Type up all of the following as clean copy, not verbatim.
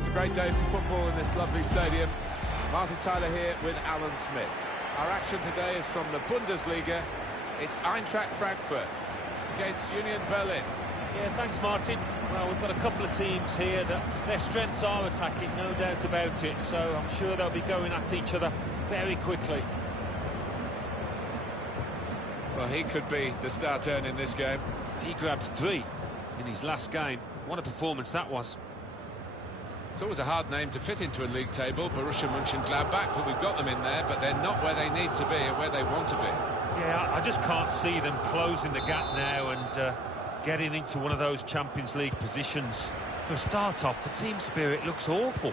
it's a great day for football in this lovely stadium. Martin Tyler here with Alan Smith. Our action today is from the Bundesliga. It's Eintracht Frankfurt against Union Berlin. Yeah, thanks, Martin. Well, we've got a couple of teams here that their strengths are attacking, no doubt about it. So I'm sure they'll be going at each other very quickly. Well, he could be the star turn in this game. He grabbed 3 in his last game. What a performance that was. It's always a hard name to fit into a league table, Borussia Mönchengladbach, but we've got them in there, but they're not where they need to be and where they want to be. Yeah, I just can't see them closing the gap now and getting into one of those Champions League positions. For a start off, the team spirit looks awful.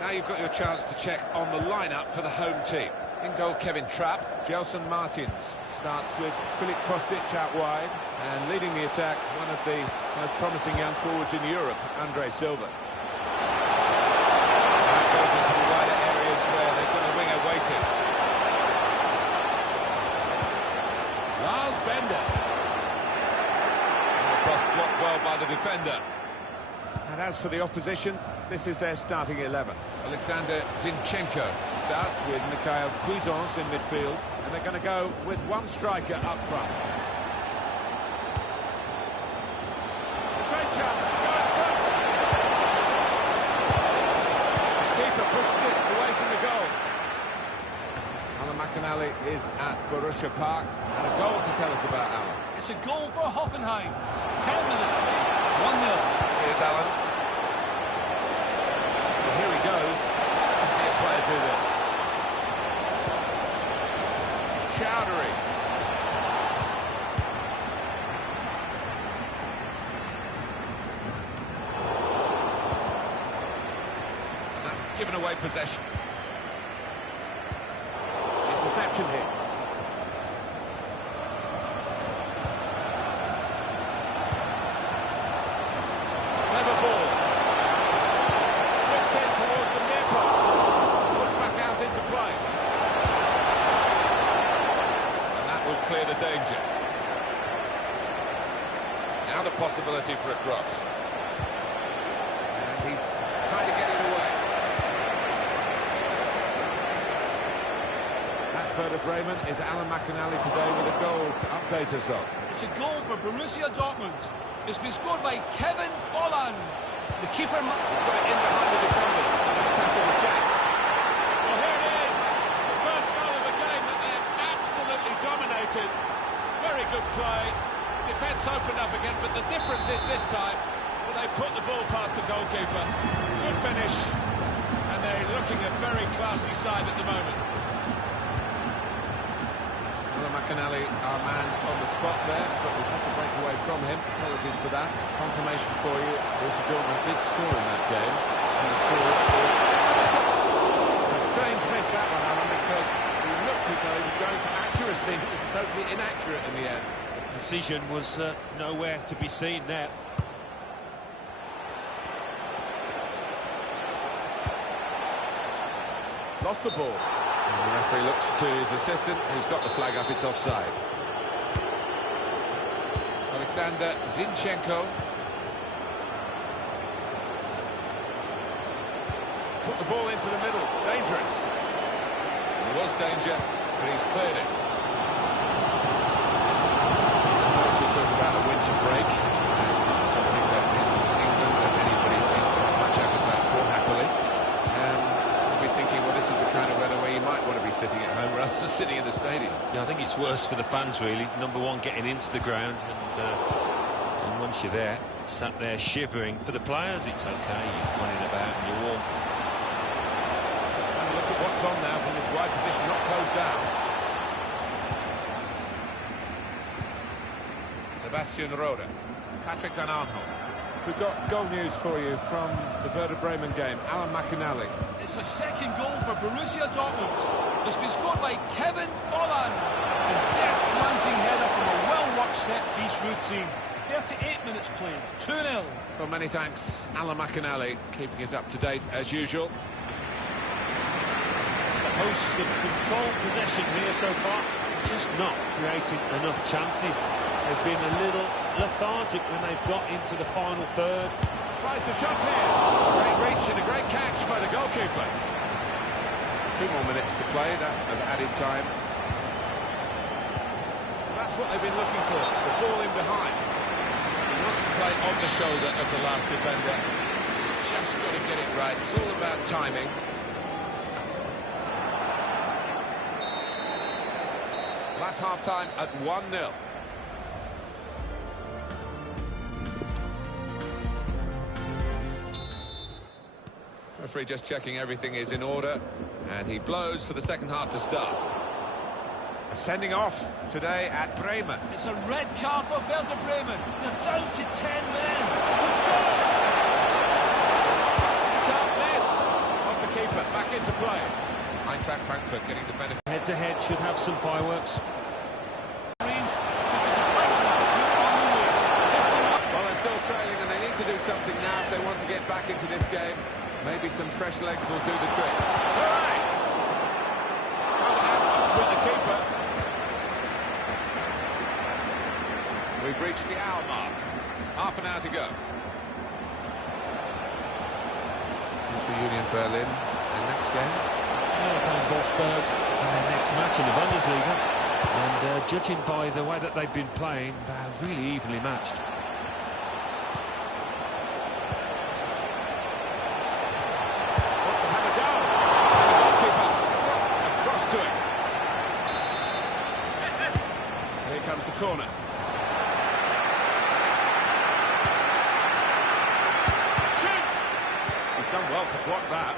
Now you've got your chance to check on the lineup for the home team. In goal, Kevin Trapp. Gelson Martins starts with Philip Kostic out wide, and leading the attack, one of the most promising young forwards in Europe, Andre Silva. That goes into the wider areas where they've got a winger waiting. Lars Bender. And the cross blocked well by the defender. And as for the opposition, this is their starting 11. Alexander Zinchenko starts with Mikhail Cuisance in midfield, and they're going to go with one striker up front. A great chance to go in front. The keeper pushes it away from the goal. Alan McInally is at Borussia Park, and a goal to tell us about, Alan. It's a goal for Hoffenheim. 10 minutes played, 1-0. Here's Alan. Well, here he goes. To see a player do this. Chowdhury. That's given away possession. Interception here. Clever ball. Whipped in towards the near post. Pushed back out into play. And that would clear the danger. Now the possibility for a cross. And he's trying to get it away. At Werder Bremen is Alan McInally today with a goal to update us on. It's a goal for Borussia Dortmund. It's been scored by Kevin Volland. The keeper... He's got it in behind the defenders for the attack of the chase. Well, here it is. The first goal of the game that they've absolutely dominated. Very good play. Defence opened up again, but the difference is this time, well, they put the ball past the goalkeeper. Good finish. And they're looking a very classy side at the moment. Well, McInally, our man on the spot there, but we've had to break away from him. Apologies for that. Confirmation for you. Borussia Dortmund did score in that game. And the score it's a strange miss, that one, Alan, because he looked as though he was going for accuracy. It was totally inaccurate in the end. Precision was nowhere to be seen there. Lost the ball. And the referee looks to his assistant, who's got the flag up. It's offside. Alexander Zinchenko. Put the ball into the middle. Dangerous. There was danger, but he's cleared it. Also talk about a winter break. It's not something that in England that anybody seems to have much appetite for, happily. We'll be thinking, well, this is the kind of weather where you might want to be sitting at home rather than sitting in the stadium. Yeah, I think it's worse for the fans, really. Number one, getting into the ground, and once you're there, sat there shivering. For the players, it's okay. You're running about and you're warm. And look at what's on now from this wide position, not closed down. Sebastian Rode, Patrick Van Aanholt. We've got goal news for you from the Werder Bremen game. Alan McInally. It's a second goal for Borussia Dortmund. It's been scored by Kevin Volland. A deft lancing header from a well-worked set-piece routine. 38 minutes played, 2-0. Well, many thanks, Alan McInally, keeping us up to date as usual. The hosts have controlled possession here so far, just not creating enough chances. They've been a little lethargic when they've got into the final third. Tries the shot here. Great reach and a great catch by the goalkeeper. 2 more minutes to play, that of added time. That's what they've been looking for, the ball in behind. He wants to play on the shoulder of the last defender. Just got to get it right, it's all about timing. That's half-time at 1-0. Referee just checking everything is in order, and he blows for the second half to start. A sending off today at Bremen. It's a red card for Werder Bremen. They're down to 10 men. Can't miss. Off the keeper, back into play. Eintracht Frankfurt getting the benefit. Head-to-head should have some fireworks. Well, they're still trailing and they need to do something now if they want to get back into this game. Maybe some fresh legs will do the trick. Try! Up with the keeper. We've reached the hour mark. Half an hour to go. It's for Union Berlin. Their next game. Playing Wolfsburg in their next match in the Bundesliga. And judging by the way that they've been playing, they're really evenly matched. Comes the corner. Shoots! He's done well to block that.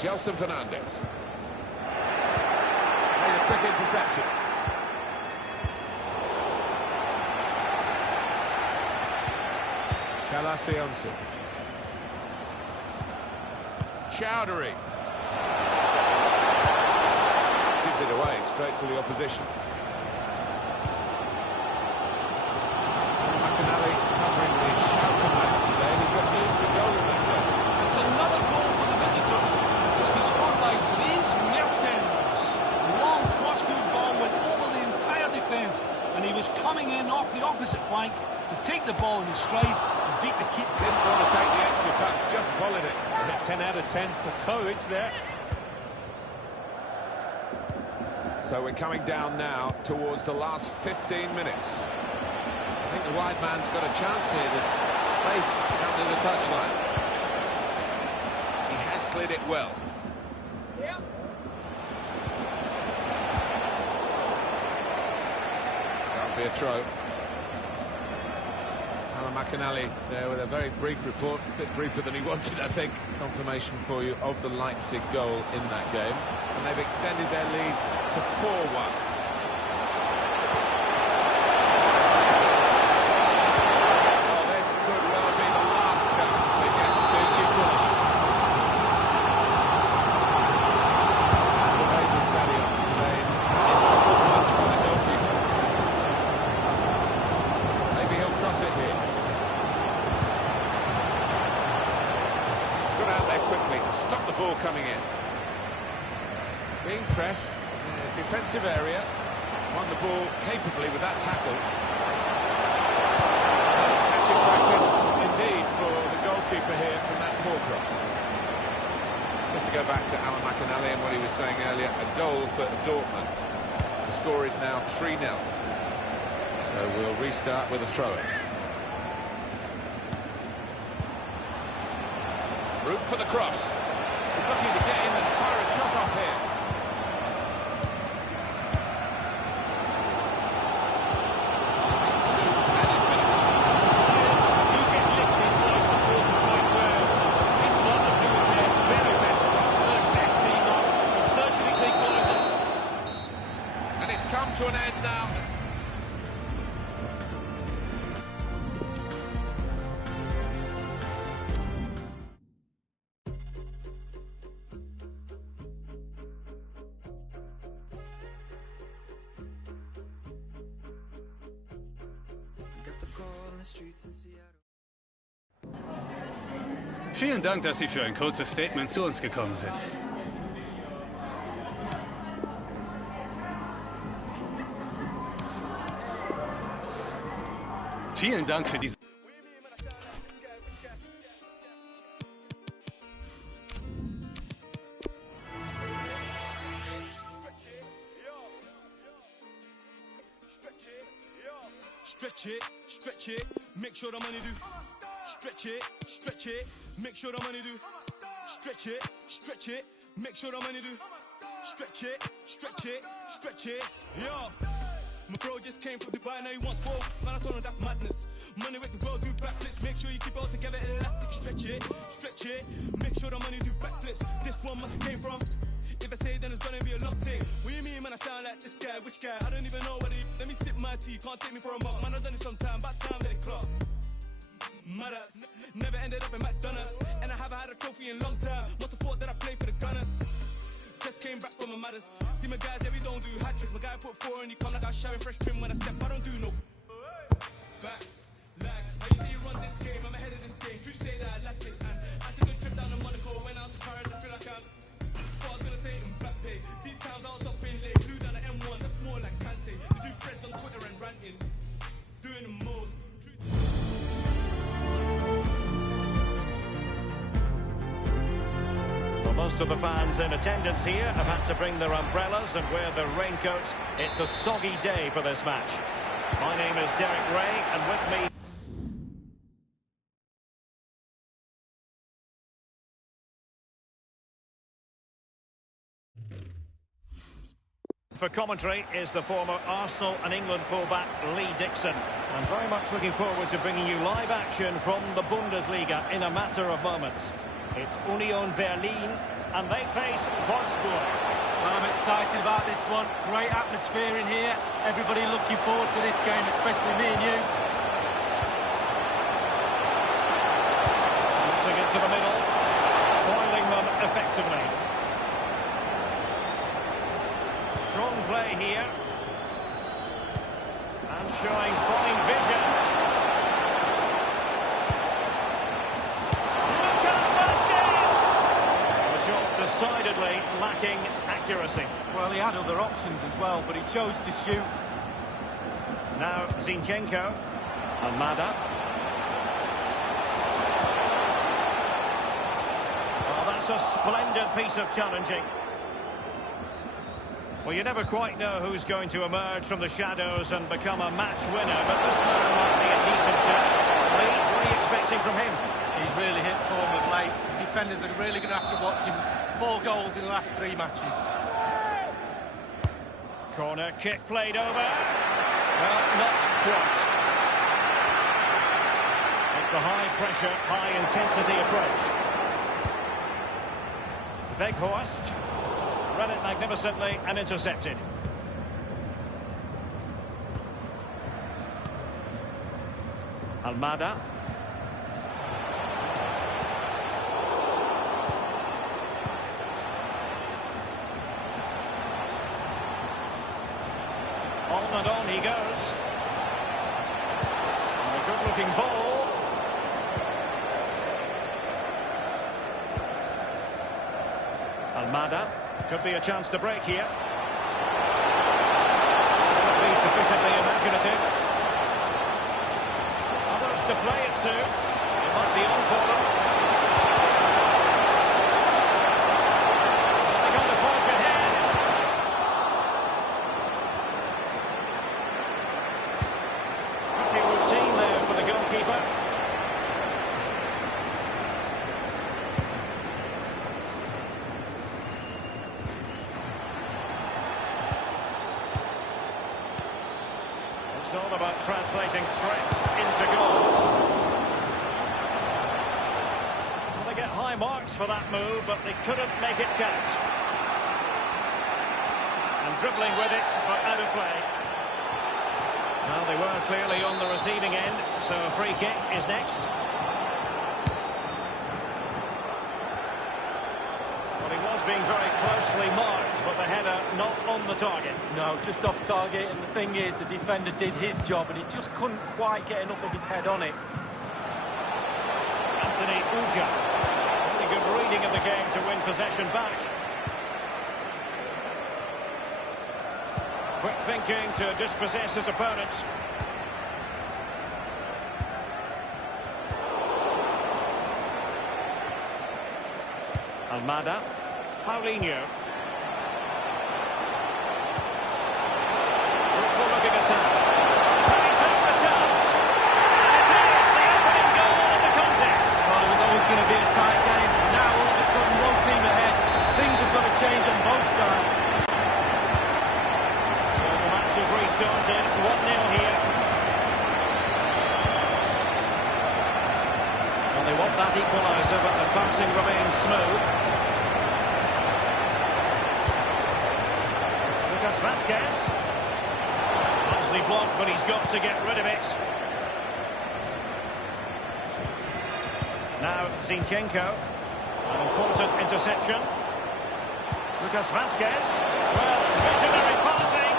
Gelson Fernandez. Made a quick interception. Calacionce. Chowdhury. Gives it away straight to the opposition. Covering the Schalke match today, and he's got news of a goal in that goal. It's another goal for the visitors. It's been scored by Dries Mertens. A long crossfield ball went over the entire defence, and he was coming in off the opposite flank to take the ball in his stride and beat the keeper. Didn't want to take the extra touch, just volleyed it. 10 out of 10 for courage there. So we're coming down now towards the last 15 minutes. I think the wide man's got a chance here. There's space down to the touchline. He has cleared it well. Yeah. That'll be a throw. Alan McInally there with a very brief report, a bit briefer than he wanted, I think. Confirmation for you of the Leipzig goal in that game. And they've extended their lead to 4-1. Stop the ball coming in. Being pressed, defensive area, won the ball capably with that tackle. Catching practice indeed for the goalkeeper here from that poor cross. Just to go back to Alan McInally and what he was saying earlier, a goal for Dortmund. The score is now 3-0. So we'll restart with a throw-in. Route for the cross. He's looking to get in and fire a shot off here. You get lifted by supporters, by crowds. It's not to do with their very best. Exactly not. It's certainly equaliser. And it's come to an end now. Vielen Dank, dass Sie für ein kurzes Statement zu uns gekommen sind. Vielen Dank für diese... stretch it, make sure the money do. Stretch it, make sure the money do. Stretch it, make sure the money do. Stretch it, yo. My bro just came from Dubai, now he wants four. Man, I told him that's madness. Money with the world, do backflips. Make sure you keep it all together, elastic. Stretch it, make sure the money do backflips. This one must have came from. If I say then it's gonna be a long thing. What you mean, man, I sound like this guy? Which guy? I don't even know what he. Let me sip my tea, can't take me for a mug. Man, I've done it sometime, about time that it clock. Mothers, never ended up in McDonald's. And I haven't had a trophy in a long time. Must have thought that I played for the Gunners. Just came back from my mothers. See my guys, yeah, we don't do hat tricks. My guy put 4 and he come like I was shouting fresh trim when I step. I don't do no facts. Like, I used to run this game, I'm ahead of this game. True say that I lack it. And I took a trip down to Monaco, went out to Paris, I feel like I'm. What I was gonna say in black pay. These times I was up in late, flew down the M1, that's more like Kante. To do threads on Twitter and ranting, doing the most. Most of the fans in attendance here have had to bring their umbrellas and wear their raincoats. It's a soggy day for this match. My name is Derek Ray, and with me... For commentary is the former Arsenal and England fullback Lee Dixon. I'm very much looking forward to bringing you live action from the Bundesliga in a matter of moments. It's Union Berlin, and they face Wolfsburg. Well, I'm excited about this one. Great atmosphere in here. Everybody looking forward to this game, especially me and you. Passing it to the middle, foiling them effectively. Strong play here. And showing fine vision. Decidedly lacking accuracy. Well, he had other options as well, but he chose to shoot. Now Zinchenko, Almada. Oh, that's a splendid piece of challenging. Well, you never quite know who's going to emerge from the shadows and become a match winner, but this man might be a decent shot. Lee, what are you expecting from him? He's really hit form of late. Defenders are really going to have to watch him. 4 goals in the last 3 matches. Corner kick played over. Well, not quite. It's a high-pressure, high-intensity approach. Weghorst ran it magnificently and intercepted. Almada. On and on he goes. And a good-looking ball. Almada. Could be a chance to break here. Could be sufficiently imaginative. Others to play it to. It might be on for them. They're going to forge ahead. Pretty routine there for the goalkeeper. It's all about translating threats into goals. Well, they get high marks for that move, but they couldn't make it count. And dribbling with it, but out of play. Well, they were clearly on the receiving end, so a free kick is next. Well, he was being very closely marked, but the header not on the target. No, just off target, and the thing is, the defender did his job, and he just couldn't quite get enough of his head on it. Anthony Uja. Really good reading of the game to win possession back. Quick thinking to dispossess his opponent. Almada. Paulinho. Fruitful looking attack. And he's had the chance. that equaliser, but the passing remains smooth. Lucas Vazquez. Nicely blocked, but he's got to get rid of it. Now Zinchenko. An important interception. Lucas Vazquez. Well, visionary passing.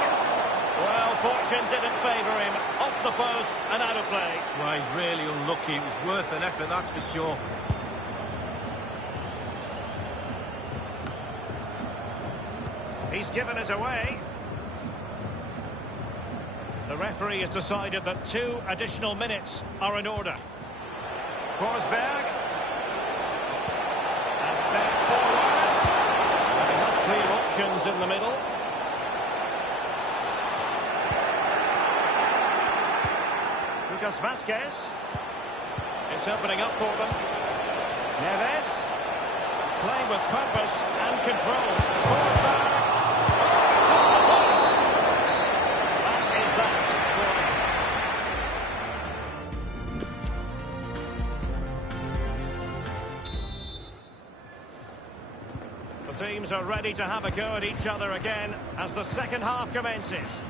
Well, fortune didn't favour him. Off the post and out of play. Well, he's really unlucky. It was worth an effort, that's for sure. He's given us away. The referee has decided that 2 additional minutes are in order. Forsberg. And fed forwards. And he has clear options in the middle. Lucas Vazquez. It's opening up for them. Neves. Playing with purpose and control. Forsberg. Oh, it's on the post. That is that for the teams are ready to have a go at each other again as the second half commences.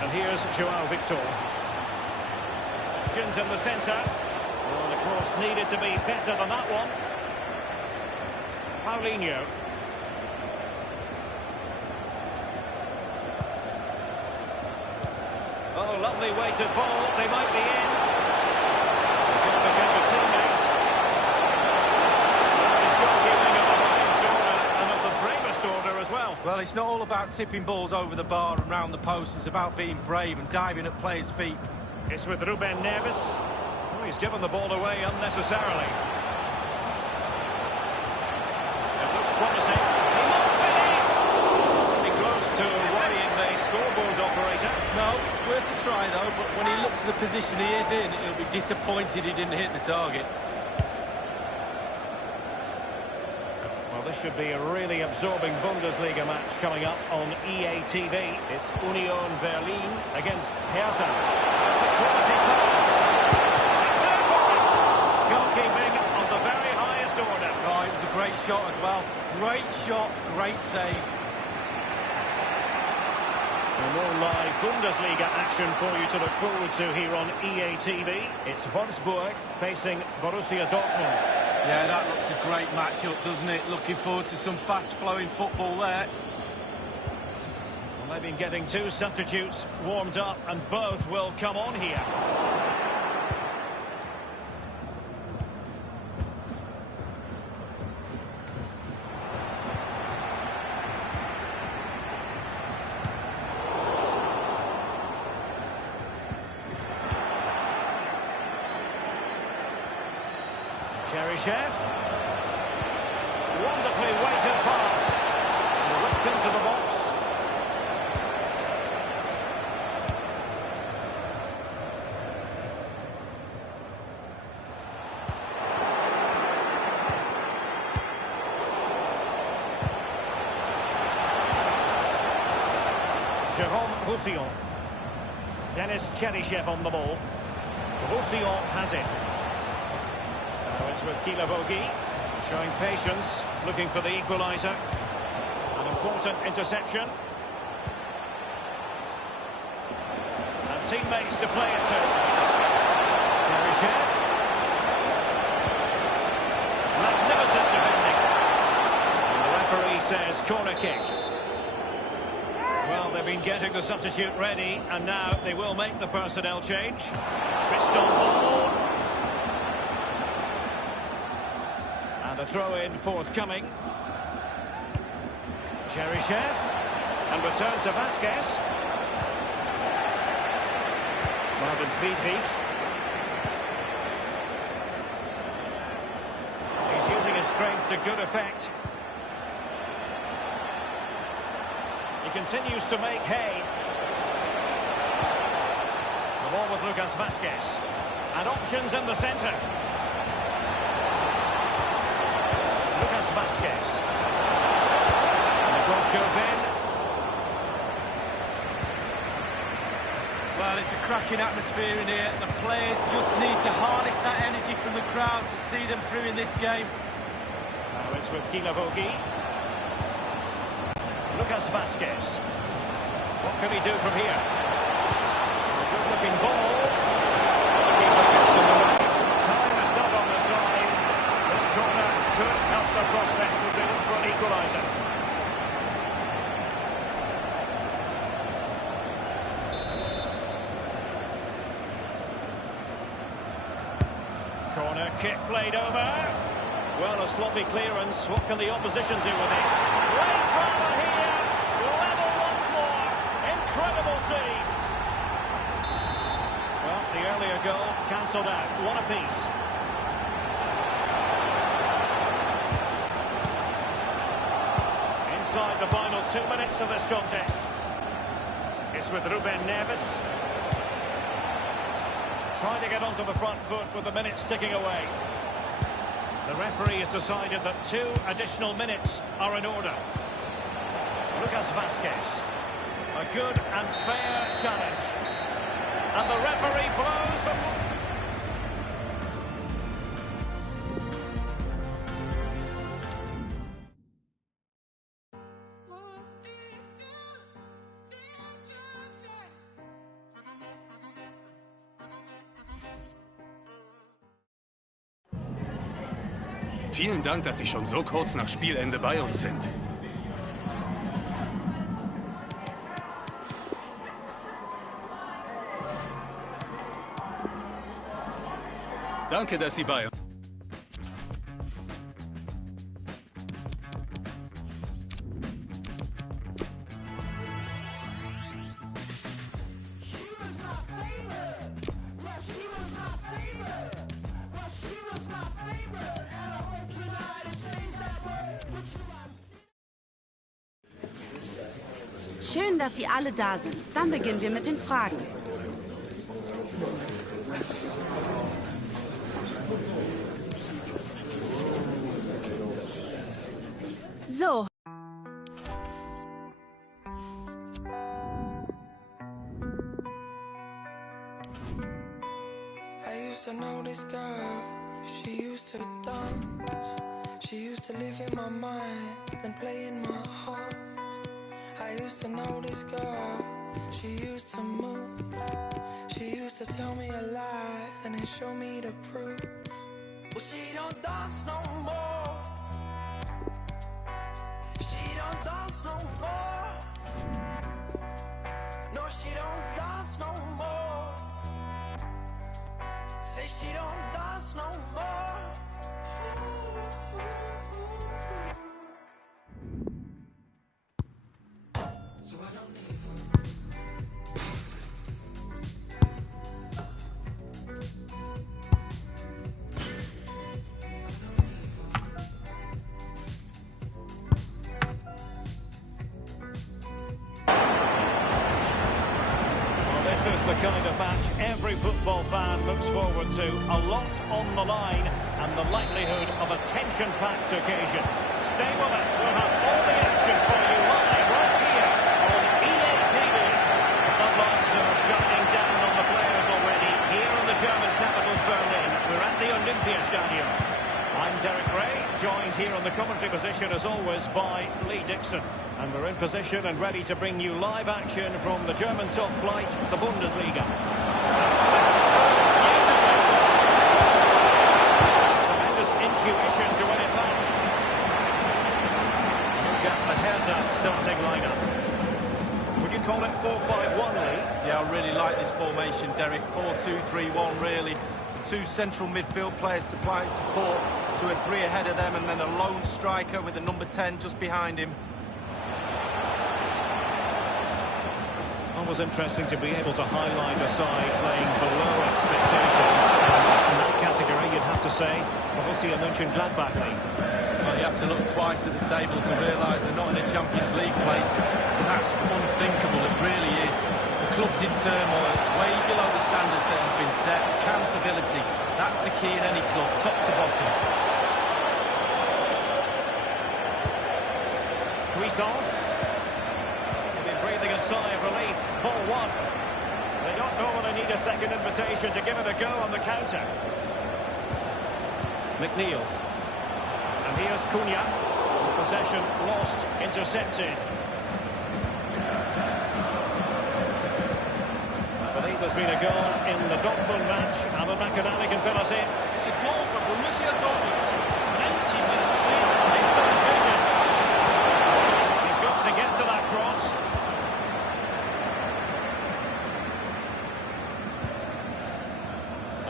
And here's Joao Victor. Options in the centre. Well, the cross needed to be better than that one. Paulinho. Oh, lovely weighted ball. They might be in. They've got to get the teammates. He's goalkeeping of the highest order and of the bravest order as well. Well, it's not all about tipping balls over the bar and round the post. It's about being brave and diving at players' feet. It's with Ruben Neves. Oh, he's given the ball away unnecessarily. It looks promising. He must finish! Pretty close to worrying the scoreboard operator. No, it's worth a try, though. But when he looks at the position he is in, he'll be disappointed he didn't hit the target. Well, this should be a really absorbing Bundesliga match coming up on EA TV. It's Union Berlin against Hertha. That's a quality pass. It's there for it. Goalkeeping of the very highest order. Oh, it was a great shot as well. Great shot, great save. And more live Bundesliga action for you to look forward to here on EA TV. It's Wolfsburg facing Borussia Dortmund. Yeah, that looks a great match-up, doesn't it? Looking forward to some fast-flowing football there. Well, they've been getting 2 substitutes warmed up, and both will come on here. Cheryshev. Wonderfully weighted pass. And whipped into the box. Jérôme Roussillon. Denis Cheryshev on the ball. Roussillon has it. Now it's with Kilavogi, showing patience, looking for the equaliser. An important interception. And teammates to play it to. Cheryshev. Magnificent defending. And the referee says corner kick. Well, they've been getting the substitute ready, and now they will make the personnel change. Wrist on ball. And a throw-in forthcoming. Cheryshev. And return to Vazquez. Marvin Friedrich. He's using his strength to good effect. He continues to make hay. The ball with Lucas Vazquez. And options in the centre. Lucas Vazquez. And the cross goes in. Well, it's a cracking atmosphere in here. The players just need to harness that energy from the crowd to see them through in this game. Now it's with Kilavogi. Lucas Vasquez. What can he do from here? A good-looking ball. The keeper gets in the way. Time is not on the side. This corner could help the prospects as they look for an equaliser. Corner kick played over. Well, a sloppy clearance. What can the opposition do with this? Great drama here. Level once more. Incredible scenes. Well, the earlier goal cancelled out. One apiece. Inside the final 2 minutes of this contest. It's with Ruben Neves. Trying to get onto the front foot with the minutes ticking away. The referee has decided that 2 additional minutes are in order. Lucas Vasquez. A good and fair challenge. And the referee blows the... Vielen Dank, dass Sie schon so kurz nach Spielende bei uns sind. Danke, dass Sie bei uns... Schön, dass Sie alle da sind. Dann beginnen wir mit den Fragen. So. I used to know this girl. She used to dance. She used to live in my mind and play in my heart. I used to know this girl, she used to move. She used to tell me a lie and then show me the proof. Well, she don't dance no more. She don't dance no more. No, she don't dance no more. Say she don't dance no more. This is the kind of match every football fan looks forward to. A lot on the line and the likelihood of a tension-packed occasion. Stay with us. We'll have all the action for you live right here on EA TV. The floodlights are shining down on the players already here in the German capital, Berlin. We're at the Olympiastadion. I'm Derek Ray, joined here on the commentary position as always by Lee Dixon. And we're in position and ready to bring you live action from the German top flight, the Bundesliga. Tremendous intuition to win it back. Look at the Hertha starting lineup. Would you call it 4-5-1, Lee? Yeah, I really like this formation, Derek. 4-2-3-1, really. 2 central midfield players supplying support to a 3 ahead of them, and then a lone striker with the number 10 just behind him. Always interesting to be able to highlight a side playing below expectations. In that category, you'd have to say, Borussia Mönchengladbach. Well, you have to look twice at the table to realise they're not in a Champions League place. And that's unthinkable, it really is. The club's in turmoil, way below the standards that have been set. Accountability, that's the key in any club, top to bottom. Cuisance. Breathing a sigh of relief. Ball 1. They don't normally need a second invitation to give it a go on the counter. McNeil. And here's Cunha. Possession lost, intercepted. I believe there's been a goal in the Dortmund match. Alan McInally can fill us in. It's a goal for Borussia Dortmund. 19 minutes played. Excellent vision. He's got to get to that cross.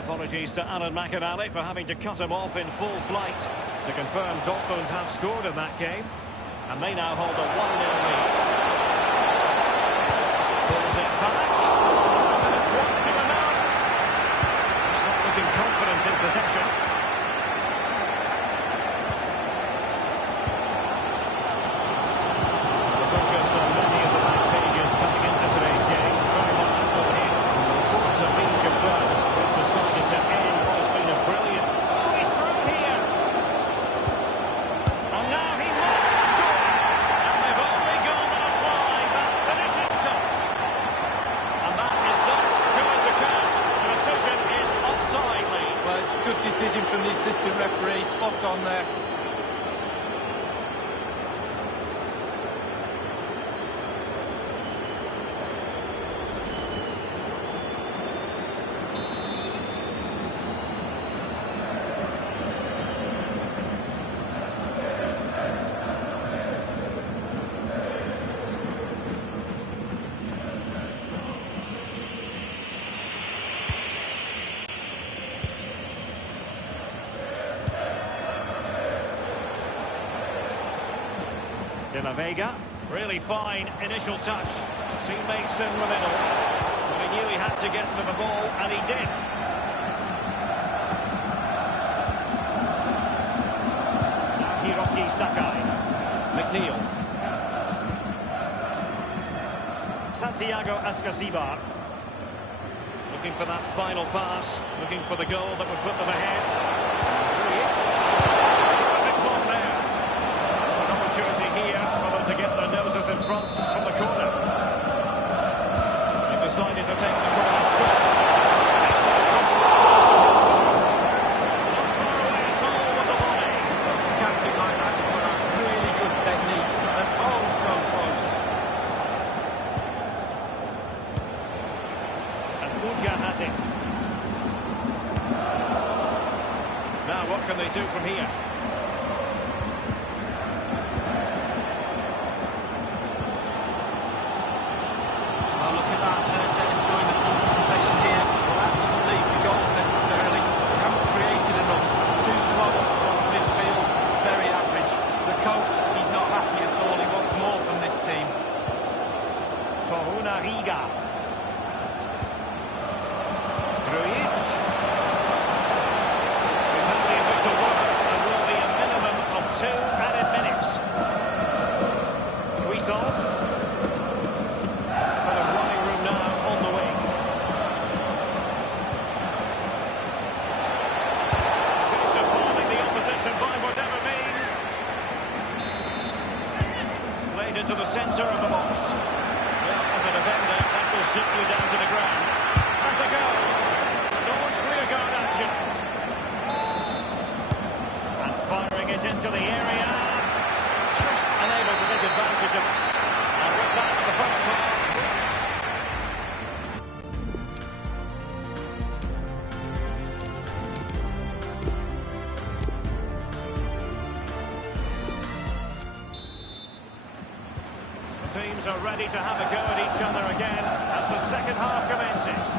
Apologies to Alan McInally for having to cut him off in full flight. To confirm, Dortmund have scored in that game. And they now hold a 1-0 lead. Pulls it back. And it won't do enough. He's not looking confident in possession. The focus on many of the back pages coming into today's game. Very much on him. Reports have been confirmed. He's decided to end what has been a brilliant... Oh, he's through here. And now he must score. And they've only gone and applied that finishing touch. And that is not going to count. The decision is offside, Lee. Well, it's a good decision from the assistant referee. Spot on there. De La Vega, really fine initial touch. Teammates in the middle. But he knew he had to get to the ball, and he did. Now Hiroki Sakai. McNeil. Santiago Ascasibar. Looking for that final pass. Looking for the goal that would put them ahead. Here he is. Terrific ball there. An opportunity here for them to get their noses in front from the corner. They've decided to take the corner shot. Excellent contact. Not far away at all with the volley. To catch it like that, you've got to have really good technique. And oh, so close. And Uja has it. Now what can they do from here? Well, look at that. They're enjoying the full possession here. Well, that doesn't lead to goals necessarily. They haven't created enough. Too slow up front midfield. Very average. The coach, he's not happy at all. He wants more from this team. Toruna Riga. Grujic. We've had the official word. There will be a minimum of 2 added minutes. Cuisance. For the running room now on the wing. Disappointing the opposition by whatever means. Played into the centre of the box. Well, as a defender, that will sit you down to the ground. That's a goal. Staunch rearguard action. And firing it into the area. Just unable to take advantage of it. And with that, the first half. The teams are ready to have a go at each other again as the second half commences.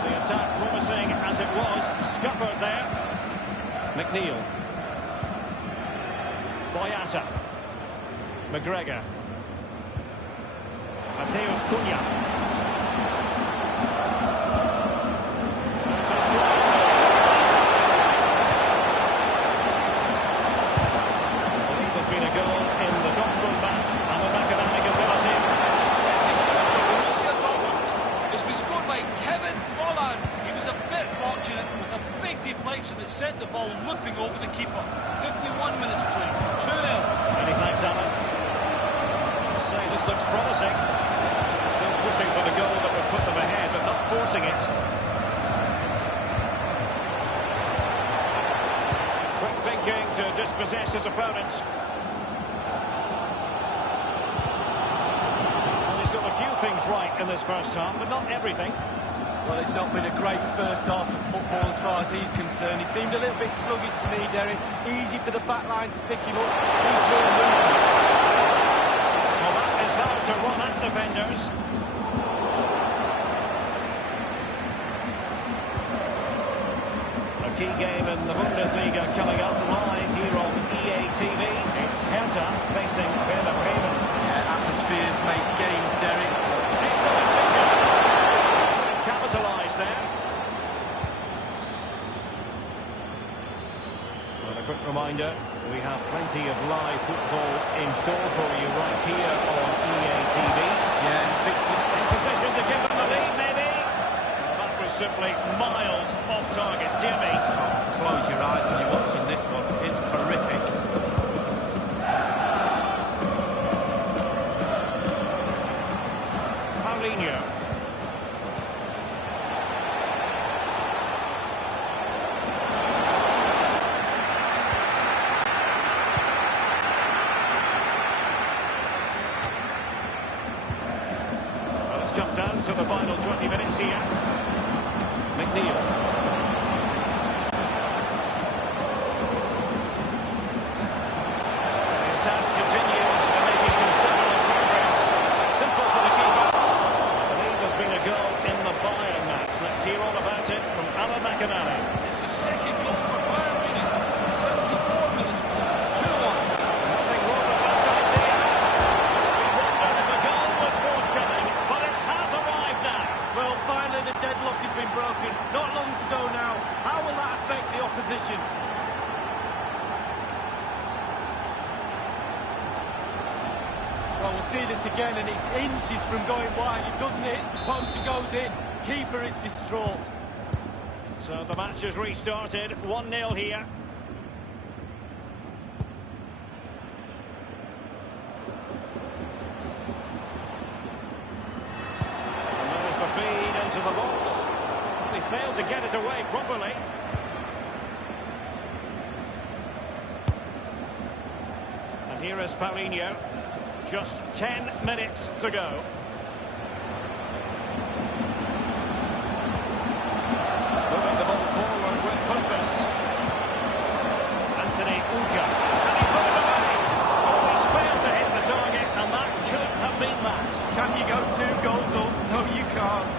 The attack promising as it was, scuppered there. McNeil. Boyata. McGregor. Matheus Cunha. It's a slide. I believe there's been a goal in the Dortmund match, and the McInally can fill us in. It's a second goal for Borussia Dortmund. It's been scored by Kevin Fala. He was a bit fortunate with a big deflection that sent the ball looping over the keeper. 51 minutes played. 2-0. Many thanks, Alan. I'd say this This looks promising. Still pushing for the goal that would put them ahead, but not forcing it. Quick thinking to dispossess his opponent. Well, he's got a few things right in this first half, but not everything. Well, it's not been a great first half of football as far as he's concerned. He seemed a little bit sluggish to me, Derek. Easy for the back line to pick him up. He's more movement. Well, that is how to run at defenders. A key game in the Bundesliga coming up live here on EA TV. It's Hertha facing Werder Bremen. Yeah, atmospheres make games, Derek. Excellent vision. Capitalised there. Well, a quick reminder, we have plenty of live football in store for you right here on EA TV. Yeah, fits it. In position to give them the lead, maybe. Well, that was simply miles off target, dear me. Close your eyes when you're watching this one. It's horrific. Paulinho. Come down to the final 20 minutes here. McNeil. The attack continues, they're making considerable progress. Simple for the keeper. I believe there's been a goal in the Bayern match. Let's hear all about it from Alan McInally. It's the second goal for Bayern Munich. 74 minutes, 2-1. Nothing wrong with that idea. We wondered if the goal was forthcoming, but it has arrived now. Well, finally the deadlock has been broken. Not long to go now. How will that affect the opposition? Well, we'll see this again, and it's inches from going wide. It doesn't hit, the post and goes in. Keeper is distraught. So the match has restarted. 1-0 here. And there's the feed into the box. They fail to get it away properly. And here is Paulinho. Just 10 minutes to go. Moving the ball forward with purpose. Anthony Uja. And he put it away. Oh, he's failed to hit the target, and that could have been that. Can you go 2 goals up? No, you can't.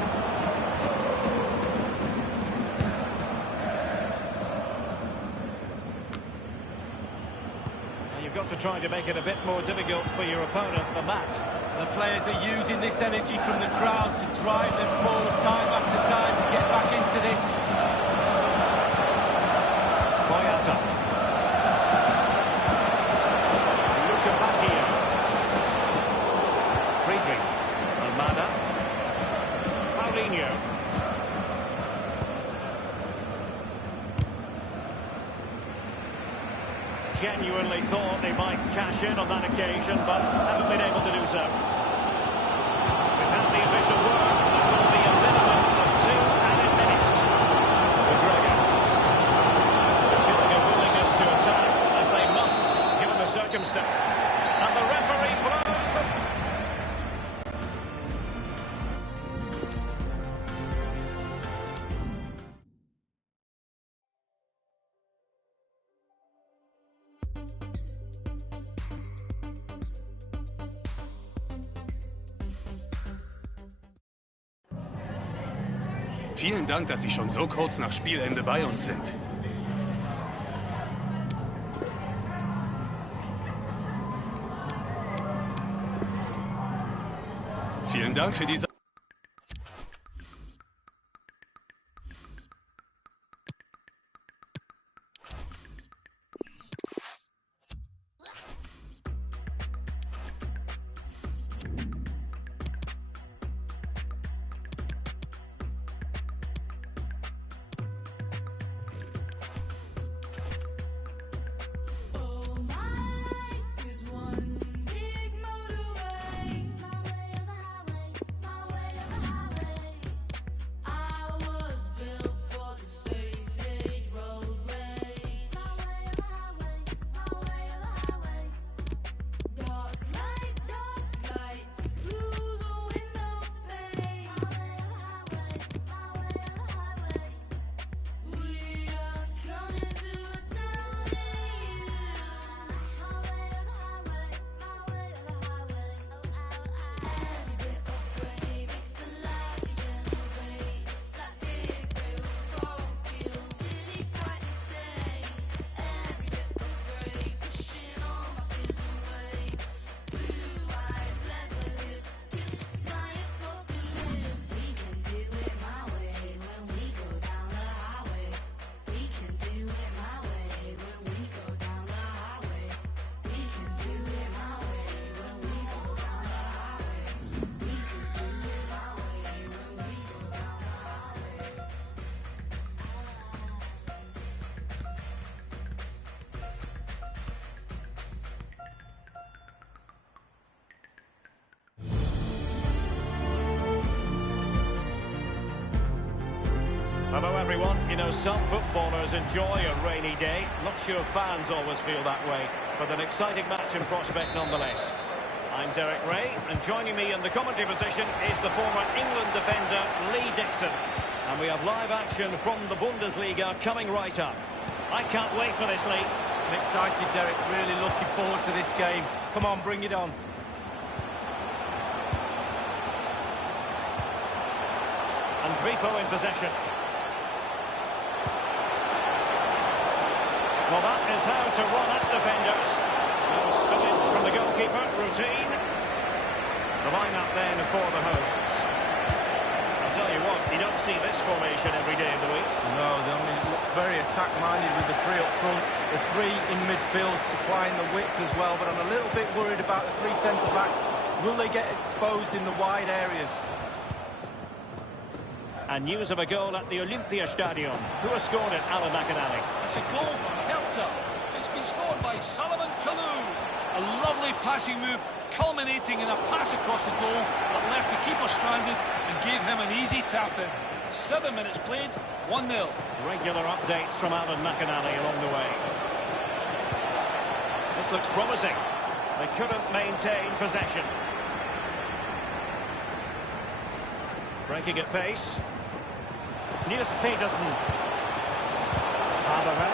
You've got to try to make it a bit more difficult for your opponent than that. The players are using this energy from the crowd to drive them forward time after time to get back into this. Boyata. Luka Bacchia. Friedrich. Almada. Paulinho. Genuinely thought they might cash in on that occasion, but haven't been able to do so. We've had the official word that will be a minimum of 2 added minutes. McGregor. Showing a willingness to attack, as they must, given the circumstance. And the referee blows the... Vielen Dank, dass Sie schon so kurz nach Spielende bei uns sind. Vielen Dank für diese... Hello everyone. You know, some footballers enjoy a rainy day. Not sure fans always feel that way, but an exciting match in prospect nonetheless. I'm Derek Ray, and joining me in the commentary position is the former England defender Lee Dixon. And we have live action from the Bundesliga coming right up. I can't wait for this, Lee. I'm excited, Derek. Really looking forward to this game. Come on, bring it on. And Grifo in possession. Well, that is how to run at defenders. No spillage from the goalkeeper. Routine. The line-up then for the hosts. I'll tell you what, you don't see this formation every day of the week. No, I mean, it looks very attack-minded with the three up front, the three in midfield supplying the width as well, but I'm a little bit worried about the three centre-backs. Will they get exposed in the wide areas? And news of a goal at the Olympiastadion. Who has scored it? Alan McAnally. It's a goal for Hertha. It's been scored by Salomon Kalou. A lovely passing move, culminating in a pass across the goal that left the keeper stranded and gave him an easy tap-in. 7 minutes played, 1-0. Regular updates from Alan McAnally along the way. This looks promising. They couldn't maintain possession. Breaking at pace. Niels Petersen. Haberman.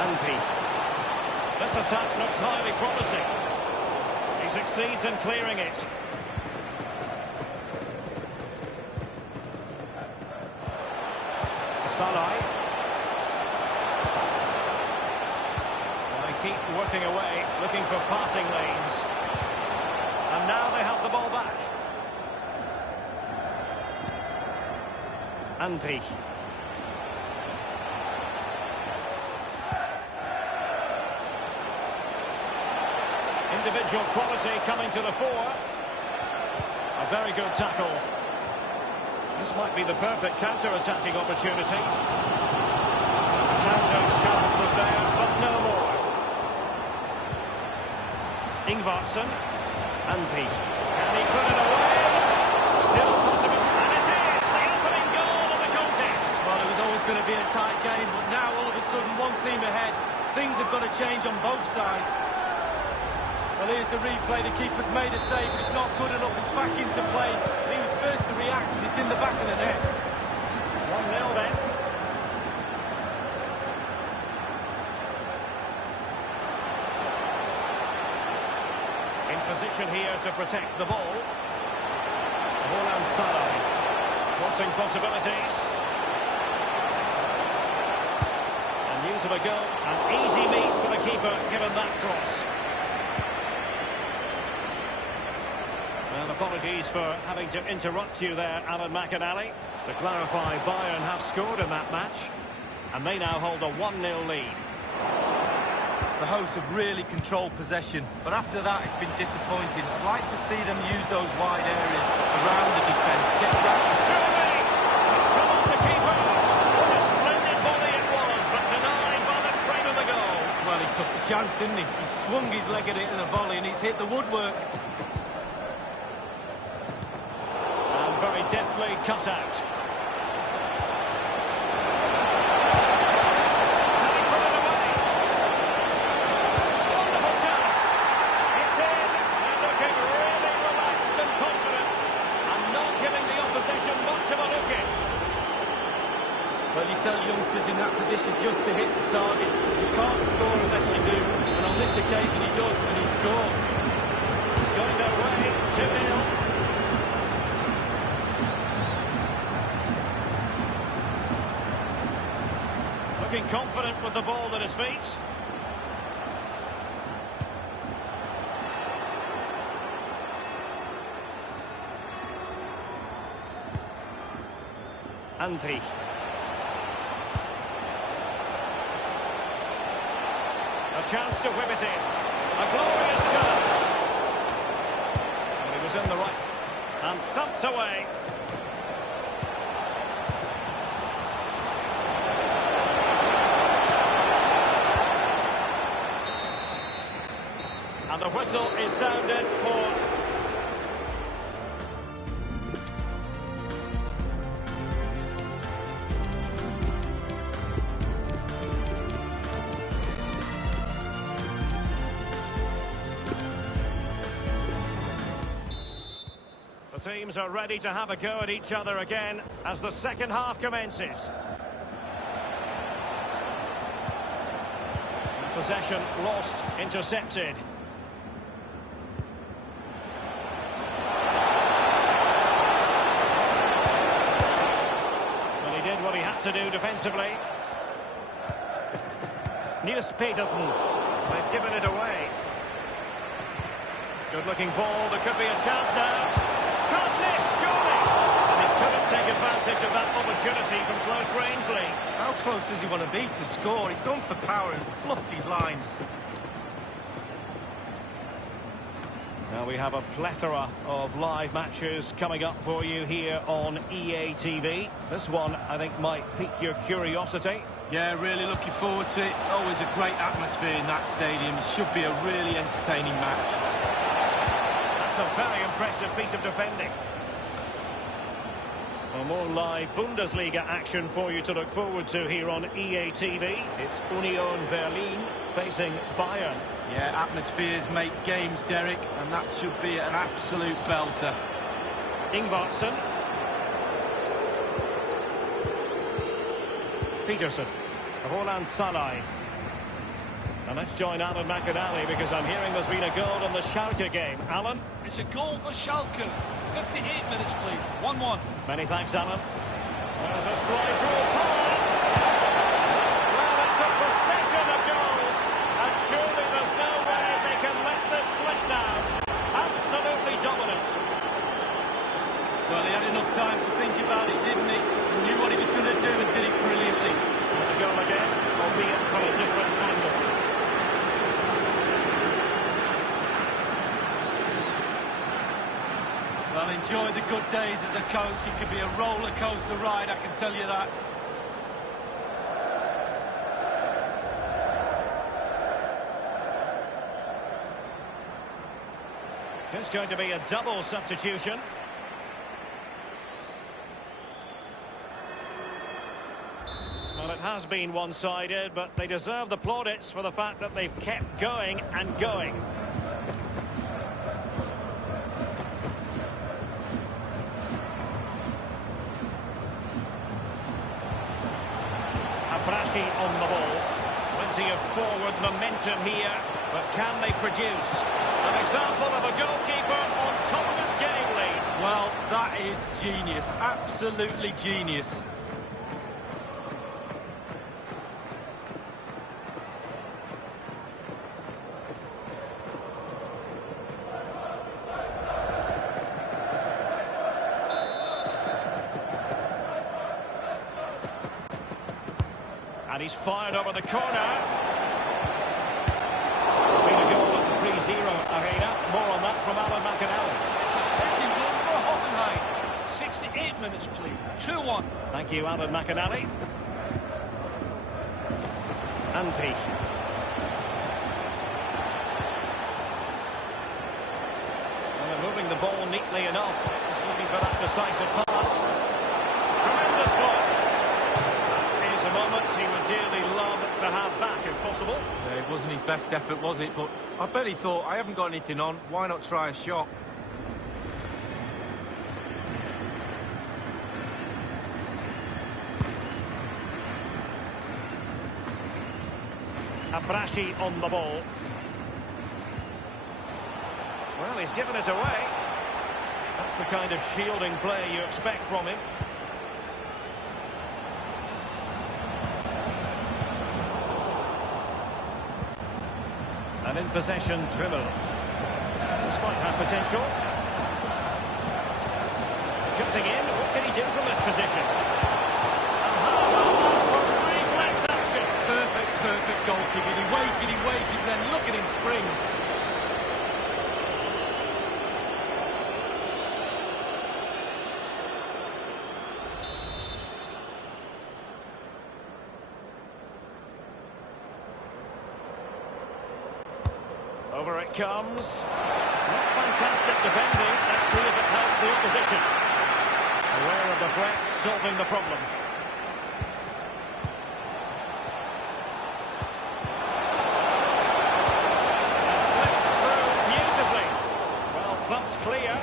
Anpi. This attack looks highly promising. He succeeds in clearing it. Salai. They keep working away, looking for passing lanes. And now they have the ball back. Anpi. Individual quality coming to the fore. A very good tackle. This might be the perfect counter-attacking opportunity. Counter chance was there, but no more. Ingvarsson. Anpi. Can he put it away? Still possible. And it is the opening goal of the contest. Well, it was always going to be a tight game, but now all of a sudden one team ahead. Things have got to change on both sides. Well, here's the replay. The keeper's made a save, but it's not good enough. It's back into play. He was first to react, and it's in the back of the net. 1-0 then. In position here to protect the ball. Roland Salai. Crossing possibilities. And news of a goal. An easy meet for the keeper, given that cross. Well, apologies for having to interrupt you there, Alan McAnally. To clarify, Bayern have scored in that match, and they now hold a 1-0 lead. The hosts have really controlled possession, but after that it's been disappointing. I'd like to see them use those wide areas around the defence. Get around. Surely! It's come off the keeper. What a splendid volley it was, but denied by the frame of the goal. Well, he took the chance, didn't he? He swung his leg at it in a volley, and he's hit the woodwork. Very deftly cut out. Can he put it away? Wonderful chance. It's in. They're looking really relaxed and confident, and not giving the opposition much of a look in. Well, you tell youngsters in that position just to hit the target. You can't score unless you do, and on this occasion he does, and he scores. It's going their way. 2-0. Looking confident with the ball at his feet. Anpi. A chance to whip it in. A glorious chance. And he was in the right. And thumped away. And the whistle is sounded for The teams are ready to have a go at each other again as the second half commences. Possession lost, intercepted. Well, he did what he had to do defensively. Niels Petersen. They've given it away. Good-looking ball. There could be a chance now. Can't miss, surely. And he couldn't take advantage of that opportunity from close range, Lee. How close does he want to be to score? He's gone for power and fluffed his lines. Now we have a plethora of live matches coming up for you here on EA TV. This one, I think, might pique your curiosity. Yeah, really looking forward to it. Always a great atmosphere in that stadium. Should be a really entertaining match. That's a very impressive piece of defending. Well, more live Bundesliga action for you to look forward to here on EA TV. It's Union Berlin facing Bayern. Yeah, atmospheres make games, Derek, and that should be an absolute belter. Ingvartsen. Petersen. Roland Salai. And let's join Alan McAnally because I'm hearing there's been a goal in the Schalke game. Alan? It's a goal for Schalke. 58 minutes played. 1-1. Many thanks, Alan. There's a slide rule pass. Well, it's a procession of goals. And surely there's no way they can let this slip now. Absolutely dominant. Well, he had enough time to think about it, didn't he? He knew what he was going to do and did it brilliantly. The goal again, albeit from a different angle. Well, enjoy the good days as a coach. It could be a roller coaster ride, I can tell you that. It's going to be a double substitution. Well, it has been one-sided, but they deserve the plaudits for the fact that they've kept going and going. Abrashi on the ball. Plenty of forward momentum here, but can they produce? An example of a goalkeeper on top of his game, Lee. Well, that is genius. Absolutely genius. And he's fired over the corner. It's been a goal at the 3-0 arena. More on that from Alan McAnally. It's a second goal for Hoffenheim. 68 minutes played. 2-1. Thank you, Alan McAnally. And Pete. Well, they're moving the ball neatly enough. Just looking for that decisive pass. Tremendous ball. That is a moment he would dearly love to have back, if possible. Yeah, it wasn't his best effort, was it? But I bet he thought, I haven't got anything on. Why not try a shot? Abrashi on the ball. Well, he's given it away. That's the kind of shielding play you expect from him. And in possession, Trimmel. This might have potential. Cutting in, what can he do from this position? And how about for reflex action? Perfect goalkeeping. He waited, then look at him spring. Over it comes. Not fantastic defending. Let's see if it helps the opposition. Aware of the threat, solving the problem. And slipped through beautifully. Well, thumped clear.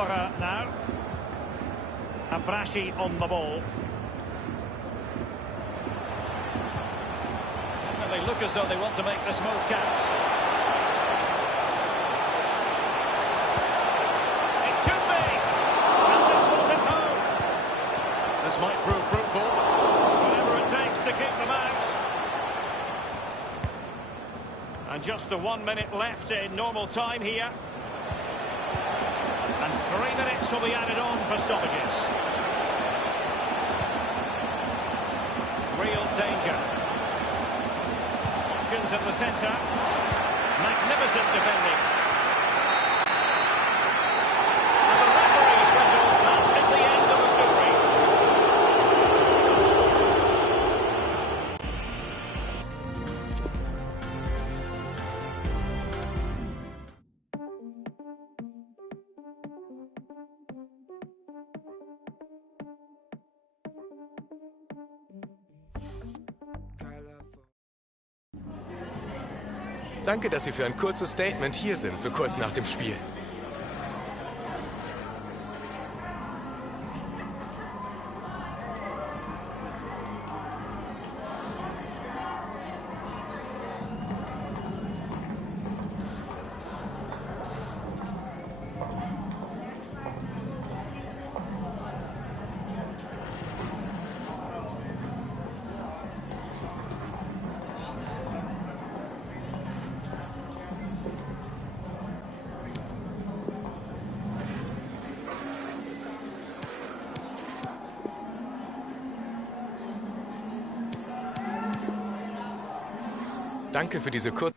Opera now. Abrashi on the ball. And they look as though they want to make this move count. It should be! And this one's at home. This might prove fruitful. Whatever it takes to keep them out. And just the 1 minute left in normal time here. And 3 minutes will be added on for stoppages. Real danger. Options in the centre. Magnificent defending. And the referee's whistle, that is the end of the story. Danke, dass Sie für ein kurzes Statement hier sind, so kurz nach dem Spiel. Danke für diese kurze...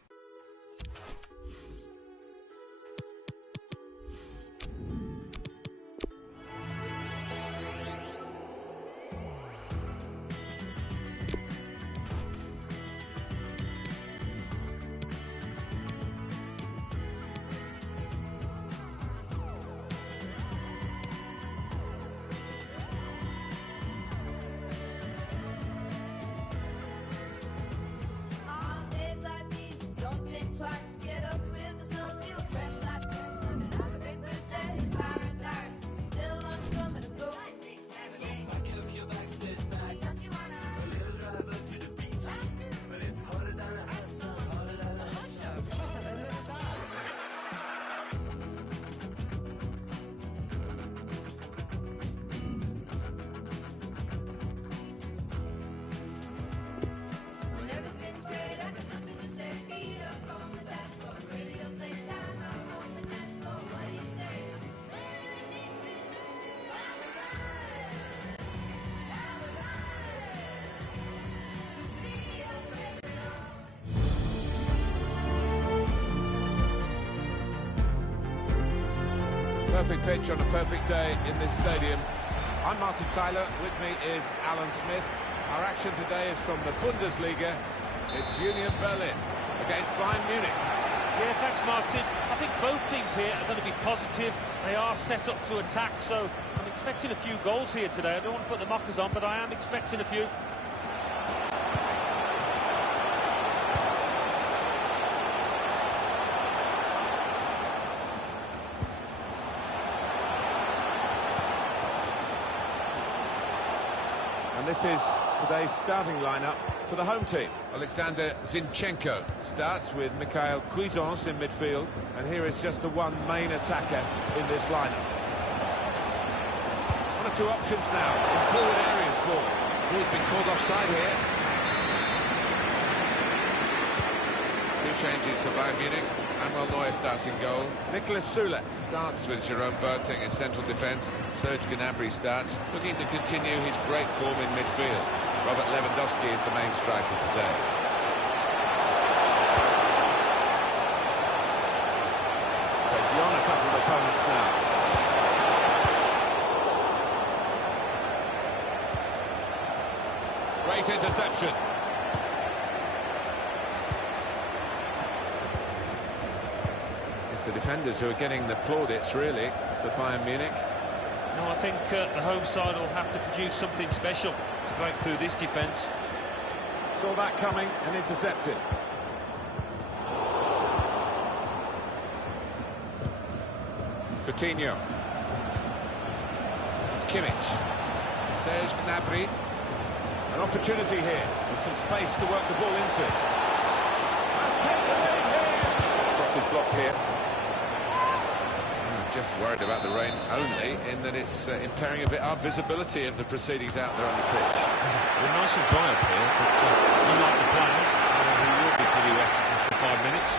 Perfect pitch on a perfect day in this stadium. I'm Martin Tyler, with me is Alan Smith. Our action today is from the Bundesliga. It's Union Berlin against Bayern Munich. Yeah, thanks Martin. I think both teams here are going to be positive. They are set up to attack, so I'm expecting a few goals here today. I don't want to put the mockers on, but I am expecting a few. And this is today's starting lineup for the home team. Alexander Zinchenko starts with Mikhail Cuisance in midfield, and here is just the one main attacker in this lineup. One or two options now in forward areas for them. He's been called offside here. Two changes for Bayern Munich. Manuel Neuer starts in goal. Nicolas Süle Starts with Jerome Boateng in central defence. Serge Gnabry starts, looking to continue his great form in midfield. Robert Lewandowski is the main striker today. Takes beyond a couple of opponents now. Great interception. It's the defenders who are getting the plaudits, really, for Bayern Munich. No, I think the home side will have to produce something special to break through this defence. Saw that coming and intercepted. Coutinho. Kimmich. Serge Gnabry. An opportunity here, with some space to work the ball into. Must take the lead here. Cross is blocked here. Just worried about the rain only, in that it's impairing a bit our visibility of the proceedings out there on the pitch. We're nice and dry up here, but unlike the players, who will be pretty wet after 5 minutes.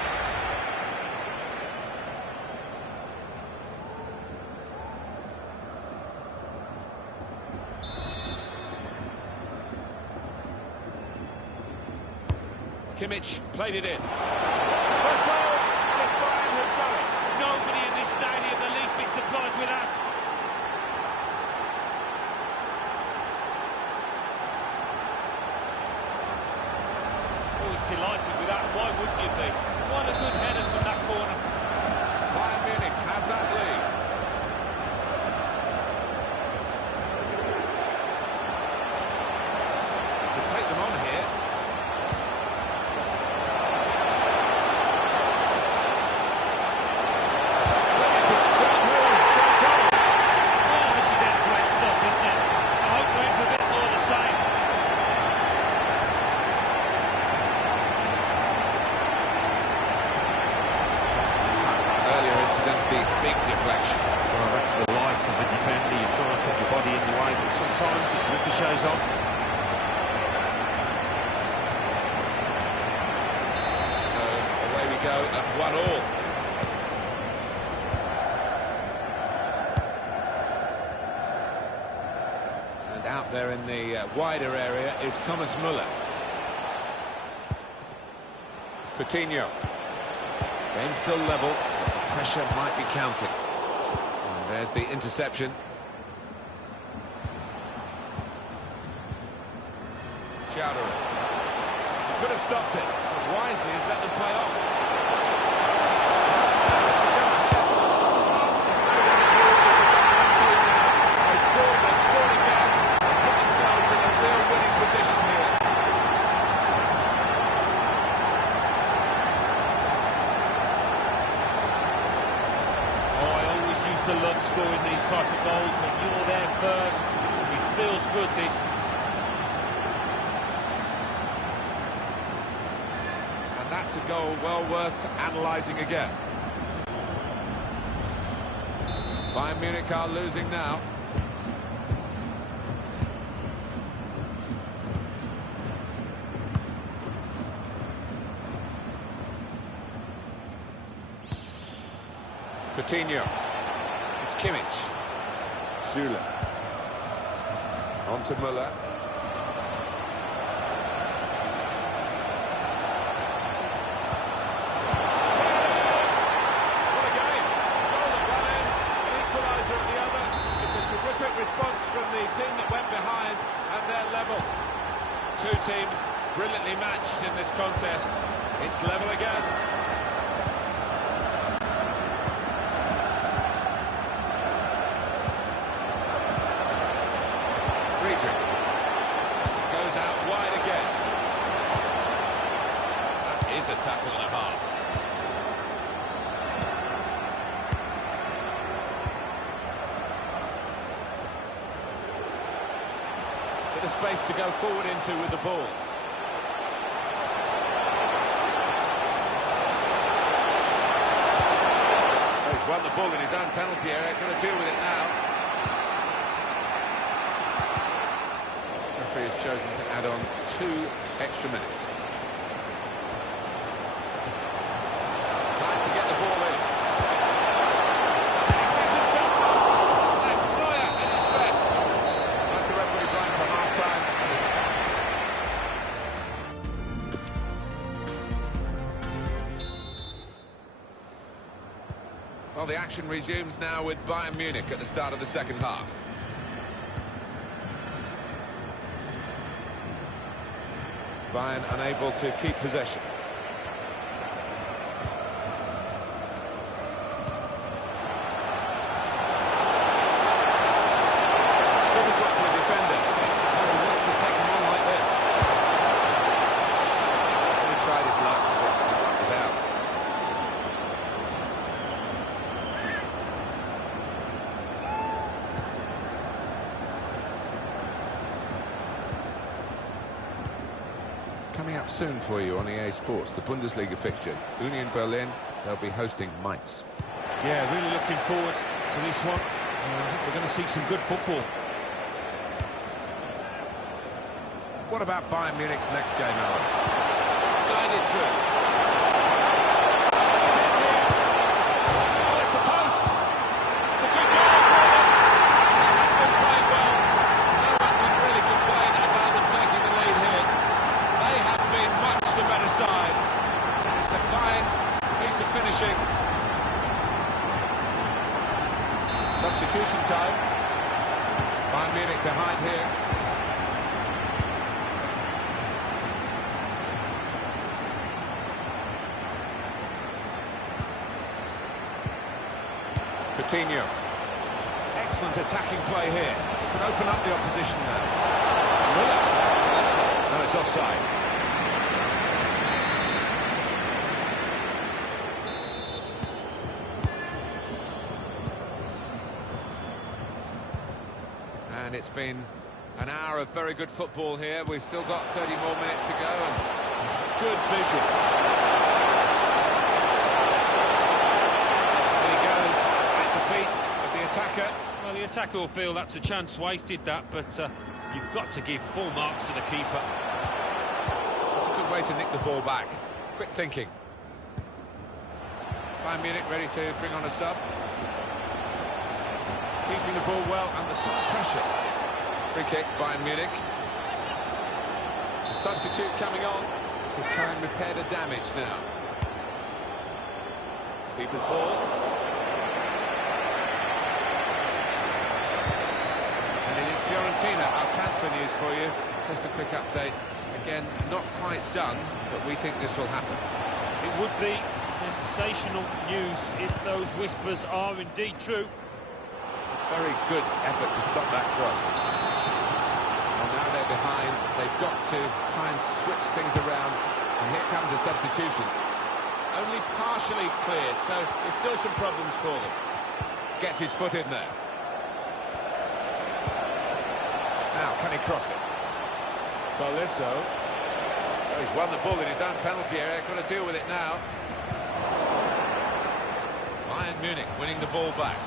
Kimmich played it in. First goal, and it's Bayern who've got it. Nobody in this stadium the least bit surprised with that. Always delighted with that. Why wouldn't you be? What a good header from that corner. Bayern Munich have that lead. Can take them on here. Big deflection. Well, that's the life of a defender. You try and put your body in the way, but sometimes it ricochets off. So away we go at 1-1. And out there in the wider area is Thomas Müller. Coutinho. Game still level. Pressure might be counting. And there's the interception. Chowdhury. He could have stopped it, but wisely has let them play off. They've scored again, put themselves in a real winning position here. To love scoring these type of goals when you're there first. It feels good, this. And that's a goal well worth analysing again. Bayern Munich are losing now. Coutinho. It's Kimmich. Süle. On to Müller. What a game. A goal at one end, an equaliser at the other. It's a terrific response from the team that went behind, and they're level. Two teams brilliantly matched in this contest. It's level again. Goes out wide again. That is a tackle and a half. Bit of space to go forward into with the ball. He's won the ball in his own penalty area. Going to deal with it now. Referee has chosen to add on 2 extra minutes. Trying to get the ball in. He sets himself up. That's Neuer at his best. That's the referee blowing for half-time. Well, the action resumes now with Bayern Munich at the start of the second half. Bayern unable to keep possession. Difficult for a defender. He wants to take him on like this. He tried his luck, but his luck was out. soon for you on EA Sports, the Bundesliga fixture. Union Berlin, they'll be hosting Mainz. Yeah, really looking forward to this one. I think we're going to see some good football. What about Bayern Munich's next game, Alan? Guided through. Oh, it's the post. It's a good goal for them. They have been playing well. No one can really complain about them taking the lead here. They have been much the better side. It's a fine piece of finishing. Substitution time. Bayern Munich behind here. Coutinho. Excellent attacking play here. Can open up the opposition now. No, it's offside. And it's been an hour of very good football here. We've still got 30 more minutes to go, and Good vision. There he goes at the feet of the attacker. Well, the attacker will feel that's a chance wasted, that, but you've got to give full marks to the keeper. it's a good way to nick the ball back. Quick thinking. Bayern Munich ready to bring on a sub. Keeping the ball well under some pressure. Free kick, Bayern Munich. The substitute coming on to try and repair the damage now. Keeper's ball. And it is Fiorentina, our transfer news for you. Just a quick update. Again, not quite done, but we think this will happen. It would be sensational news if those whispers are indeed true. Very good effort to stop that cross. Well, now they're behind. They've got to try and switch things around. And here comes a substitution. Only partially cleared, so there's still some problems for them. Gets his foot in there. Now, can he cross it? Tolisso. Oh, he's won the ball in his own penalty area. Got to deal with it now. Bayern Munich winning the ball back.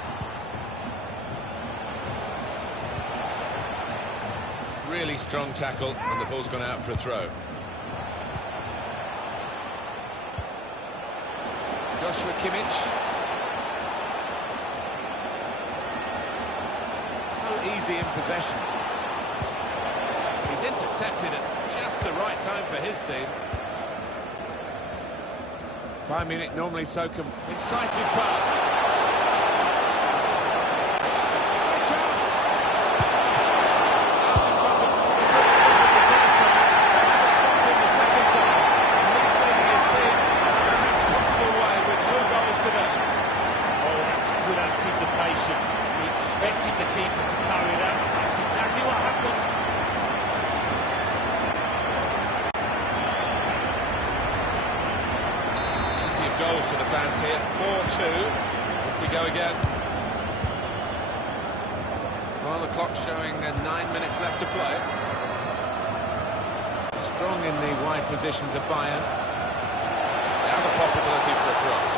Really strong tackle, and the ball's gone out for a throw. Joshua Kimmich. So easy in possession. He's intercepted at just the right time for his team. Bayern Munich normally so Incisive pass. A chance. Out in front of the first time. The second time. And he's leading his team in the best possible way with 2 goals today. Oh, that's good anticipation. He expected the keeper to carry it out. That's exactly what happened. Goals for the fans here, 4-2. Off we go again. Well, the clock showing 9 minutes left to play. Strong in the wide positions of Bayern. Now the possibility for a cross.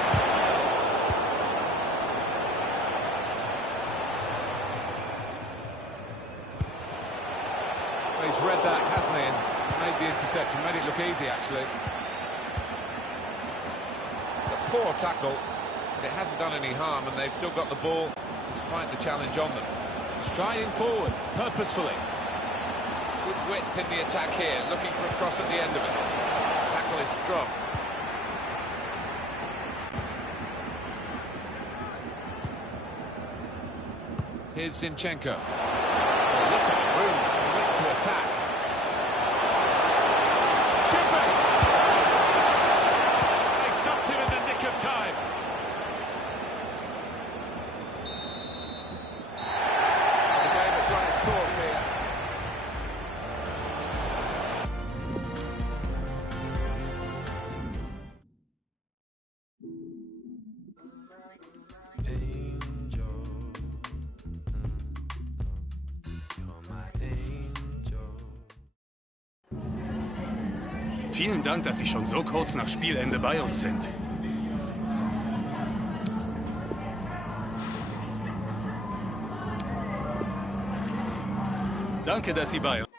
Well, he's read that, hasn't he? And made the interception, made it look easy, actually. Poor tackle, but it hasn't done any harm, and they've still got the ball despite the challenge on them. Striding forward, purposefully. Good width in the attack here, looking for a cross at the end of it. Tackle is strong. Here's Zinchenko. Oh, look at the room in which to attack. Chipping! Time. The game has run its course here. Vielen Dank, dass Sie schon so kurz nach Spielende bei uns sind. Danke, dass Sie bei uns sind.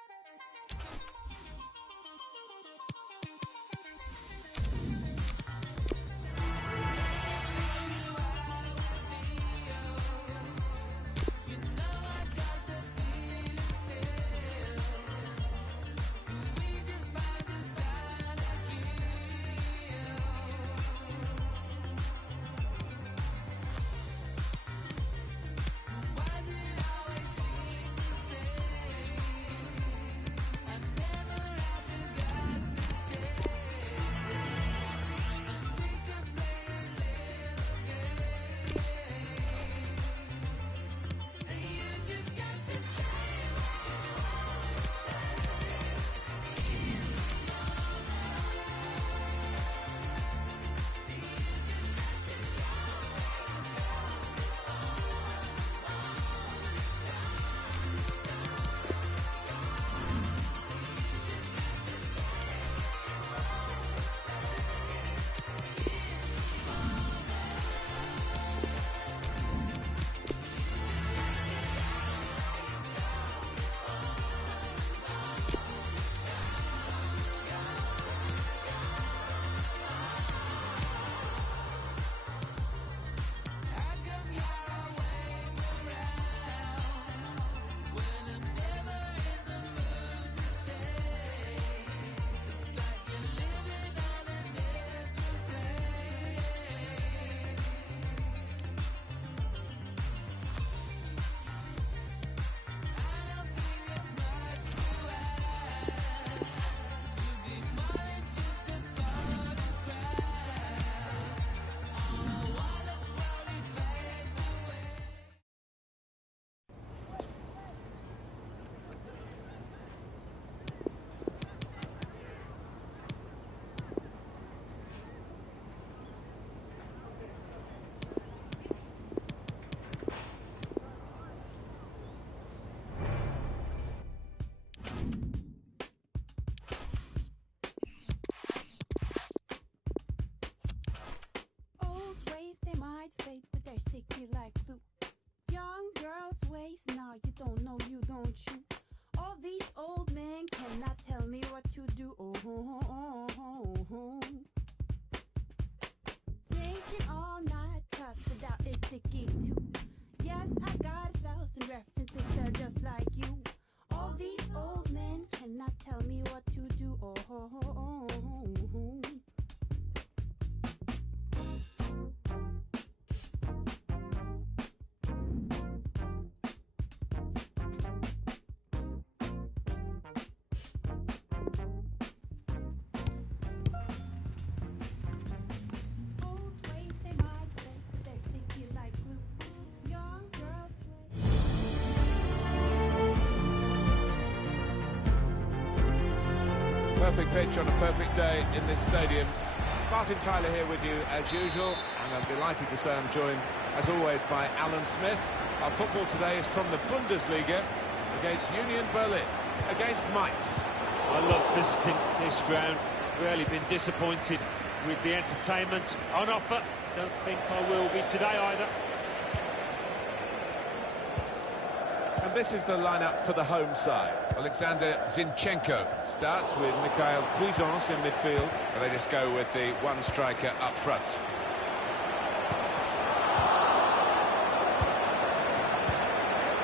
Like glue. Young girls waste now, you don't know, you don't you. All these old men cannot tell me what to do. Thinking all night, cause the doubt is sticky too. Yes, I got 1,000 references, they're just like you. All these old men cannot tell me what to do. Perfect pitch on a perfect day in this stadium. Martin Tyler here with you as usual, and I'm delighted to say I'm joined, as always, by Alan Smith. Our football today is from the Bundesliga against Union Berlin, against Mainz. I love visiting this ground. Really been disappointed with the entertainment on offer. Don't think I will be today either. And this is the lineup for the home side. Alexander Zinchenko starts with Mikhail Cuisance in midfield. And they just go with the one striker up front.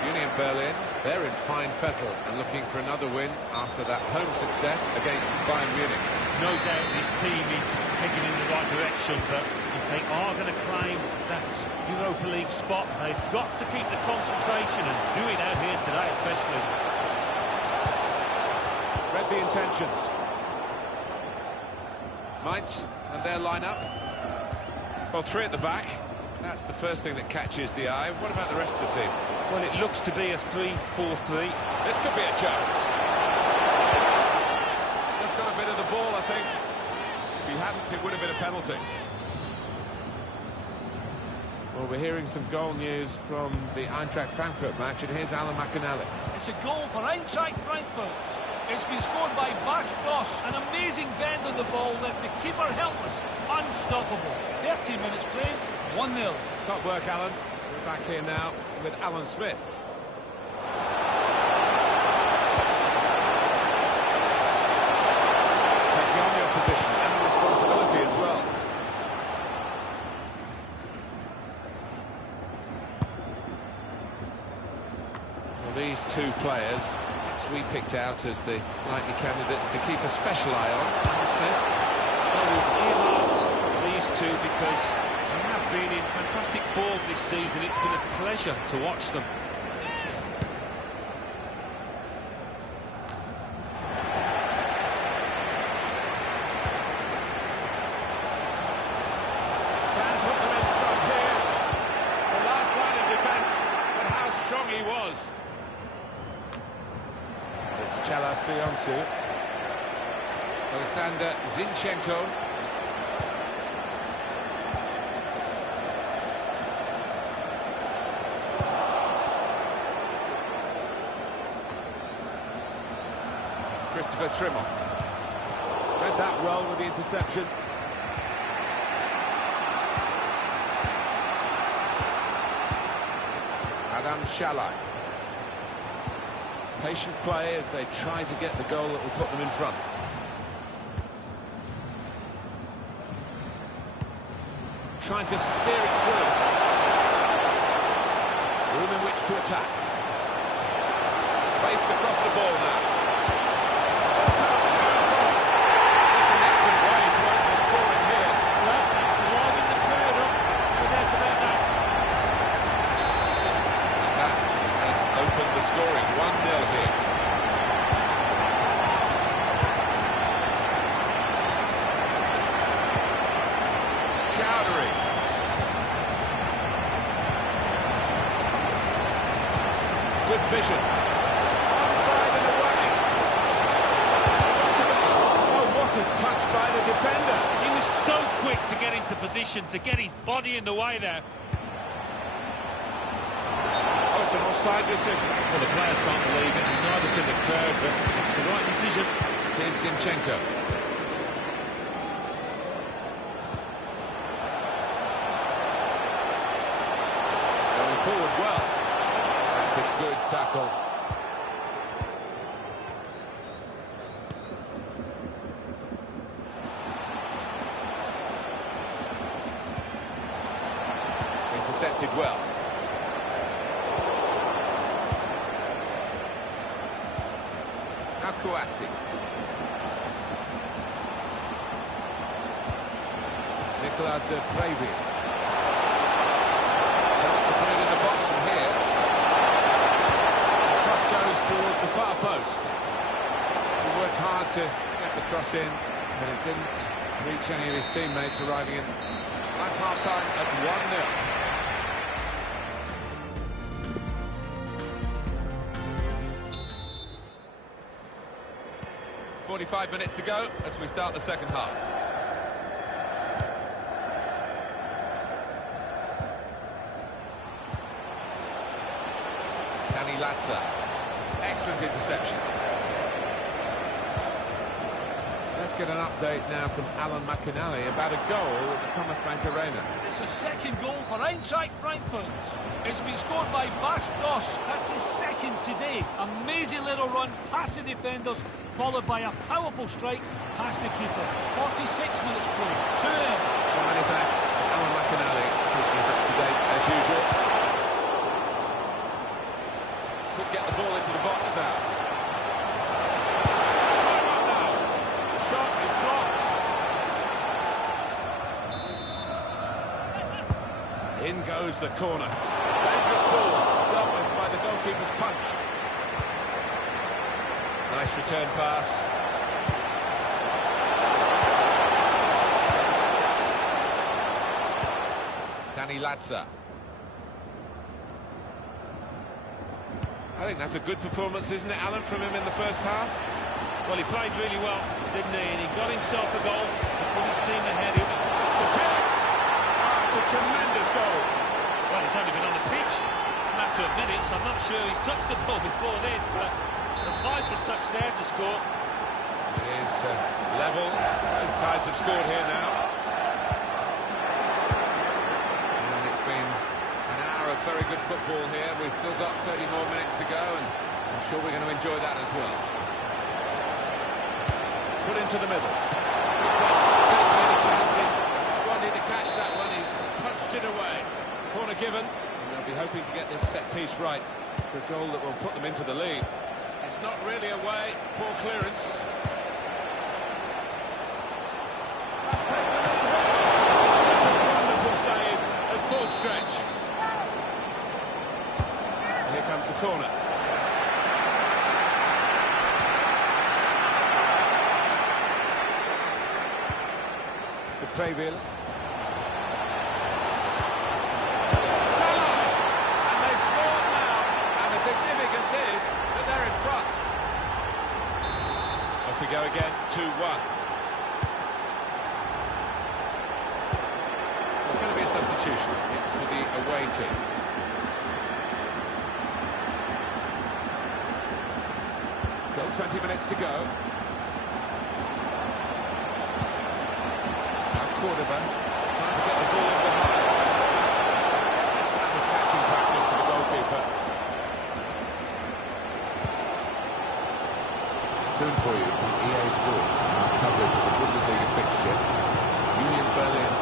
Union Berlin, they're in fine fettle and looking for another win after that home success against Bayern Munich. No doubt this team is heading in the right direction, but if they are going to claim that Europa League spot, they've got to keep the concentration and do it out here today especially. Read the intentions. Mainz and their lineup. Well, three at the back. That's the first thing that catches the eye. What about the rest of the team? Well, it looks to be a 3-4-3. This could be a chance. Just got a bit of the ball, I think. If he hadn't, it would have been a penalty. Well, we're hearing some goal news from the Eintracht Frankfurt match, and here's Alan McInally. It's a goal for Eintracht Frankfurt. It's been scored by Bastos. An amazing bend on the ball left the keeper helpless. Unstoppable. 13 minutes played, 1-0. Top work, Alan. We're back here now with Alan Smith. Taking on the opposition and the responsibility as well. Well, these two players we picked out as the likely candidates to keep a special eye on. Alan Smith. Well, we've earmarked these two because they have been in fantastic form this season. It's been a pleasure to watch them. Can put them in front here. The last line of defence, but how strong he was. It's Chala Sionsu. Alexander Zinchenko. Christopher Trimon. Read that well with the interception. Adam Shalai. Patient play as they try to get the goal that will put them in front. Trying to steer it through. Room in which to attack. Spaced across the ball now. It's an excellent way to open the scoring here. Well, it's warming the crowd up. No doubt about that. That has opened the scoring. 1-0 here. Chowdhury. Good vision. Onside and away. Oh, what a touch by the defender. He was so quick to get into position, to get his body in the way there. Oh, it's an offside decision. Well, the players can't believe it, and neither can the crowd, but it's the right decision. Here's Zinchenko. Going forward well. That's a good tackle. Intercepted well. Now Kouassi. Nicolas de Préville. Wants to put it in the box from here. The cross goes towards the far post. He worked hard to get the cross in, but it didn't reach any of his teammates arriving in. That's half-time at 1-0. 45 minutes to go as we start the second half. Danny Latza. Excellent interception. Let's get an update now from Alan McInally about a goal at the Commerzbank Arena. It's the second goal for Eintracht Frankfurt. It's been scored by Bastos. That's his second today. Amazing little run past the defenders, followed by a powerful strike past the keeper. 46 minutes played, 2-0. Well, many thanks, Alan McInally, keeping us up to date as usual. Could get the ball into the box now. Time up now. The shot is blocked. In goes the corner. Dangerous ball, dealt with by the goalkeeper's punch. Nice return pass. Danny Latza. I think that's a good performance, isn't it, Alan, from him in the first half? Well, he played really well, didn't he? And he got himself a goal to put his team ahead. The shot! It's a tremendous goal. Well, he's only been on the pitch a matter of minutes. I'm not sure he's touched the ball before this, but the Vital touch there to score. It is level. Both sides have scored here now. And it's been an hour of very good football here. We've still got 30 more minutes to go, and I'm sure we're going to enjoy that as well. Put into the middle. Taking any chances. Wanting to catch that one. He's punched it away. Corner given. And they'll be hoping to get this set piece right for a goal that will put them into the lead. It's not really away. Poor clearance. That's a wonderful save at full stretch. Here comes the corner. The Preville. Salah! And they scored now. And the significance is that they're in front. Off we go again, 2-1. There's going to be a substitution. It's for the away team. Still 20 minutes to go. Now Cordoba trying to get the ball in behind. That was catching practice for the goalkeeper. Soon for you on EA Sports, our coverage of the Bundesliga fixture. Union Berlin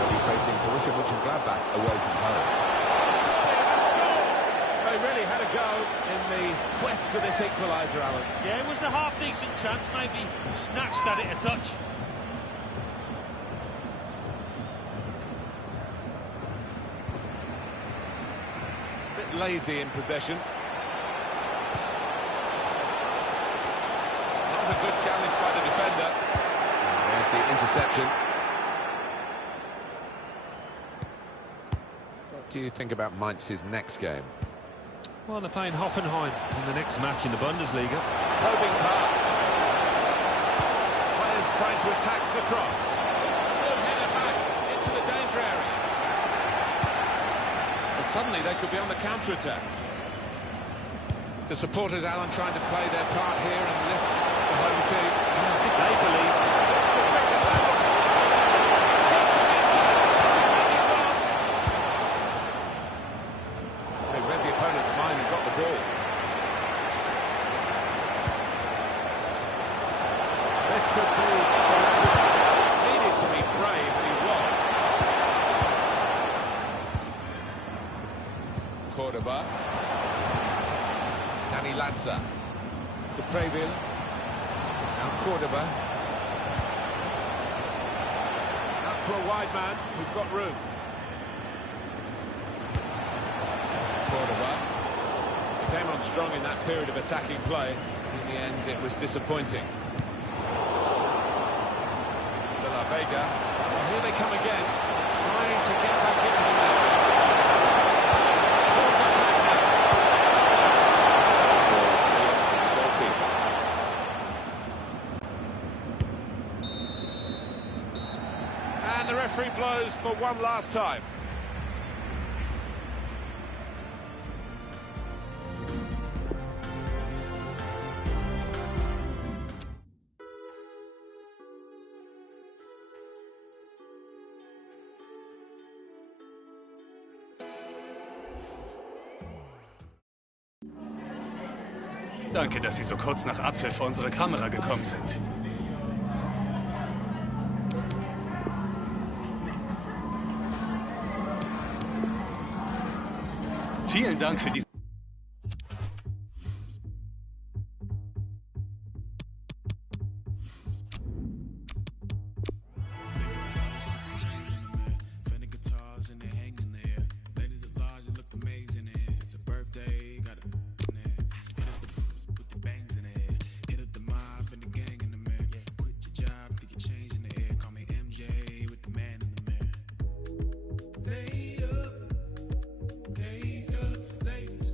will be facing Borussia Mönchengladbach away from home. They really had a go in the quest for this equaliser, Alan. Yeah, it was a half-decent chance, maybe snatched at it a touch. It's a bit lazy in possession. Not a good challenge by the defender. And there's the interception. What do you think about Mainz's next game? Well, they're playing Hoffenheim in the next match in the Bundesliga. Probing pass. Players trying to attack the cross. Good header back into the danger area. But suddenly they could be on the counter-attack. The supporters, Alan, trying to play their part here and lift the home team. I think they believe. They read the opponent's mind and got the ball. This could be the level. Needed to be brave, and he was. Cordoba. Danny Lanza. De Preville. Now Cordoba. Out to a wide man who's got room. Cordoba. He came on strong in that period of attacking play. In the end, it was disappointing. De La Vega. Well, here they come again, trying to get back into the match. Pulls it back now. Goalkeeper. And the referee blows for one last time. Danke, dass Sie so kurz nach Abpfiff vor unsere Kamera gekommen sind. Vielen Dank für die... Later, ladies.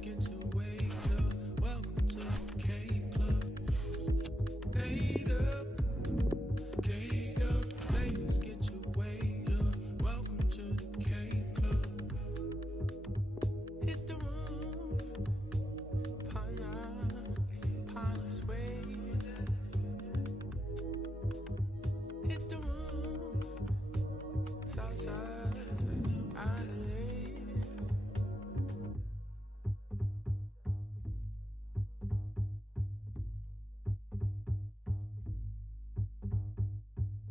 outside, I leave.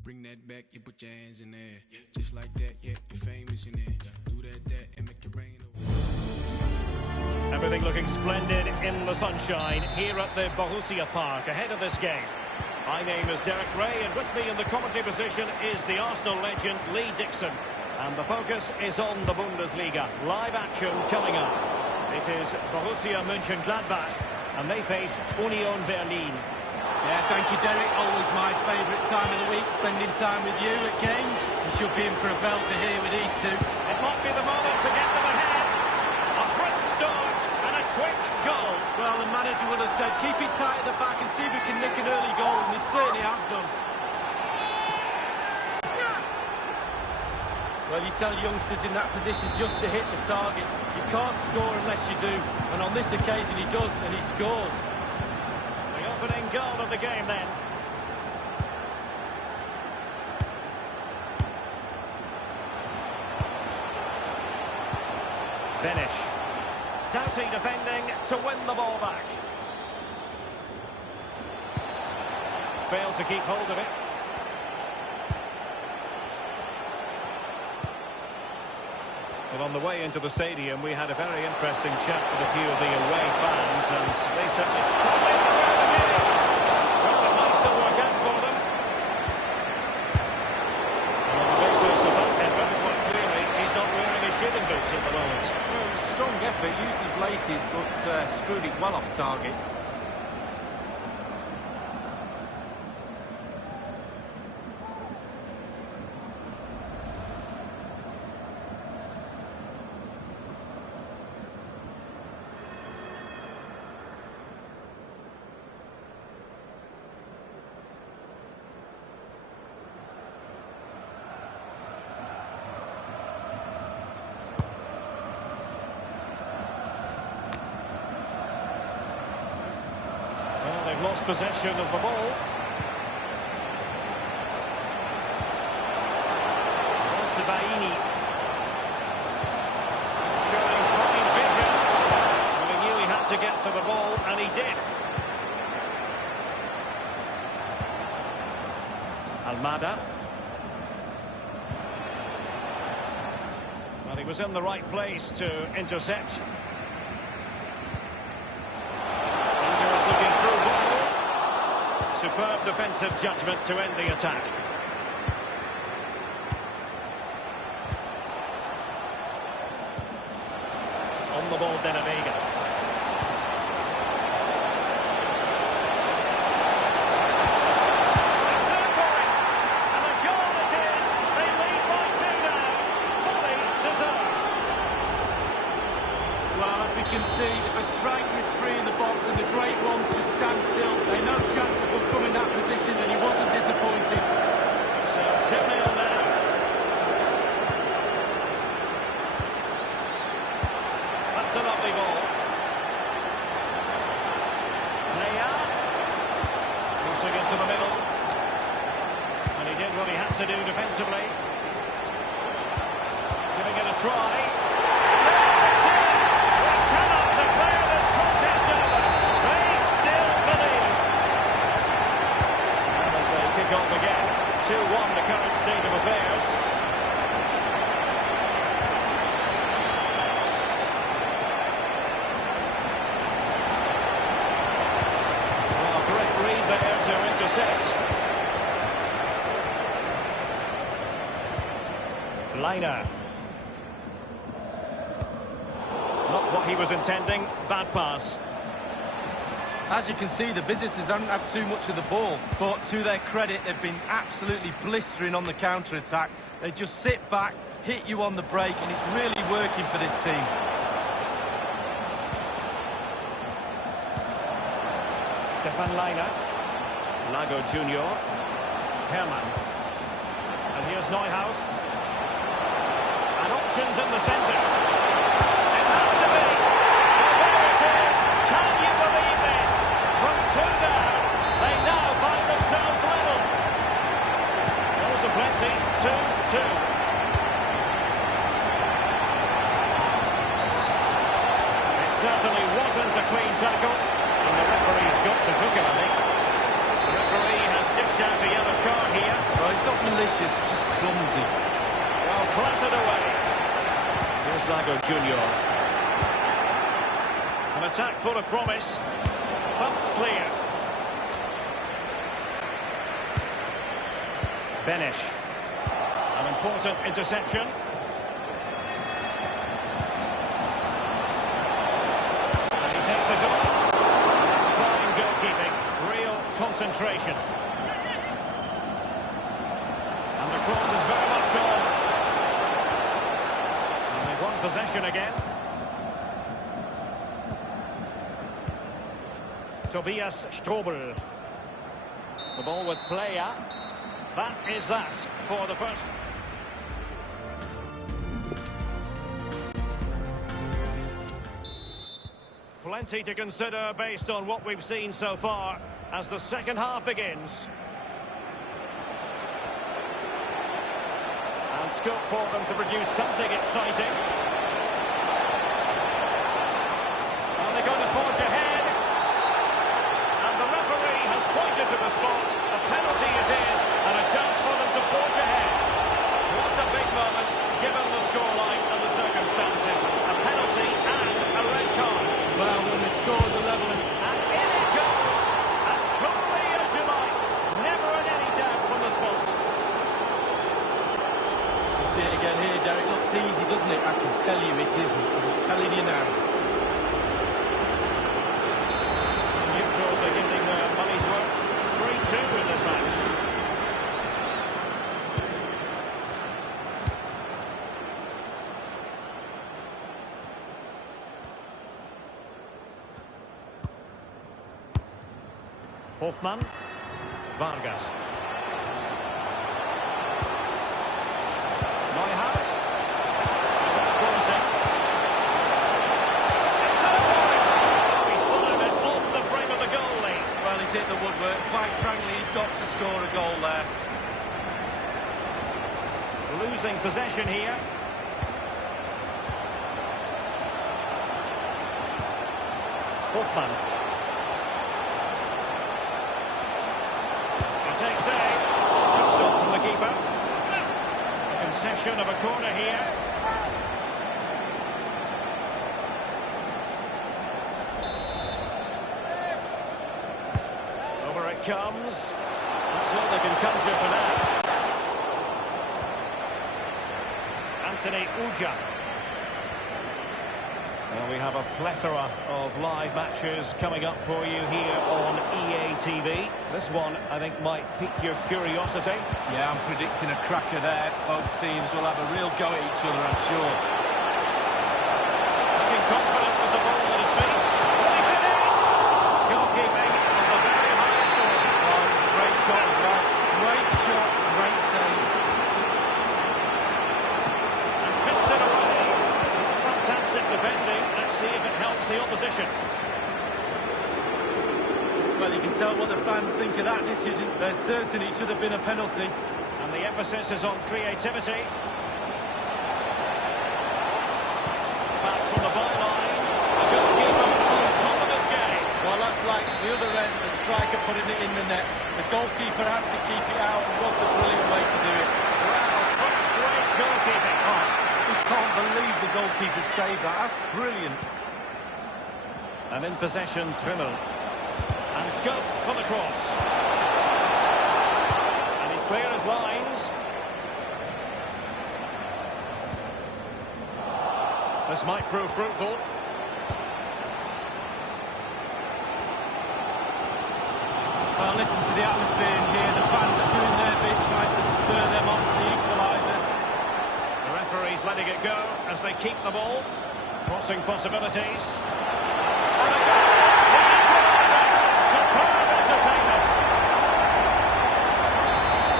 Bring that back, you put your hands in there. Just like that, yeah, you're famous in there. Do that, and make it rain. Everything looking splendid in the sunshine here at the Borussia Park ahead of this game. My name is Derek Ray, and with me in the commentary position is the Arsenal legend Lee Dixon. And the focus is on the Bundesliga. Live action coming up. It is Borussia Mönchengladbach, and they face Union Berlin. Yeah, thank you, Derek. Always my favourite time of the week, spending time with you at games. You should be in for a belter here with these two. It might be the moment to get them ahead. A brisk start and a quick goal. Well, the manager would have said, keep it tight at the back and see if we can nick an early goal, and they certainly have done. Well, you tell youngsters in that position just to hit the target. You can't score unless you do, and on this occasion he does, and he scores. The opening goal of the game then. Finish. Doughty defending to win the ball back. Failed to keep hold of it. Well, on the way into the stadium, we had a very interesting chat with a few of the away fans, and they certainly... Well, it might still work out for them. And on the basis of that effort, quite clearly, he's not wearing his shooting boots at the moment. Well, it was a strong effort, used his laces, but screwed it well off target. They've lost possession of the ball. Sabaini showing fine vision. Well, he knew he had to get to the ball, and he did. Almada. Well, he was in the right place to intercept. Superb defensive judgment to end the attack. On the ball, Denevega. It's there for him. And the goal it is. They lead by 2 now. Fully deserved. Well, as we can see, if a striker is free in the box and the great ones just stand still, they know chances will come in that position, and he wasn't disappointed. So 2-0 now. That's a lovely ball. Leia. Crossing into the middle. And he did what he had to do defensively. Giving it a try. Goal again, 2-1 the current state of affairs. Well, a great read there to intercept. Liner. Not what he was intending, bad pass. As you can see, the visitors haven't had too much of the ball, but to their credit, they've been absolutely blistering on the counter-attack. They just sit back, hit you on the break, and it's really working for this team. Stefan Leiner. Lago Junior. Hermann. And here's Neuhaus. And options in the centre. It has to be. And there it is. Can you believe this? From 2 down, they now find themselves level. Goals are plenty. 2-2. a clean tackle, and the referee's got to book it, I think. The referee has dished out a yellow card here. Well, it's not malicious, it's just clumsy. Well, clattered away. Here's Lago Junior. An attack full of promise. Thumped clear. Benish. An important interception. And he takes it on. That's fine goalkeeping. Real concentration. And the cross is very much on. And they've won possession again. Tobias Strobel. The ball with Playa. That is that for the first. Plenty to consider based on what we've seen so far as the second half begins. And scope for them to produce something exciting. And they're going to forge ahead. And the referee has pointed to the spot. A penalty it is, and a chance for them to forge ahead. What a big moment, given the scoreline and the circumstances. A penalty and a red card. Well, when the scores are level and in it goes, as calmly as you like. Never in any doubt from the spot. you see it again here, Derek. Looks easy, doesn't it? I can tell you it isn't. I'm telling you now. Neutrals are getting their money's worth. 3-2 in this match. Hofmann. Vargas. Neuhaus. That's promising. He's followed it off the frame of the goalie. Well, he's hit the woodwork. Quite frankly, he's got to score a goal there. Losing possession here. Hofmann. Takes aim. Good stop from the keeper. A concession of a corner here. Over it comes. That's all they can conjure for now. Anthony Uja. Well, we have a plethora of live matches coming up for you here on EA TV. This one, I think, might pique your curiosity. Yeah, I'm predicting a cracker there. Both teams will have a real go at each other, I'm sure. Looking confident with the ball at his feet. Finish! Goalkeeping of the very highest order. Oh, it's a great shot as well. Great shot, great save. And fisted away. Fantastic defending. Let's see if it helps the opposition. Well, you can tell what the fans think of that decision. They're certain it should have been a penalty. And the emphasis is on creativity. Back from the byline. The goalkeeper on top of his game. Well, that's like the other end, the striker putting it in the net. The goalkeeper has to keep it out, and what a brilliant way to do it. Wow, first-rate goalkeeping. Oh, you can't believe the goalkeeper saved that. That's brilliant. And in possession, Trimmel. And scope for the cross. And he's clear as lines. This might prove fruitful. Well, listen to the atmosphere in here. The fans are doing their bit, trying to stir them on to the equaliser. The referee's letting it go as they keep the ball. Crossing possibilities. And a goal! The equaliser! Superb entertainment!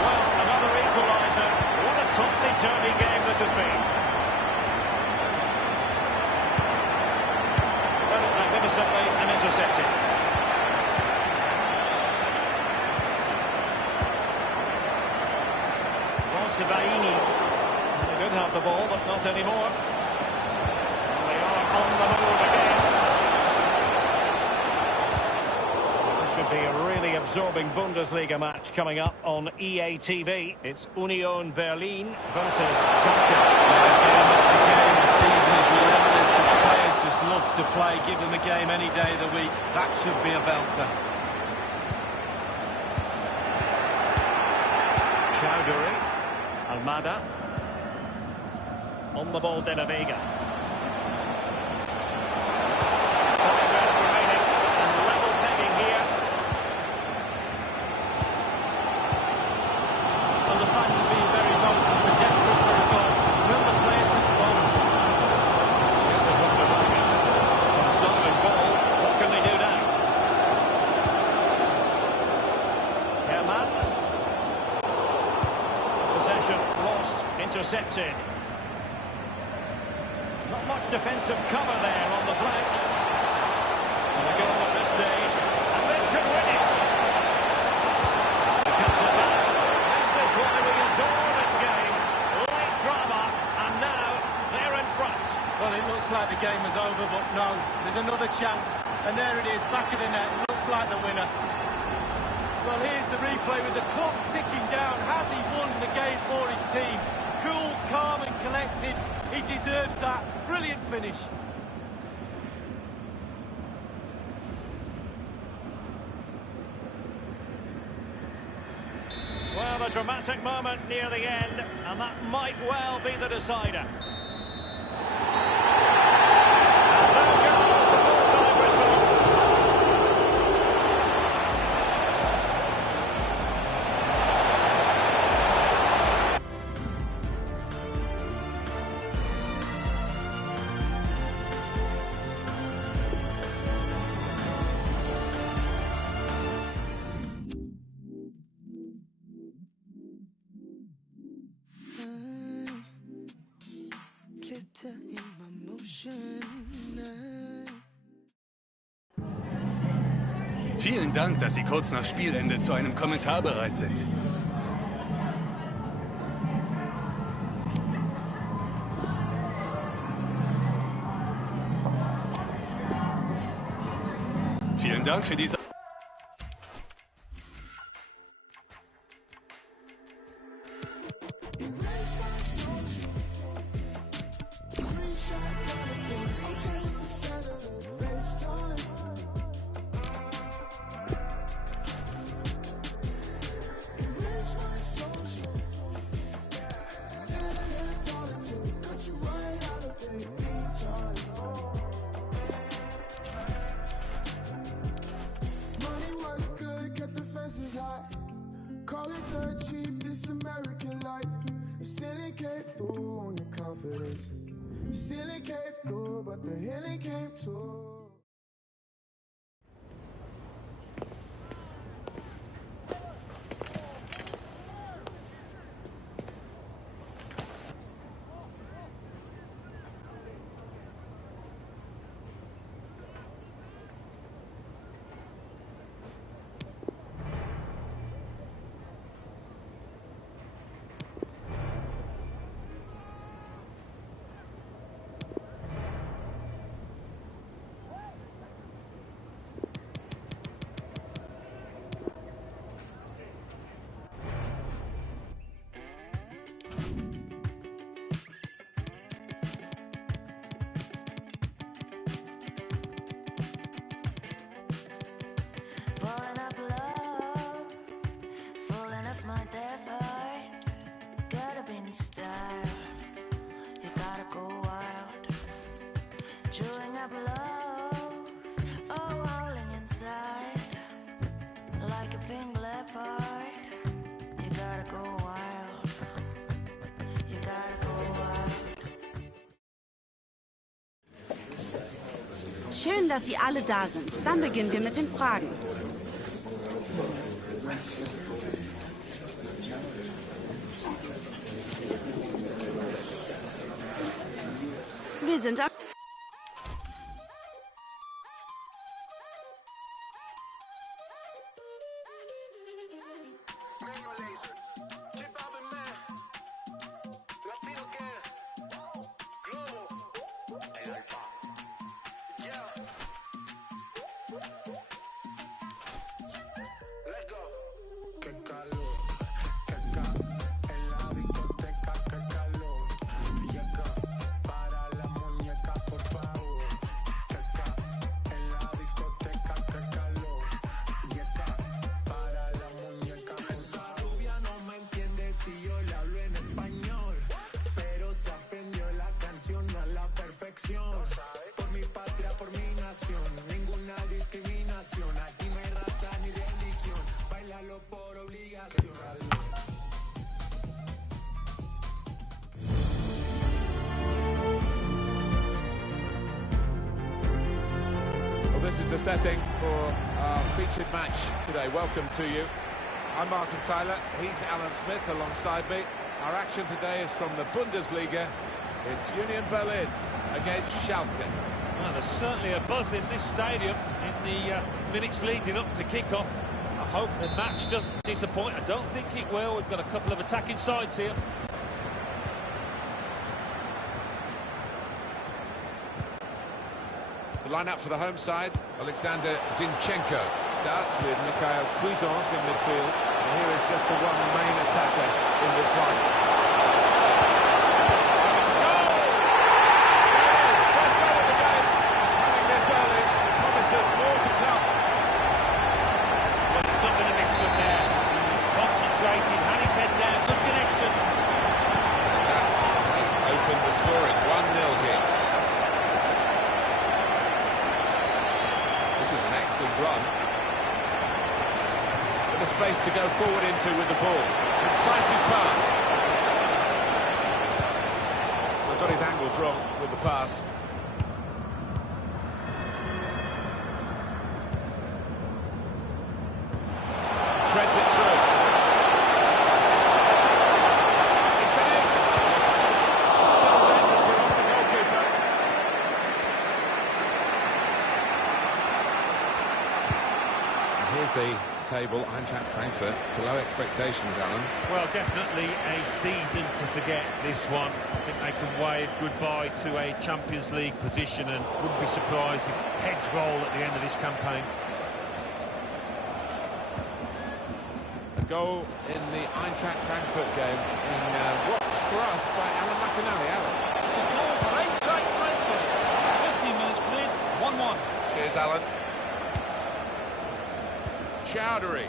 Well, another equaliser. What a topsy-turvy game this has been. Well, magnificently and intercepted. Sibaini. They could have the ball, but not anymore. And they are on the move again. Should be a really absorbing Bundesliga match coming up on EA TV. It's Union Berlin versus Schalke. The season is relentless, but the players just love to play. Give them a game any day of the week. That should be a belter. Chowdhury, Almada, on the ball, De La Vega. 5 minutes remaining, and level pegging here. Well, the fans are being very vocal. They're desperate for a goal. Will the players respond? Here's a run to Vargas. Can stop his ball. What can they do now? Herman. Possession lost, intercepted. Not much defensive cover there on the flank. And a goal at this stage, and this could win it. Cuts it back. This is why we adore this game. Late drama, and now they're in front. Well, it looks like the game was over, but no, there's another chance. And there it is, back of the net. Looks like the winner. Well, here's the replay with the clock ticking down. Has he won the game for his team? Cool, calm and collected. He deserves that. Brilliant finish. Well, a dramatic moment near the end, and that might well be the decider. And there goes the full-time whistle. Vielen Dank, dass Sie kurz nach Spielende zu einem Kommentar bereit sind. Vielen Dank für diese... Call it the cheap, this American life. Ceiling came through on your confidence. Ceiling came through, but the healing came too. My death heart, get up in style. You gotta go wild, chewing up love, oh, howling inside like a pink leopard. You gotta go wild. You gotta go wild. Schön, dass Sie alle da sind. Dann beginnen wir mit den Fragen. Wir sind am... the setting for our featured match today. Welcome to you. I'm Martin Tyler, he's Alan Smith alongside me. Our action today is from the Bundesliga. It's Union Berlin against Schalke. Well, there's certainly a buzz in this stadium in the minutes leading up to kick-off. I hope the match doesn't disappoint. I don't think it will. We've got a couple of attacking sides here. The line-up for the home side, Alexander Zinchenko starts with Mikhail Cuisance in midfield. And here is just the one main attacker in this line. Goal! First goal of the game. Coming this early, promises more to come. Well, he's not going to miss one there. He's concentrated, had his head down, good connection. That has opened the scoring, 1-0 here. Excellent run. Bit of space to go forward into with the ball. Decisive pass. Well, got his angles wrong with the pass. Threads it through. He finished. Still dangerous here off the goalkeeper. Here's the table, Eintracht Frankfurt, below expectations, Alan. Well, definitely a season to forget, this one. I think they can wave goodbye to a Champions League position and wouldn't be surprised if heads roll at the end of this campaign. A goal in the Eintracht Frankfurt game in watch for us by Alan McAnally. Alan. It's a goal for Eintracht Frankfurt. 15 minutes played, 1-1. Cheers, Alan. Chowdhury.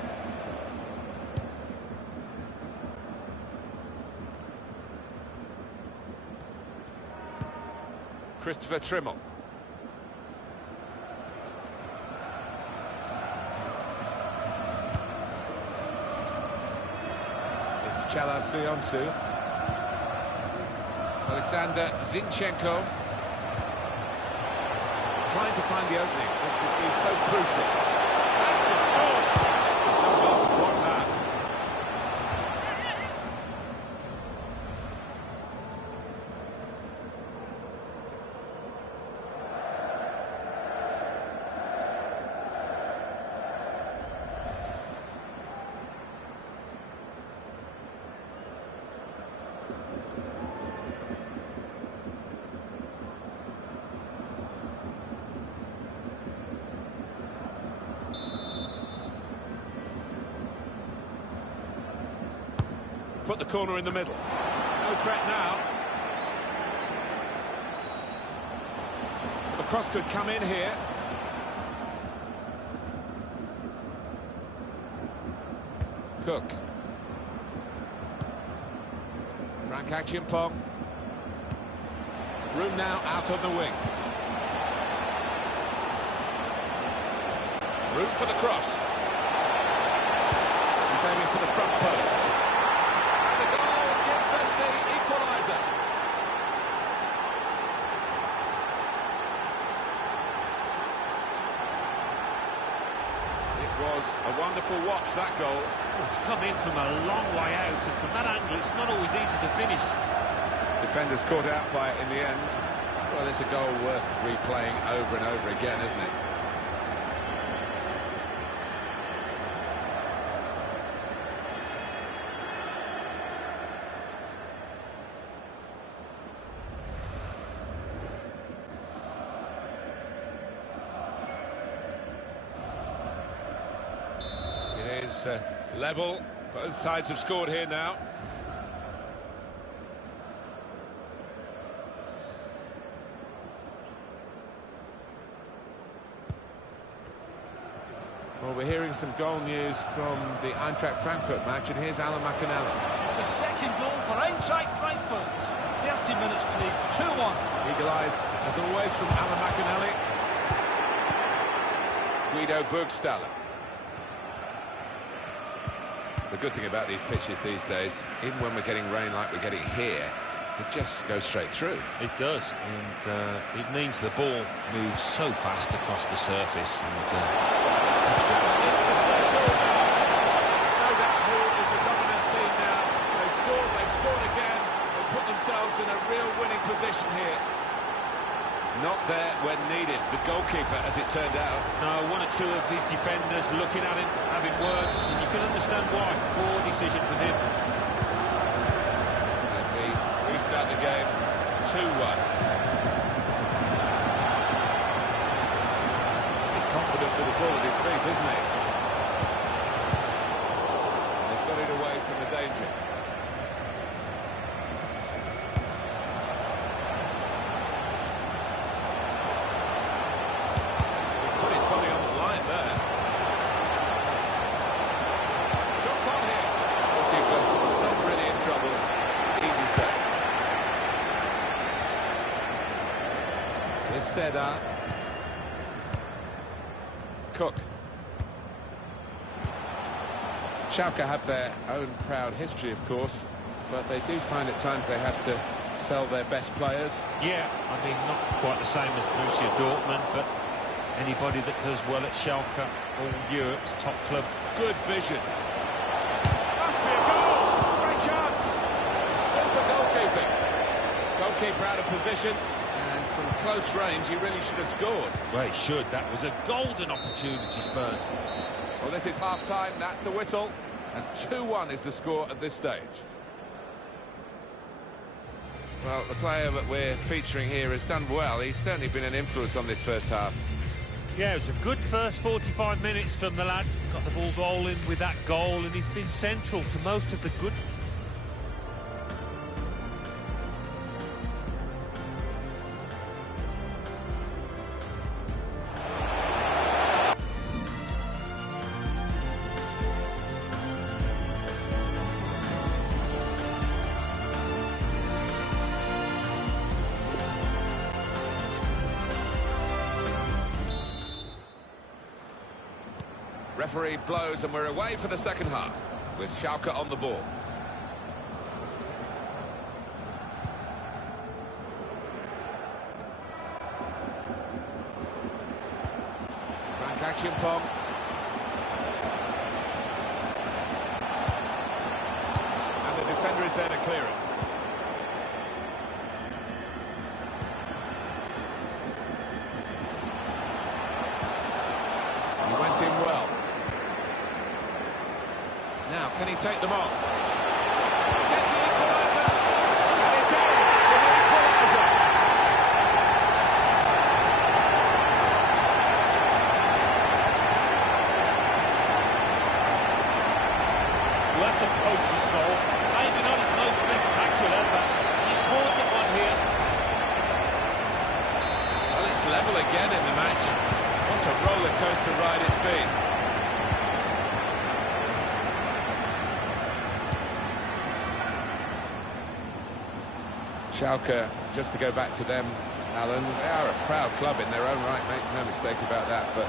Christopher Trimmel. It's Chala Suyonsu. Alexander Zinchenko. Trying to find the opening, which would be so crucial. Put the corner in the middle. No threat now. The cross could come in here. Cook. Frank Achiampong. Room now out on the wing. Room for the cross. He's aiming for the front post. Was a wonderful watch, that goal. It's come in from a long way out, and from that angle it's not always easy to finish. Defenders caught out by it in the end. Well, it's a goal worth replaying over and over again, isn't it? Level, both sides have scored here now. Well, we're hearing some goal news from the Eintracht Frankfurt match, and here's Alan McAnally. It's a second goal for Eintracht Frankfurt. 30 minutes played, 2-1. Eagle eyes, as always, from Alan McAnally. Guido Burgstaller. The good thing about these pitches these days, even when we're getting rain like we're getting here, it just goes straight through. It does, and it means the ball moves so fast across the surface. And, no doubt who is the dominant team now. They've scored again. They've put themselves in a real winning position here. Not there when needed. The goalkeeper, as it turned out. No, one or two of his defenders looking at him, having words, and you can understand why. Poor decision from him. And we restart the game 2-1. He's confident with the ball at his feet, isn't he? And they've got it away from the danger. Cook. Schalke have their own proud history, of course, but they do find at times they have to sell their best players. Yeah, I mean, not quite the same as Borussia Dortmund, but anybody that does well at Schalke, all Europe's top club. Good vision. Must be a goal! Great chance! Super goalkeeping. Goalkeeper out of position. And from close range, he really should have scored. Well, he should. That was a golden opportunity spurned. Well, this is half-time. That's the whistle. And 2-1 is the score at this stage. Well, the player that we're featuring here has done well. He's certainly been an influence on this first half. Yeah, it was a good first 45 minutes from the lad. Got the ball rolling with that goal, and he's been central to most of the good... Referee blows and we're away for the second half with Schalke on the ball. Frank Action-Pong. And the defender is there to clear it. He went in well. Now, can he take them on? Get the equaliser! And it's in with the equaliser! Well, that's a poacher's goal. Maybe not his most spectacular, but an important one here. Well, it's level again in the match. What a roller coaster ride it's been. Schalke, just to go back to them, Alan, they are a proud club in their own right, make no mistake about that, but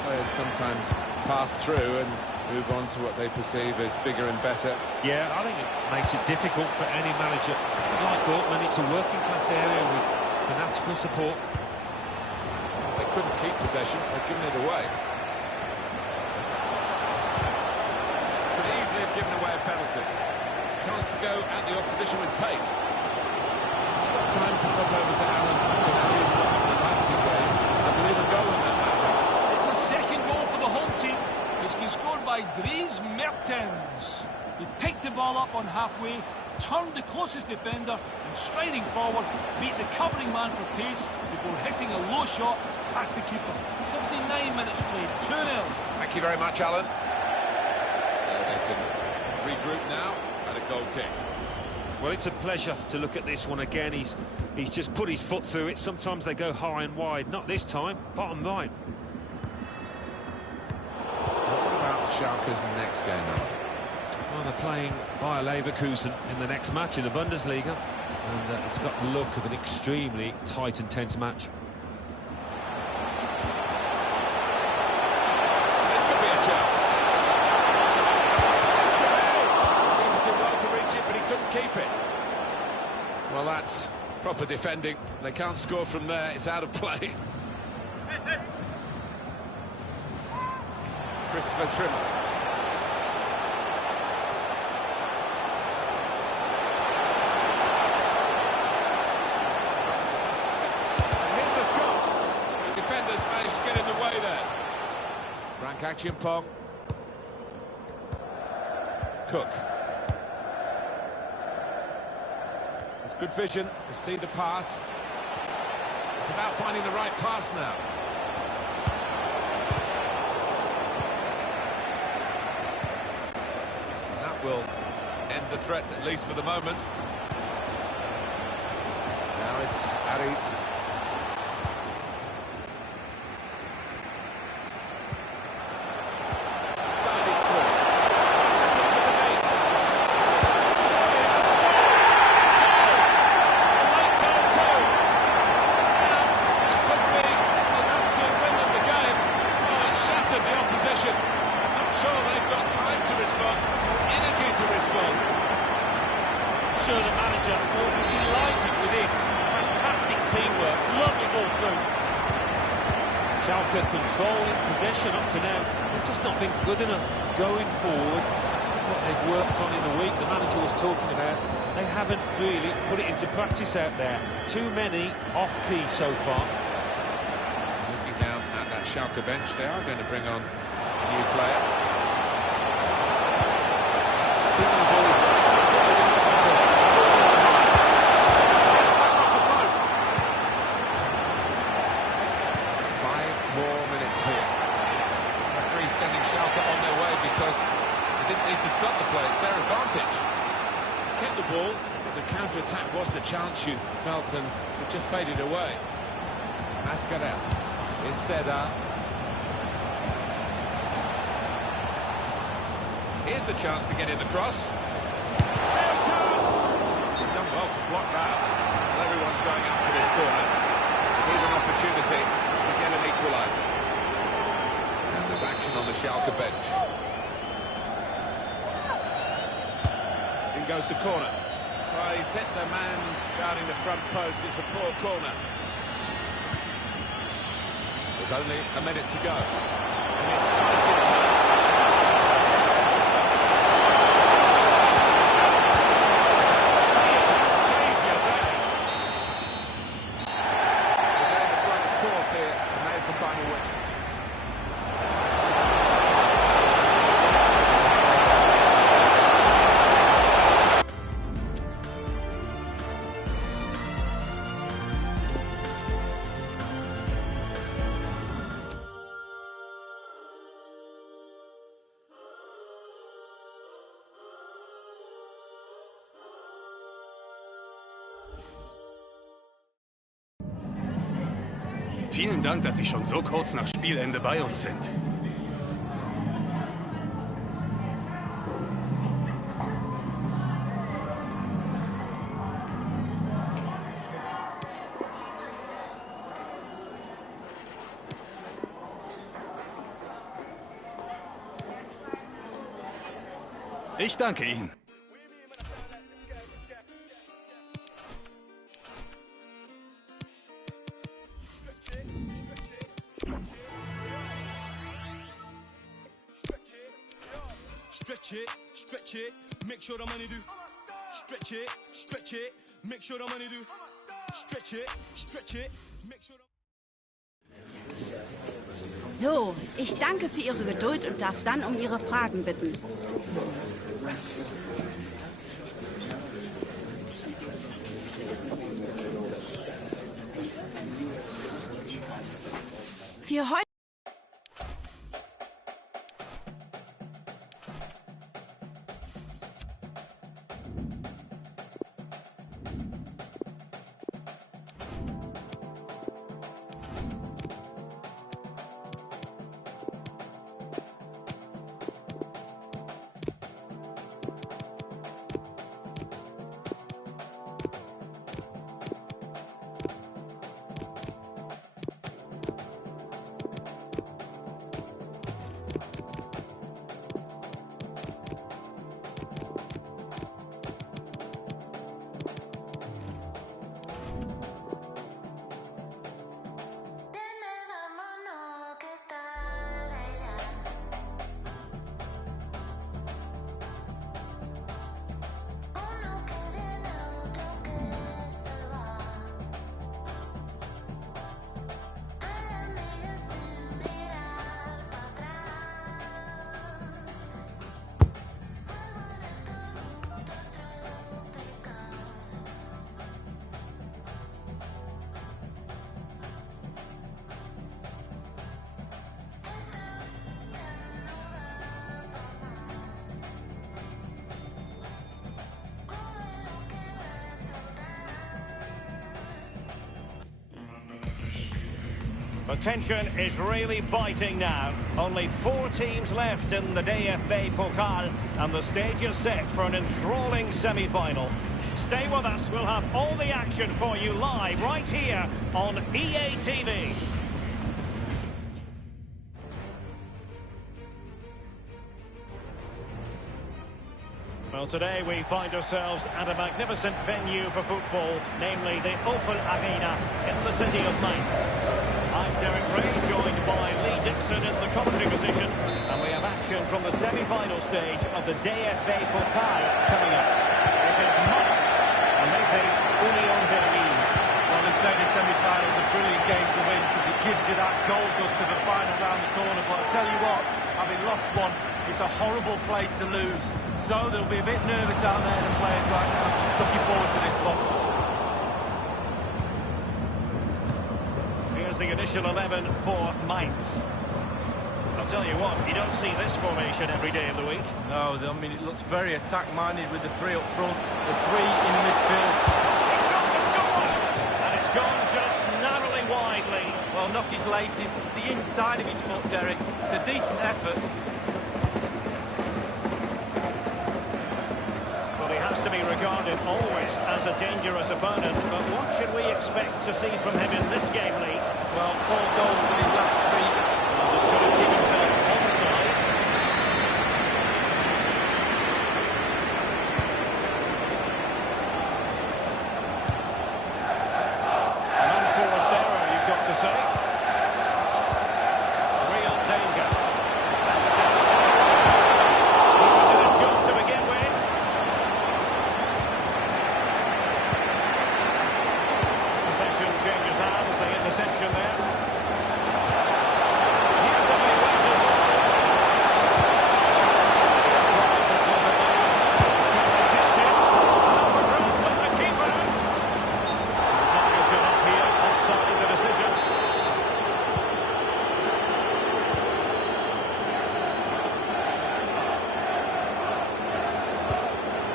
players sometimes pass through and move on to what they perceive as bigger and better. Yeah, I think it makes it difficult for any manager. Like Dortmund, it's a working class area with fanatical support. They couldn't keep possession, they've given it away. Could easily have given away a penalty. Chance to go at the opposition with pace. Time to pop over to Alan. Now he's watching the Leipzig game. I believe a goal in that matchup. It's a second goal for the home team. It's been scored by Dries Mertens. He picked the ball up on halfway, turned the closest defender, and striding forward, beat the covering man for pace before hitting a low shot past the keeper. 59 minutes played, 2-0. Thank you very much, Alan. So they can regroup now at a goal kick. Well, it's a pleasure to look at this one again. He's just put his foot through it. Sometimes they go high and wide. Not this time. Bottom right. What about Schalke's next game, Alan? Well, they're playing Bayer Leverkusen in the next match in the Bundesliga. And it's got the look of an extremely tight and tense match. This could be a chance. He did well to reach it, but he couldn't keep it. Well, that's proper defending. They can't score from there. It's out of play. Christopher Trimmer. And here's the shot. The defenders managed to get in the way there. Frank Achiampong. Cook. It's good vision to see the pass. It's about finding the right pass now. And that will end the threat, at least for the moment. Now it's Arit. Sure, the manager will be delighted with this. Fantastic teamwork, lovely ball through. Schalke controlling possession up to now. They've just not been good enough going forward. What they've worked on in the week, the manager was talking about, they haven't really put it into practice out there. Too many off-key so far. Looking down at that Schalke bench, they are going to bring on a new player. Bringing the ball. Sending Schalke on their way because they didn't need to stop the play. It's their advantage. Kept the ball, but the counter-attack was the chance you felt, and it just faded away. Mascarell is Seda. Here's the chance to get in the cross. Real chance! He's done well to block that. Well, everyone's going up for this corner. Here's an opportunity to get an equaliser. There's action on the Schalke bench. In goes the corner. Well, he's hit the man guarding the front post. It's a poor corner. There's only a minute to go. And it's sighted. The game has run its course here, and there's the final whistle. Vielen Dank, dass Sie schon so kurz nach Spielende bei uns sind. Ich danke Ihnen. Stretch it, make sure the money do. Stretch it, make sure the money do. Stretch it, make sure the... So, ich danke für Ihre Geduld und darf dann um Ihre Fragen bitten. Für heute... The tension is really biting now. Only 4 teams left in the DFB Pokal, and the stage is set for an enthralling semi-final. Stay with us, we'll have all the action for you live right here on EA TV. Well, today we find ourselves at a magnificent venue for football, namely the Opel Arena in the city of Mainz. I'm Derek Ray, joined by Lee Dixon in the commentary position, and we have action from the semi-final stage of the DFB Pokal coming up. It is Mainz, and they face Union Berlin. Well, they say the semi-final is a brilliant game to win because it gives you that goal dust of a final round the corner. But I tell you what, having lost one, it's a horrible place to lose. So they'll be a bit nervous out there, the players right now. Looking forward to this one. Here's the initial 11 for Mainz. I'll tell you what, you don't see this formation every day of the week. No, I mean, it looks very attack-minded with the 3 up front, the 3 in midfield. He's got to score! And it's gone just narrowly widely. Well, not his laces, it's the inside of his foot, Derek. It's a decent effort. To be regarded always as a dangerous opponent, but what should we expect to see from him in this game, Lee? Well, 4 goals in his last 3. Well, just trying to keep himself onside. An unforced error, you've got to say. Real danger. He can do his job to begin with. Changes hands, the interception there. Beautifully weighted ball. This was a man. He takes it. Number grabs on the keeper. The flag has gone up here, offside the decision.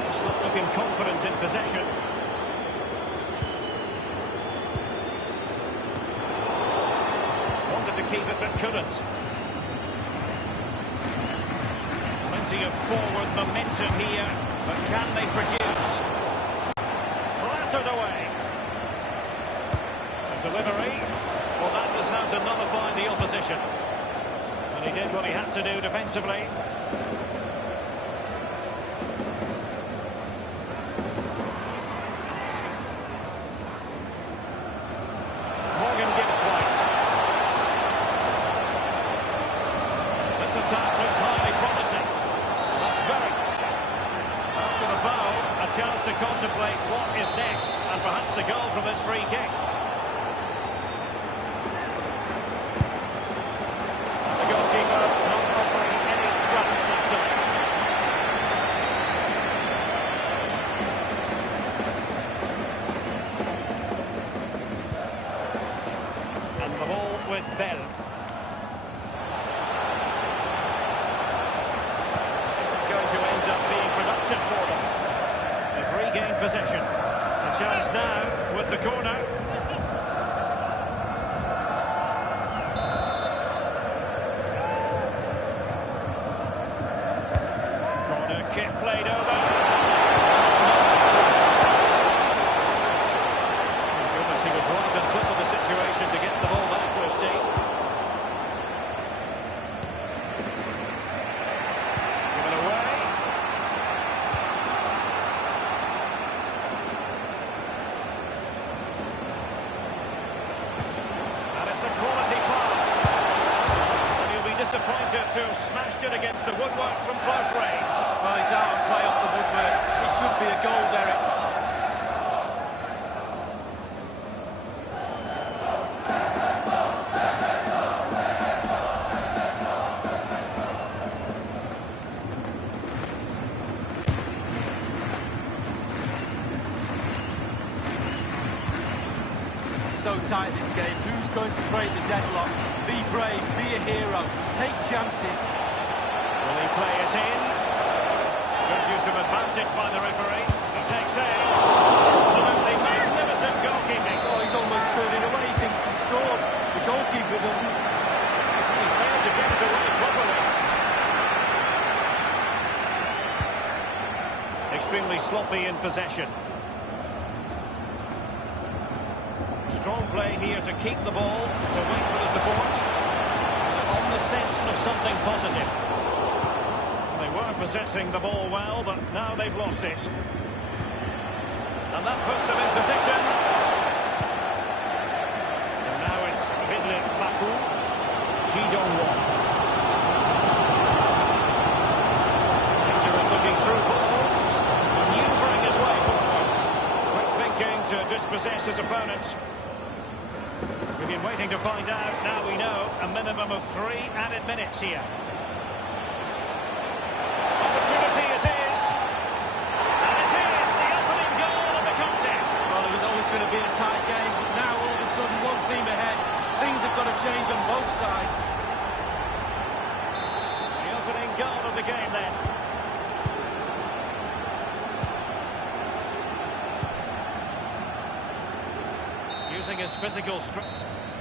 Just not looking confident in possession. To keep it but couldn't. Plenty of forward momentum here, but can they produce? Flattered away. A delivery. Well, that was how to nullify the opposition. And he did what he had to do defensively. Attack looks highly promising. That's very. After the foul, a chance to contemplate what is next, and perhaps a goal from this free kick. The goalkeeper not offering any scraps that time. And the ball with Bell. For them. They've regained possession. A chance now with the corner. Corner kick played over. Oh goodness, he was right on top of the situation to get the ball back for his team. Given away. Disappointed to have smashed it against the woodwork from close range. Well, he's out of play off the woodwork. It should be a goal, Derek. So tight this game. Who's going to break the deadlock? Be brave, be a hero, take chances. Will he play it in? Good use of advantage by the referee. He takes aim. Absolutely magnificent goalkeeping. Oh, he's almost turning away. He thinks he scored. The goalkeeper sloppy in possession. Strong play here to keep the ball, to wait for the support. On the scent of something positive. They were possessing the ball well, but now they've lost it. And that puts them in position. And now it's Berlim Baku. Jidong-won. Victor is looking through ball. Maneuvering his way forward. Quick thinking to dispossess his opponent. We've been waiting to find out. Now we know a minimum of 3 added minutes here. Opportunity it is. And it is the opening goal of the contest. Well, it was always going to be a tight game, but now all of a sudden one team ahead. Things have got to change on both sides. The opening goal of the game then. Using his physical strength.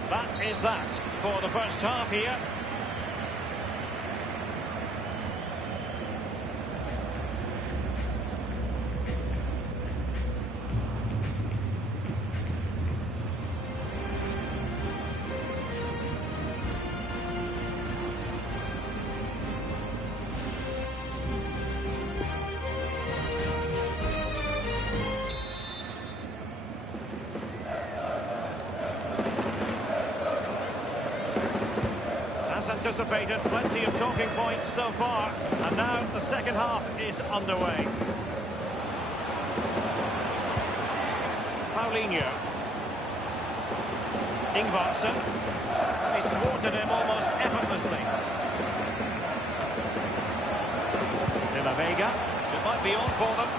That is that for the first half here. Anticipated, plenty of talking points so far, and now the second half is underway. Paulinho. Ingvarsson. He's thwarted him almost effortlessly. De La Vega. It might be on for them.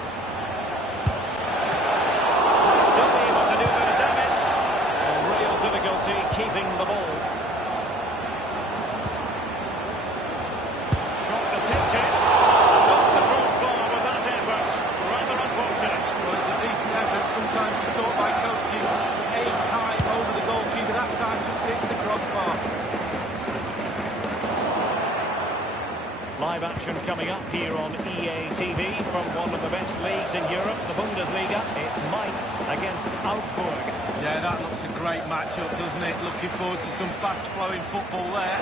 Still able to do a bit of damage. Real difficulty keeping the ball. Sometimes you're taught by coaches to aim high over the goalkeeper. That time just hits the crossbar. Live action coming up here on EA TV from one of the best leagues in Europe, the Bundesliga. It's Mainz against Augsburg. Yeah, that looks a great matchup, doesn't it? Looking forward to some fast-flowing football there.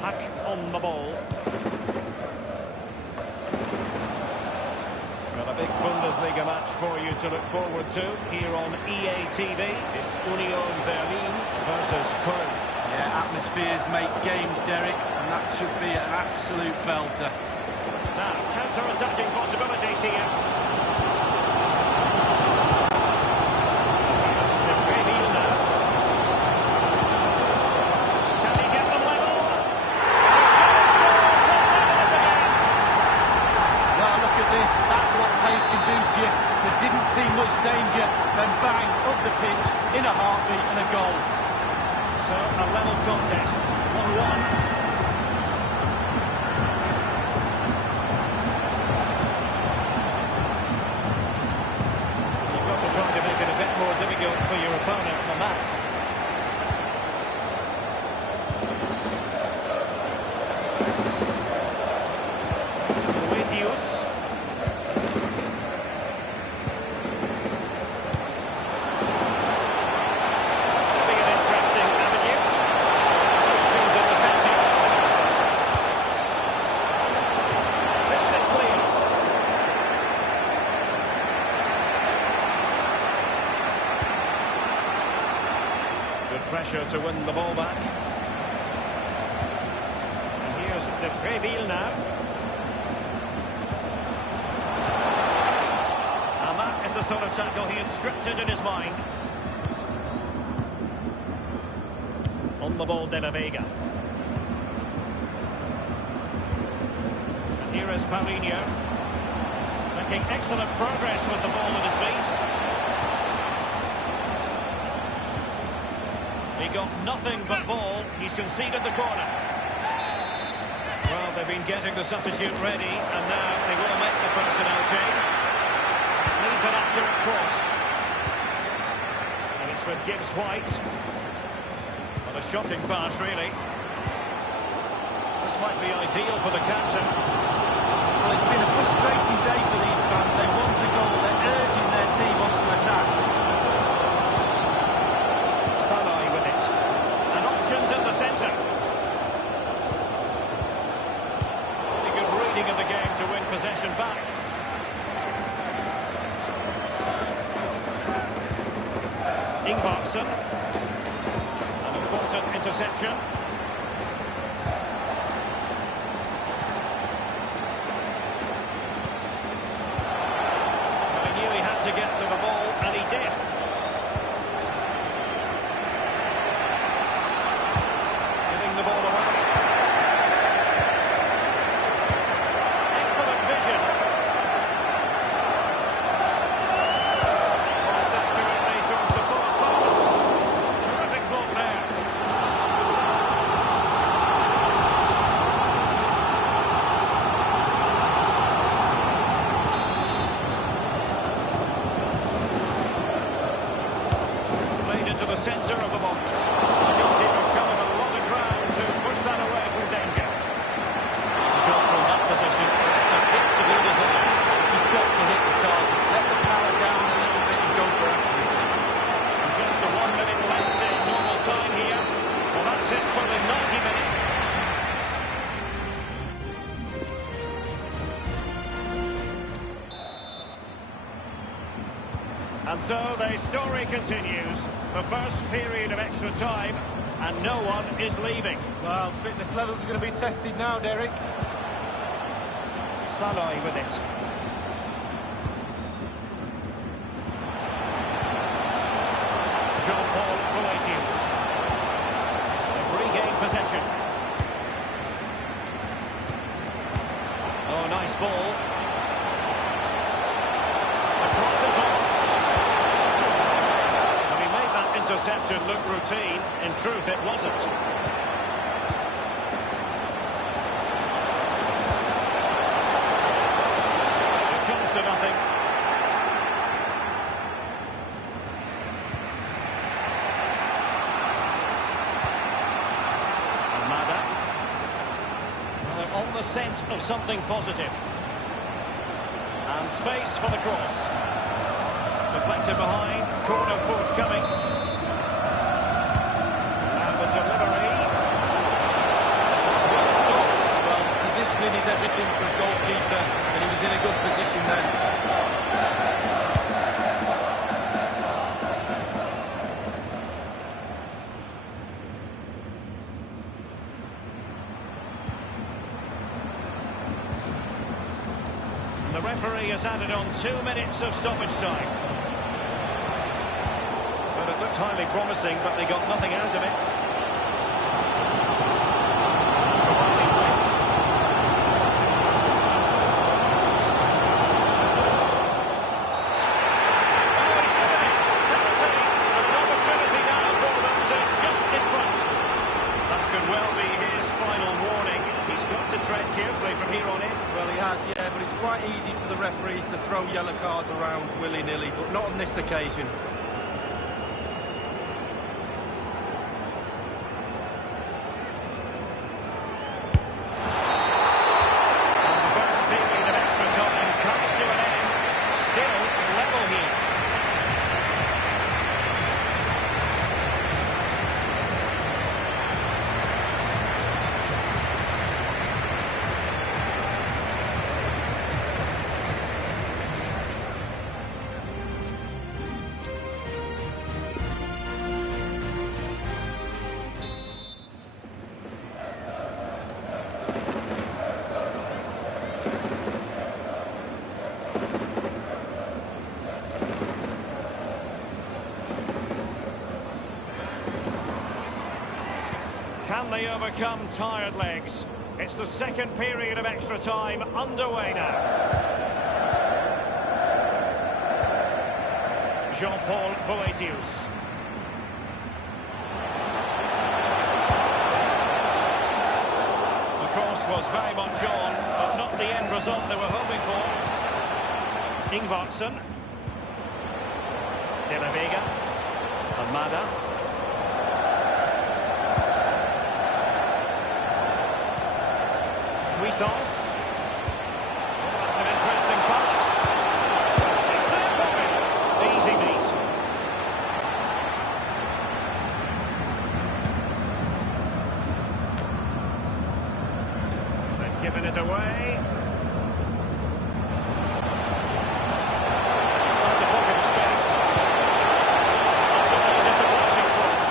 Hack on the ball. Got a big Bundesliga match for you to look forward to here on EA TV. It's Union Berlin versus Köln. Yeah, atmospheres make games, Derek, and that should be an absolute belter. Now, counter-attacking possibilities here. Can he get them level? He's going to score to level it again. Well, look at this. That's what pace can do to you. There didn't seem much danger. Then bang, up the pitch, in a heartbeat and a goal. So, a level contest, 1-1. Trying to make it a bit more difficult for your opponent than that. Matheus. This could be an interesting avenue. Seems in the centre. Distant clear. Pressure to win the ball back. And here's De Breville now. And that is the sort of tackle he had scripted in his mind. On the ball, De La Vega. And here is Paulinho. Making excellent progress with the ball at his feet. He got nothing but ball. He's conceded the corner. Well, they've been getting the substitute ready, and now they will make the personnel change. Needs an accurate cross. And it's with Gibbs White. What a shocking pass, really. This might be ideal for the captain. Well, it's been a frustrating day for these fans. They want a goal. They're urging their team on to attack. Salah with it. And options in the centre. Really good reading of the game to win possession back. Ingvartsen. An important interception. Well, he knew he had to get to the ball, and he did. Giving the ball away. Excellent vision. Crossed accurately towards the far post. Terrific block there. Played into the centre of the box. I think they have covered a lot of ground to push that away from danger. Shot from that position. A hit to be desired. Just got to hit the target. Let the power down a little bit and go for accuracy. And just the 1 minute left in normal time here. Well, that's it for the 90 minutes. And so the story continues. The first period of extra time, and no one is leaving. Well, fitness levels are going to be tested now, Derek. Salah with it. Jean-Paul Boetius. Regain possession. Oh, nice ball. The cross is on. And he made that interception look routine. In truth, it wasn't. It comes to nothing. Almada. Well, they're on the scent of something positive. And space for the cross. Deflected behind, corner forthcoming. And the delivery. It's well stopped. Well, positioning is everything for a goalkeeper, and he was in a good position then. The referee has added on 2 minutes of stoppage time. But it looked highly promising, but they got nothing out of it. Oh, he's given it. Penalty. An opportunity now for them to jump in front. That could well be his final warning. He's got to tread carefully from here on in. Well, he has, yeah, but it's quite easy for the referees to throw yellow cards around willy-nilly, but not on this occasion. And the first period of extra time comes to an end. Still level here. Can they overcome tired legs? It's the second period of extra time underway now. Jean-Paul Boetius. The cross was very much on, but not the end result they were hoping for. Ingvartsen. De La Vega. Almada. Cuisance. Oh, that's an interesting pass. It's there for him. Easy meet. They've given it away. It's found the pocket of space. That's a disappointing cross.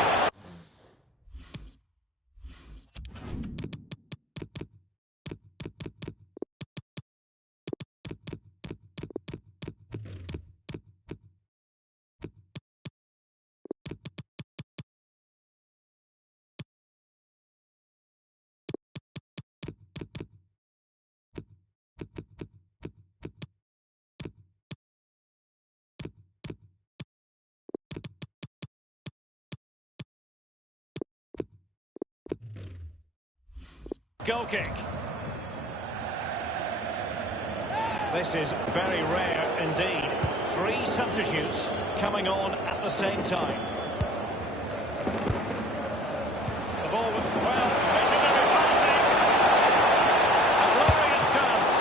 Goal kick. This is very rare indeed. 3 substitutes coming on at the same time. The ball, well, visionary passing. A glorious chance.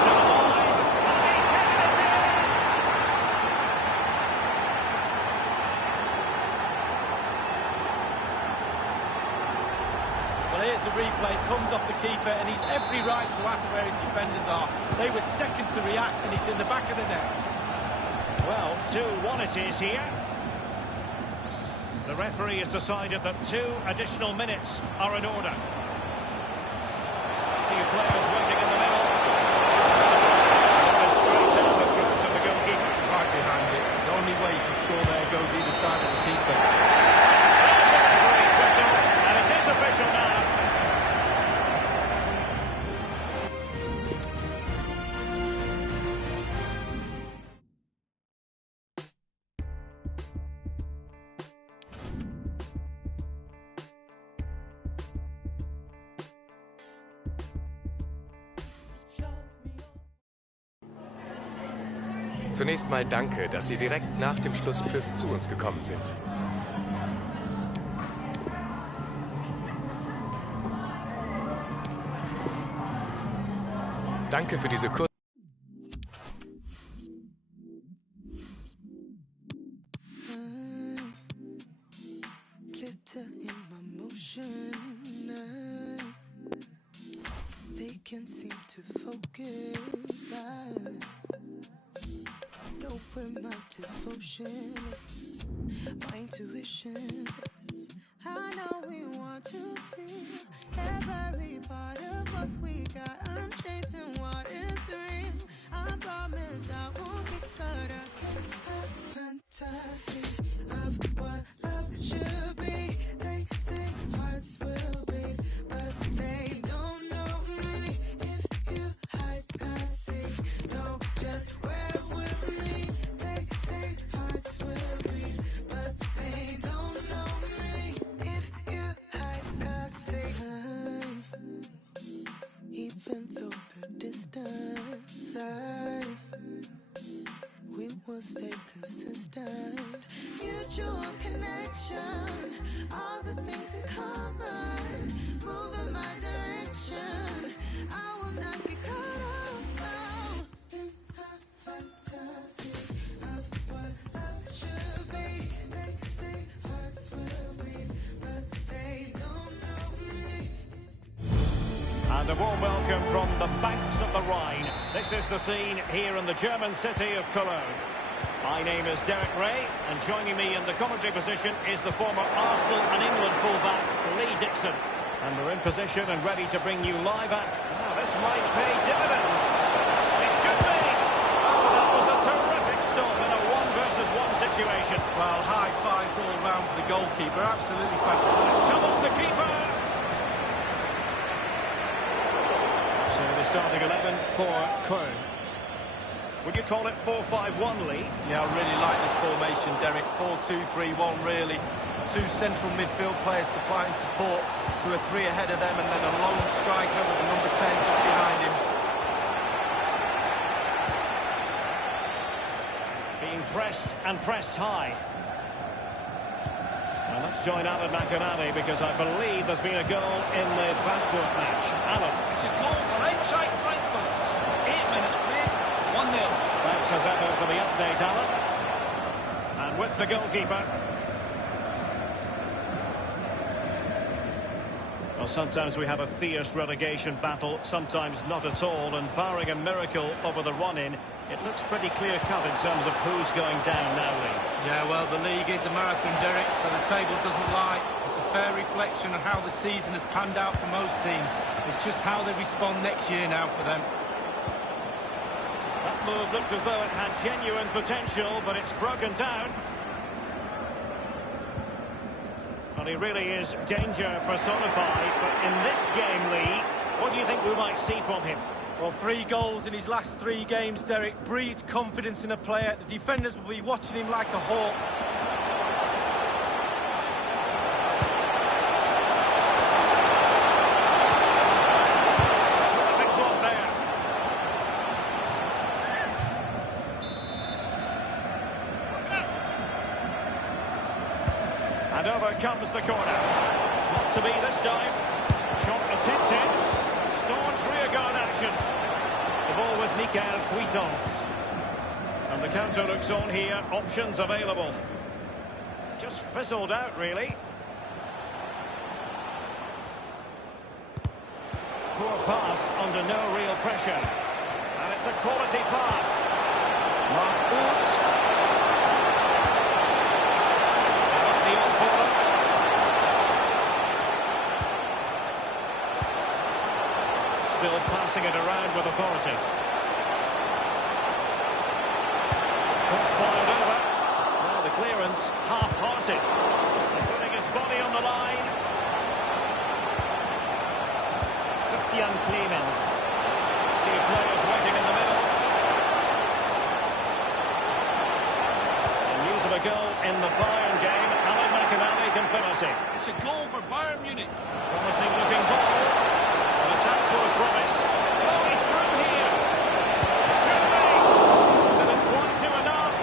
Still alive. And he's headed it in. Well, here's the replay. It comes off the keeper, and he's every right to ask where his defenders are. They were second to react, and he's in the back of the net. Well, 2-1 it is here. The referee has decided that 2 additional minutes are in order. 2 players waiting in the middle. And straight down the throat of the goalkeeper. Right behind it. The only way you can score there goes either side of the keeper. There's the referee's whistle, and it is official now. Zunächst mal danke, dass Sie direkt nach dem Schlusspfiff zu uns gekommen sind. Danke für diese kurze... Where my devotion is, my intuition says, I know we want to feel every part of what we got. I'm chasing what is real. I promise I won't get caught up in a fantasy of what love should be. They say hearts will beat, but they don't know me. If you hide, I see. No, just where with me. Even though the distance, we will stay consistent. Mutual connection, all the things in common, move in my direction. I will not get caught up in a fantasy of what love should be. They say hearts will beat, but they don't know me. And a warm welcome from the banks of the Rhine. This is the scene here in the German city of Cologne. My name is Derek Ray, and joining me in the commentary position is the former Arsenal and England fullback, Lee Dixon. And we're in position and ready to bring you live at... Now, this might pay dividends. It should be. Oh, that was a terrific stop in a 1-versus-1 situation. Well, high fives all round for the goalkeeper. Absolutely fantastic. It's come on the keeper. Starting 11 for Köln. Would you call it 4-5-1, Lee? Yeah, I really like this formation, Derek. 4-2-3-1, really. 2 central midfield players supplying support to a 3 ahead of them, and then a lone striker with the number 10 just behind him. Being pressed and pressed high. And let's join Alan McInally, because I believe there's been a goal in the Frankfurt match. Alan. It's a goal for as ever for the update, Alan. And with the goalkeeper. Well, sometimes we have a fierce relegation battle, sometimes not at all, and barring a miracle over the run-in, it looks pretty clear-cut in terms of who's going down now, Lee. Yeah, well, the league is a marathon, Derek, so the table doesn't lie. It's a fair reflection of how the season has panned out for most teams. It's just how they respond next year now for them. That move looked as though it had genuine potential, but it's broken down. Well, he really is danger personified, but in this game, Lee, what do you think we might see from him? Well, 3 goals in his last 3 games, Derek, breeds confidence in a player. The defenders will be watching him like a hawk. Terrific block there. And over comes the corner. Not to be this time. Shot attempted. Staunch rearguard action. The ball with Michael Cuisance. And the counter looks on here. Options available. Just fizzled out, really. Poor pass under no real pressure. And it's a quality pass. Matheus. The on for them. Still passing it around with authority. Cross fired over. Now the clearance, half-hearted. Putting his body on the line. Christian Clemens. 2 players waiting in the middle. And news of a goal in the Bayern game. Alan McInally can finish it. It's a goal for Bayern Munich. Promising looking ball. An attack full of promise. Oh, he's through here. Should be. Didn't quite do enough.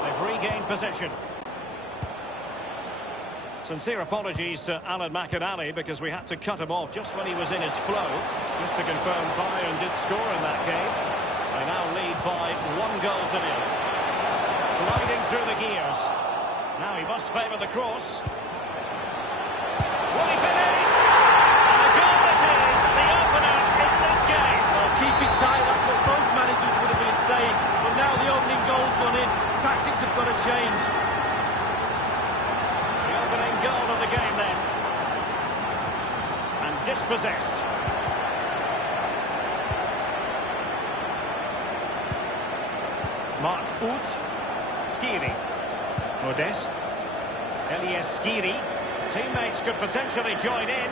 They've regained possession. Sincere apologies to Alan McInally because we had to cut him off just when he was in his flow. Just to confirm, Bayern did score in that game. They now lead by 1 goal to nil. Gliding through the gears. Now he must favour the cross. Will he finish? And a goal it is, the opener in this game. Oh, keep it tight, that's what both managers would have been saying. But now the opening goal's gone in. Tactics have got to change. The opening goal of the game then. And dispossessed. Mark Uth. Skiri. Modest. Elias Skiri. Teammates could potentially join in.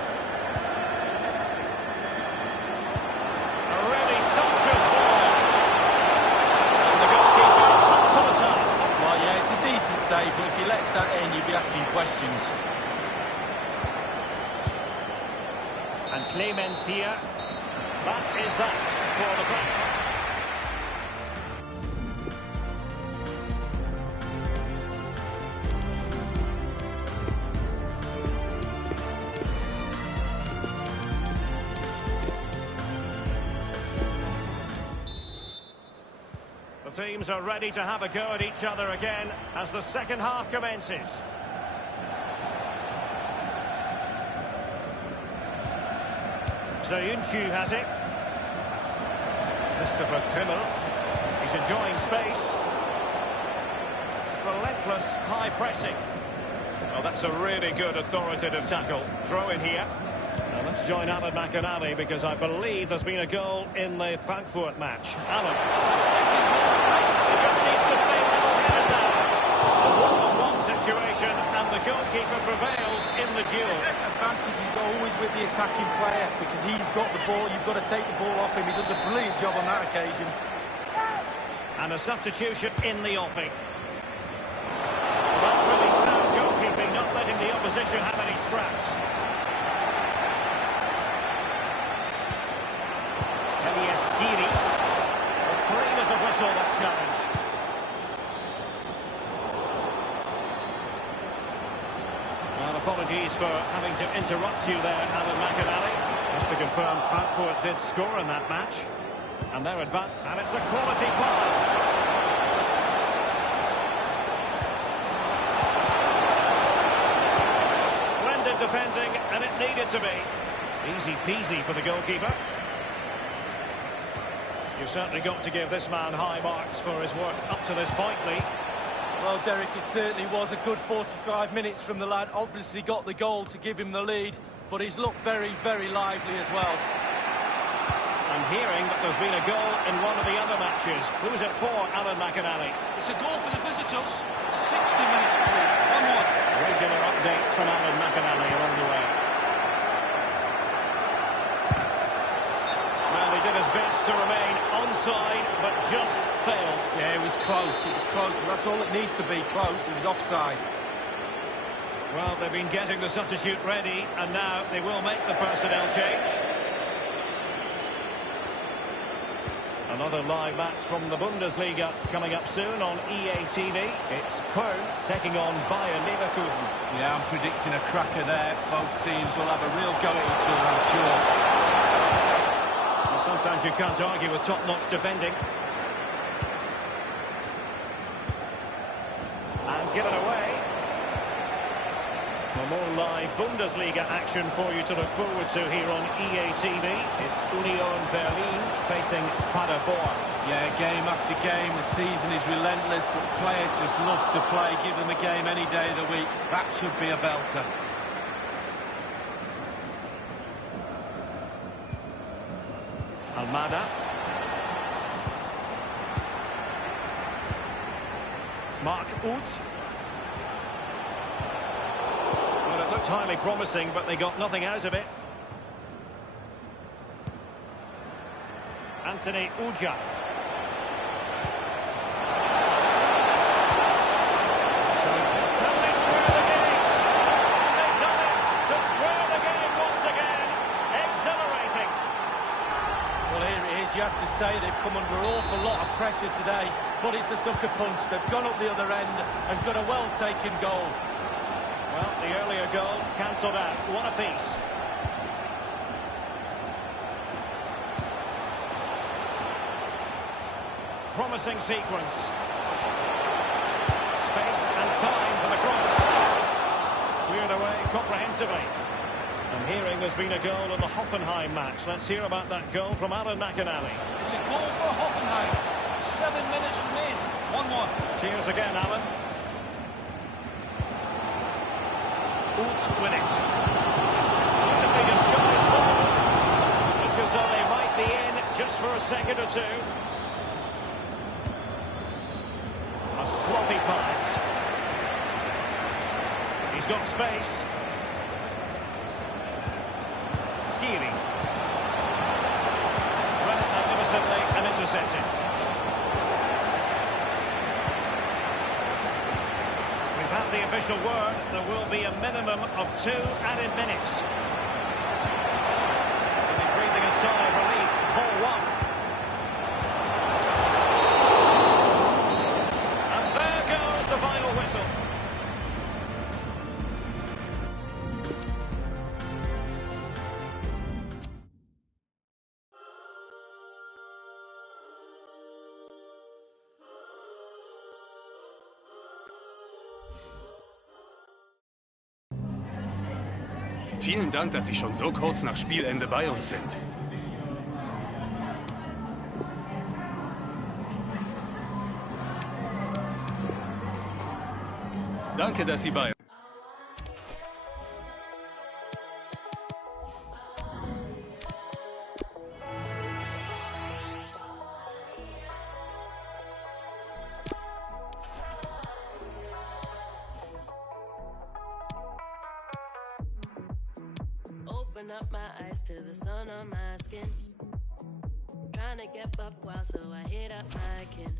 A really sumptuous ball. And the goalkeeper up to the task. Well, yeah, it's a decent save, but if he lets that in, you'd be asking questions. And Clemens here. That is that for the press. The teams are ready to have a go at each other again as the second half commences. Zayuncu has it. Christopher Trimmel. He's enjoying space. Relentless high pressing. Well, that's a really good authoritative tackle. Throw in here. Now let's join Alan McInally because I believe there's been a goal in the Frankfurt match. Alan. He just needs to stay level-headed now. A one-on-one situation and the goalkeeper prevails in the duel. Advantage is always with the attacking player because he's got the ball. You've got to take the ball off him. He does a brilliant job on that occasion. And a substitution in the offing. That's really sound goalkeeping, not letting the opposition have any scraps. Elias Skiri. As clean as a whistle, that challenge. Well, apologies for having to interrupt you there, Alan McInally. Just to confirm, Frankfurt did score in that match. And they're advanced, and it's a quality pass. Splendid defending, and it needed to be. Easy peasy for the goalkeeper. You've certainly got to give this man high marks for his work up to this point, Lee. Well, Derek, it certainly was a good 45 minutes from the lad. Obviously got the goal to give him the lead, but he's looked very, very lively as well. I'm hearing that there's been a goal in one of the other matches. Who's it for, Alan McInally? It's a goal for the visitors. 60 minutes played. 1-1. Regular updates from Alan McInally along the way. Well, he did his best to remain onside, but just failed. Yeah, it was close. It was close. That's all it needs to be, close. It was offside. Well, they've been getting the substitute ready, and now they will make the personnel change. Another live match from the Bundesliga coming up soon on EA TV. It's Köln taking on Bayer Leverkusen. Yeah, I'm predicting a cracker there. Both teams will have a real go at each other, I'm sure. Well, sometimes you can't argue with top-notch defending. And given away. For more live Bundesliga action for you to look forward to here on EA TV. It's Union Berlin facing Paderborn. Yeah, game after game, the season is relentless, but players just love to play. Give them a game any day of the week. That should be a belter. Almada. Mark Uth. Well, it looked highly promising, but they got nothing out of it. Anthony Uja. Can they square the game? They've done it to square the game once again. Exhilarating. Well, here it is. You have to say they've come under an awful lot of pressure today, but it's a sucker punch. They've gone up the other end and got a well-taken goal. Well, the earlier goal cancelled out. One apiece. Promising sequence. Space and time for the cross. Cleared away comprehensively. I'm hearing there's been a goal in the Hoffenheim match. Let's hear about that goal from Alan McInally. It's a goal for Hoffenheim. 7 minutes remain. 1-1. Cheers again, Alan. Uth with it. Not a big disguise ball. Look as though they might be in just for a second or two. A sloppy pass. He's got space. Skiri. Run it magnificently and intercepted. We've had the official word. There will be a minimum of 2 added minutes. They'll be breathing a sigh of relief. Ball 1. The final whistle. Vielen Dank, dass Sie schon so kurz nach Spielende bei uns sind. Danke, dass Sie bei uns sind. Open up my eyes to the sun on my skin. Trying to get buck wild, so I hit up my kin.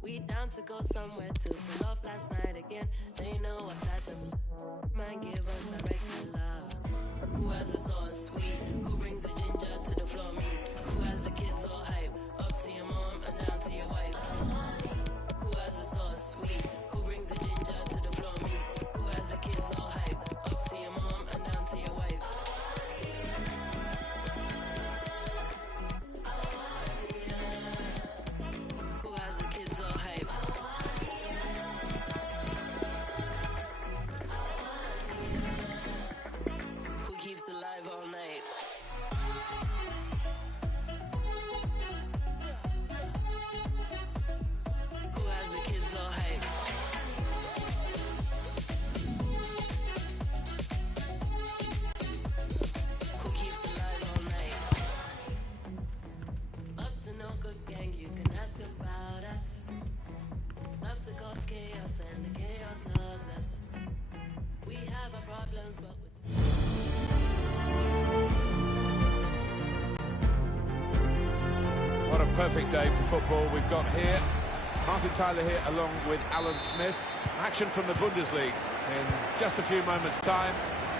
We down to go somewhere to pull off last night again. They know what's at them. Might give us a regular. Who has the sauce sweet? Who brings the ginger to the floor meat? Who has the kids all hype? Up to your mom and down to your wife. Who has the sauce sweet? Who brings the ginger to the floor meat? Who has the kids all hype? Up to your mom and down to your wife. perfect day for football we've got here. Martin Tyler here along with Alan Smith. Action from the Bundesliga in just a few moments' time.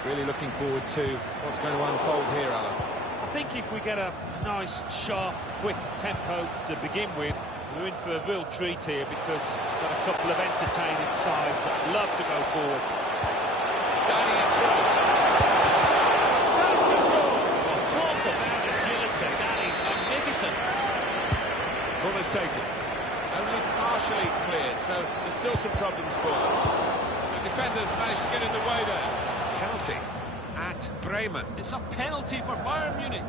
Really looking forward to what's going to unfold here, Alan. I think if we get a nice, sharp, quick tempo to begin with, we're in for a real treat here because we've got a couple of entertaining sides that love to go forward. Guiding it through. Set to score! Well, talk about agility, that is magnificent. Corner's taken. Only partially cleared, so there's still some problems for them. The defenders managed to get in the way there. Penalty at Bremen. It's a penalty for Bayern Munich.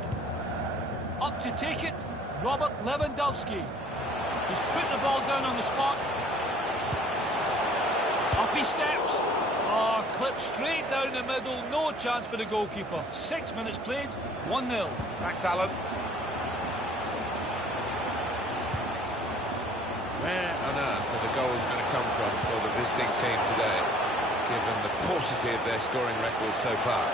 Up to take it, Robert Lewandowski. He's put the ball down on the spot. Up he steps. Oh, clipped straight down the middle. No chance for the goalkeeper. 6 minutes played, 1-0. Thanks, Alan. Where on earth are the goals going to come from for the visiting team today, given the paucity of their scoring records so far?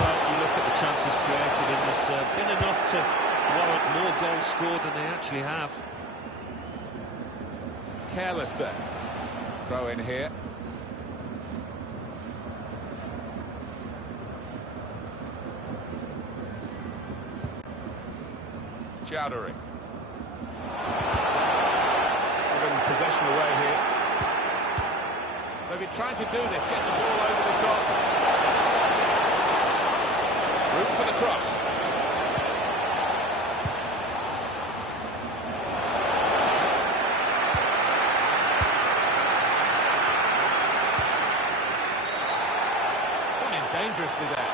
Well, you look at the chances created, and there's been enough to warrant more goals scored than they actually have. Careless there. Throw in here. Chowdhury. Possession away here. They've been trying to do this, get the ball over the top. Room for the cross. Gone in dangerously there.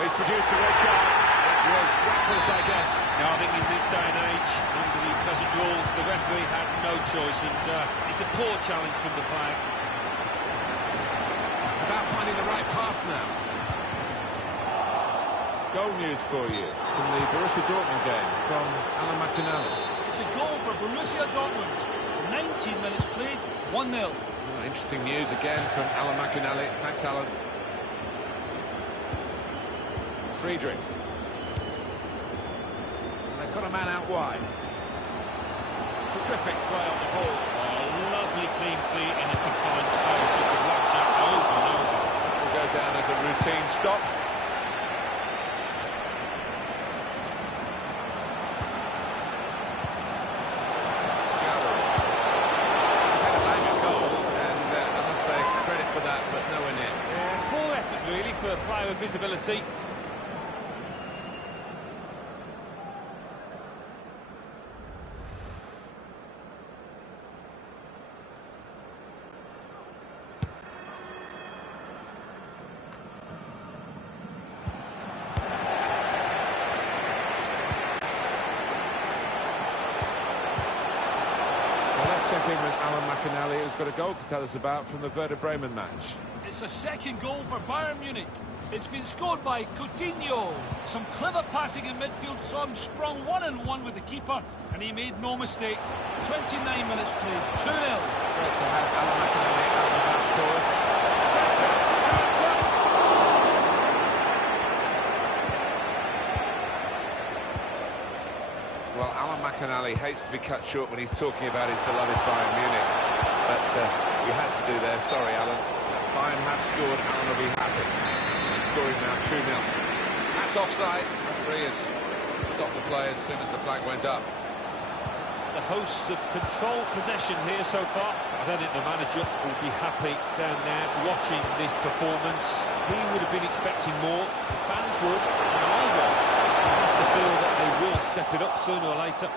He's produced the red card. It was reckless, I guess. No, I think in this day and age, under the present rules, the referee had no choice, and it's a poor challenge from the flag. It's about finding the right pass now. Goal news for you from the Borussia Dortmund game from Alan McInally. It's a goal for Borussia Dortmund. 19 minutes played, 1-0. Interesting news again from Alan McInally. Thanks, Alan. Friedrich. Got a man out wide. Terrific play on the ball. Oh, lovely clean feet in a confined space. You could watch that over and over. That will go down as a routine stop. He's had a bang of goal, and I must say credit for that, but nowhere near. Yeah, poor effort really for a player of visibility. Check in with Alan McInally, who's got a goal to tell us about from the Werder Bremen match. It's a second goal for Bayern Munich. It's been scored by Coutinho. Some clever passing in midfield saw him sprung 1-on-1 with the keeper, and he made no mistake. 29 minutes played, 2-0. Great to have Alan McInally out of that course. Well, Alan McInally hates to be cut short when he's talking about his beloved Bayern Munich, but we had to do there. Sorry, Alan. Bayern have scored. Alan will be happy. He's scoring now 2-0. That's offside. Referee has stopped the play as soon as the flag went up. The hosts have controlled possession here so far. I don't think the manager will be happy down there watching this performance. He would have been expecting more. The fans would, and I was. I have to feel that they will step it up sooner or later.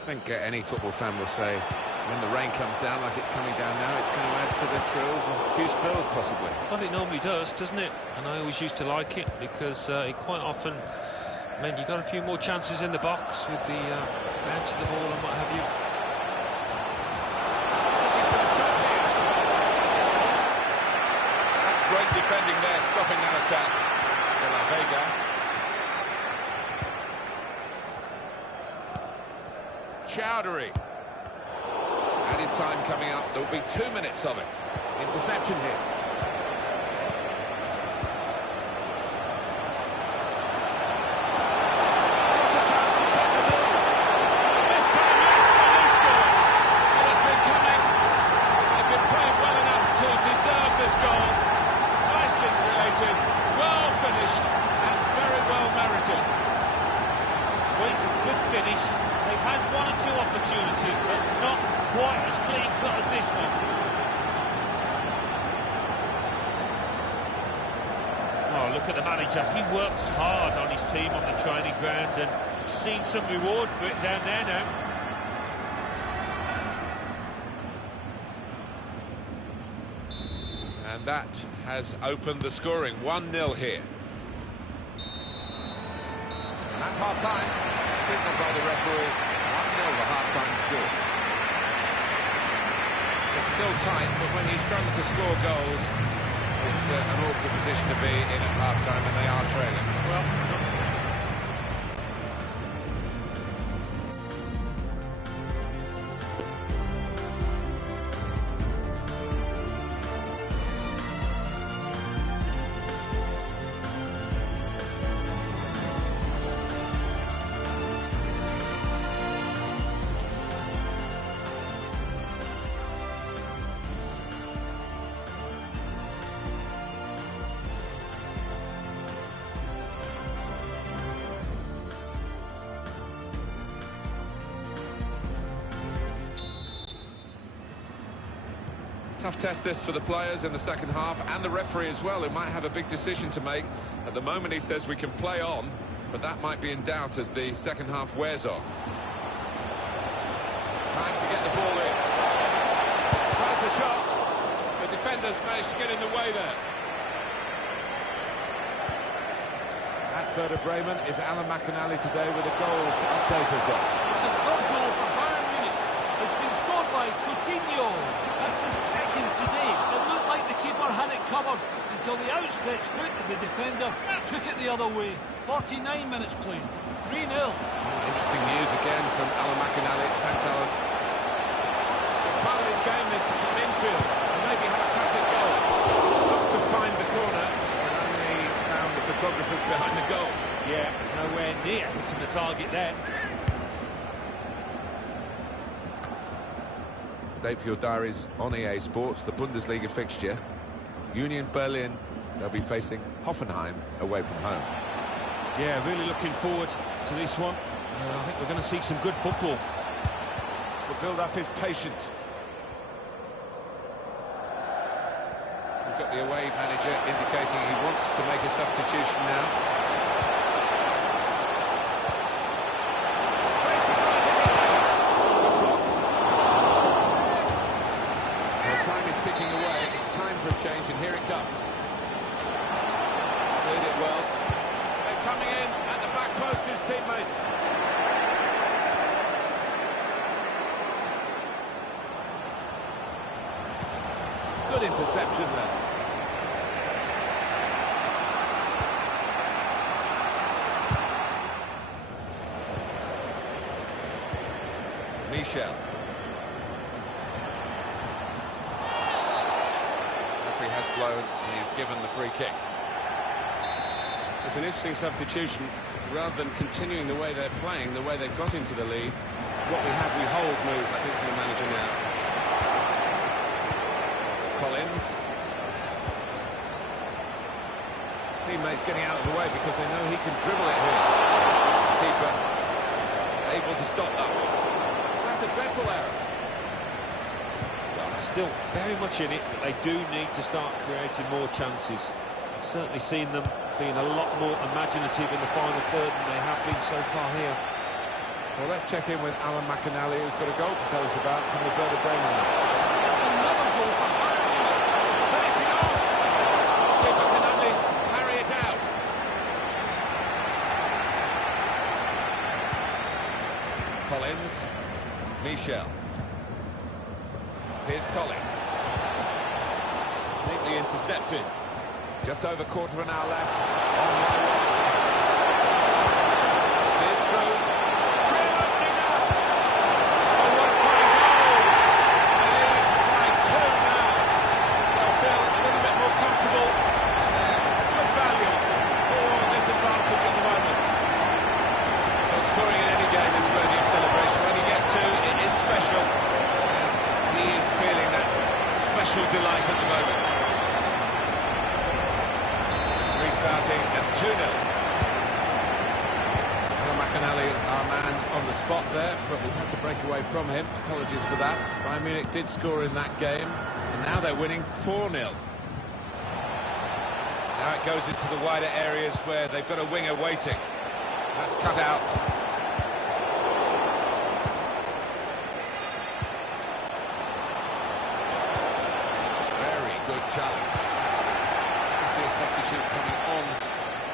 I think any football fan will say when the rain comes down like it's coming down now, it's going to add to the thrills and a few spills possibly. Well, it normally does, doesn't it? And I always used to like it because it quite often meant you got a few more chances in the box with the bounce of the ball and what have you. That's great defending there, stopping that attack. De La Vega. Chowdhury. Added time coming up. There'll be 2 minutes of it. Interception here. finish. They've had one or two opportunities, but not quite as clean-cut as this one. Oh, look at the manager. He works hard on his team on the training ground, and he's seen some reward for it down there now. And that has opened the scoring. 1-0 here. And that's half-time. Signalled by the referee. 1-0 the half-time score. It's still tight, but when he's struggling to score goals, it's an awful position to be in at half-time, and they are trailing. Well, tough test this for the players in the second half, and the referee as well, who might have a big decision to make. At the moment he says we can play on, but that might be in doubt as the second half wears on. Time to get the ball in. Tries the shot. The defenders managed to get in the way there. At Werder Bremen is Alan McInally today with a goal to update us on. It's a third goal for Bayern Munich. It's been scored by Coutinho. That's his second today. It looked like the keeper had it covered until the outstretched foot of the defender took it the other way. 49 minutes played. 3-0. Interesting news again from Alan McInally. Thanks, Alan. Part of his game is to come infield and maybe have a crack at goal. Not to find the corner, but only found the photographers behind the goal. yeah, nowhere near hitting the target there. Date for your diaries on EA Sports, the Bundesliga fixture. Union Berlin, they'll be facing Hoffenheim away from home. Yeah, really looking forward to this one. I think we're going to see some good football. The build-up is patient. We've got the away manager indicating he wants to make a substitution now. Change, and here it comes. Played it well. They're coming in at the back post, his teammates. Good interception there. Michel. Has blown and he's given the free kick. It's an interesting substitution. Rather than continuing the way they're playing, the way they've got into the lead, what we have, we hold move, I think, from the manager now. Collins. Teammates getting out of the way because they know he can dribble it here. Keeper able to stop that one. That's a dreadful error. Still very much in it, but they do need to start creating more chances. I've certainly seen them being a lot more imaginative in the final third than they have been so far here. Well, let's check in with Alan McInally, who's got a goal to tell us about from the Werder Bremen match. It's another goal for Bayern Munich. Finishing off! Keeper can only parry it out. Collins. Michel. Here's Collins. Neatly intercepted. Just over quarter of an hour left on my watch. Steered through. Real opening now. Oh, what a fine goal. They lead by 2 now. They'll feel a little bit more comfortable. Good value for this advantage at the moment. Well, scoring in any game is worthy of celebration. When you get 2, it is special. He is feeling that special delight at the moment. Restarting at 2-0. spot there, but we had to break away from him. Apologies for that. Bayern Munich did score in that game, and now they're winning 4-0. Now it goes into the wider areas where they've got a winger waiting. That's cut out. Very good challenge. You see a substitute coming on.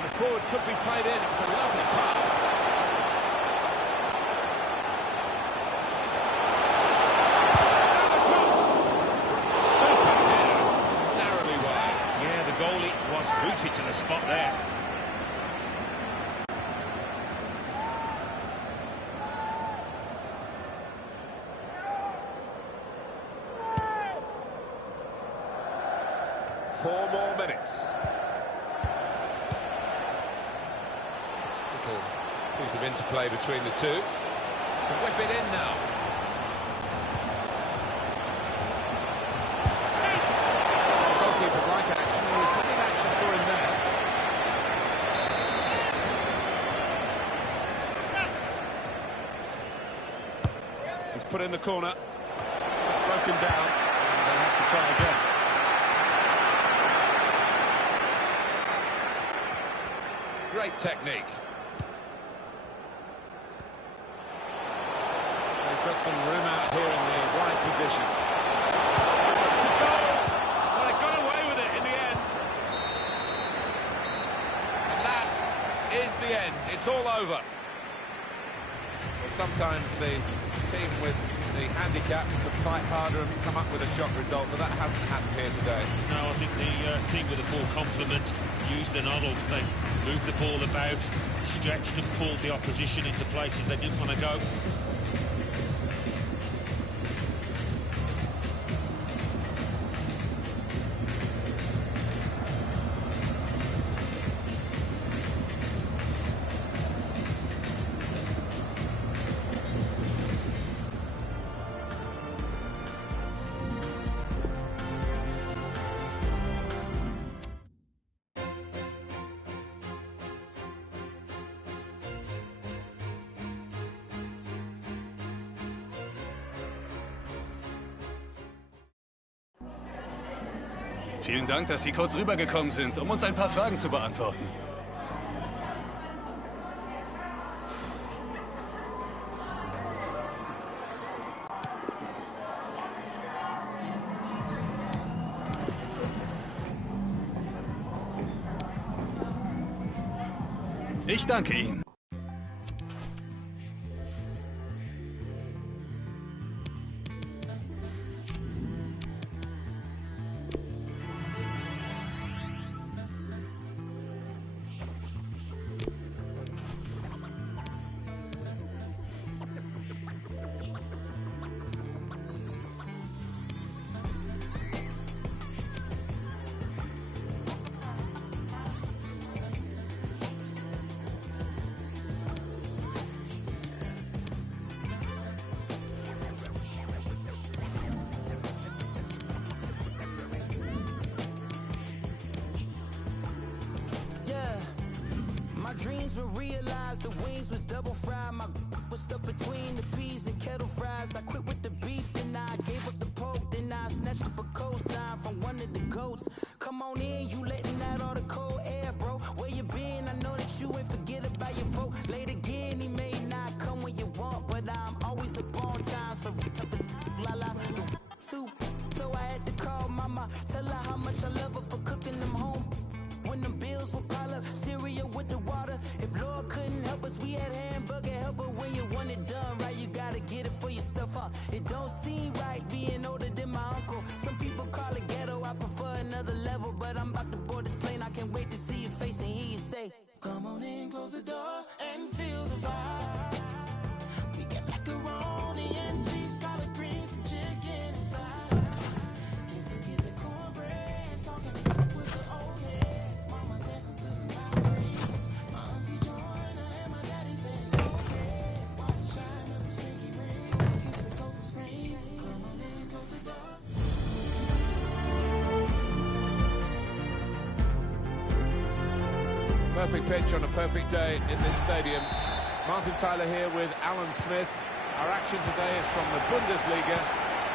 And the forward could be played in. It's a lovely pass. Was rooted to the spot there. Four more minutes. Little piece of interplay between the two. Can whip it in now. Goalkeepers like action. There was plenty of action for him there. He's put in the corner. It's broken down. And they'll have to try again. Great technique. He's got some room out here in the wide position. Is the end. It's all over. Well, sometimes the team with the handicap can fight harder and come up with a shot result, but that hasn't happened here today. No, I think the team with a full complement used the noddles. They moved the ball about, stretched and pulled the opposition into places they didn't want to go. Vielen Dank, dass Sie kurz rübergekommen sind, um uns ein paar Fragen zu beantworten. Ich danke Ihnen. My dreams were realized, the wings was double fried. My was stuffed between the peas and kettle fries. I quit with the beef, then I gave up the pork. Then I snatched up a cosign from one of the goats. Come on in, you letting out all the cold air, bro. Where you been? I know that you ain't forget about your folk. Late again, he may not come when you want, but I'm always up on time. So la la, too. So I had to call mama, tell her how much I love her for cooking them home. When them bills will pile up, cereal with the water. If Lord couldn't help us, we had hamburger helper. When you want it done right, you gotta get it for yourself, huh? It don't seem right being older than my uncle. Some people call it ghetto, I prefer another level. But I'm about to board this plane, I can't wait to see your face and hear you say, come on in, close the door and feel the vibe. We got macaroni and cheese, collard greens and chicken inside. Can't forget the cornbread, talking with the old heads. Mama dancing to some ballerina. My auntie joined her and my daddy said, go ahead. White shine up a stinky ring. Kids are close to screen. Come on in, close the door. Perfect pitch on a perfect day in this stadium. Martin Tyler here with Alan Smith. Our action today is from the Bundesliga.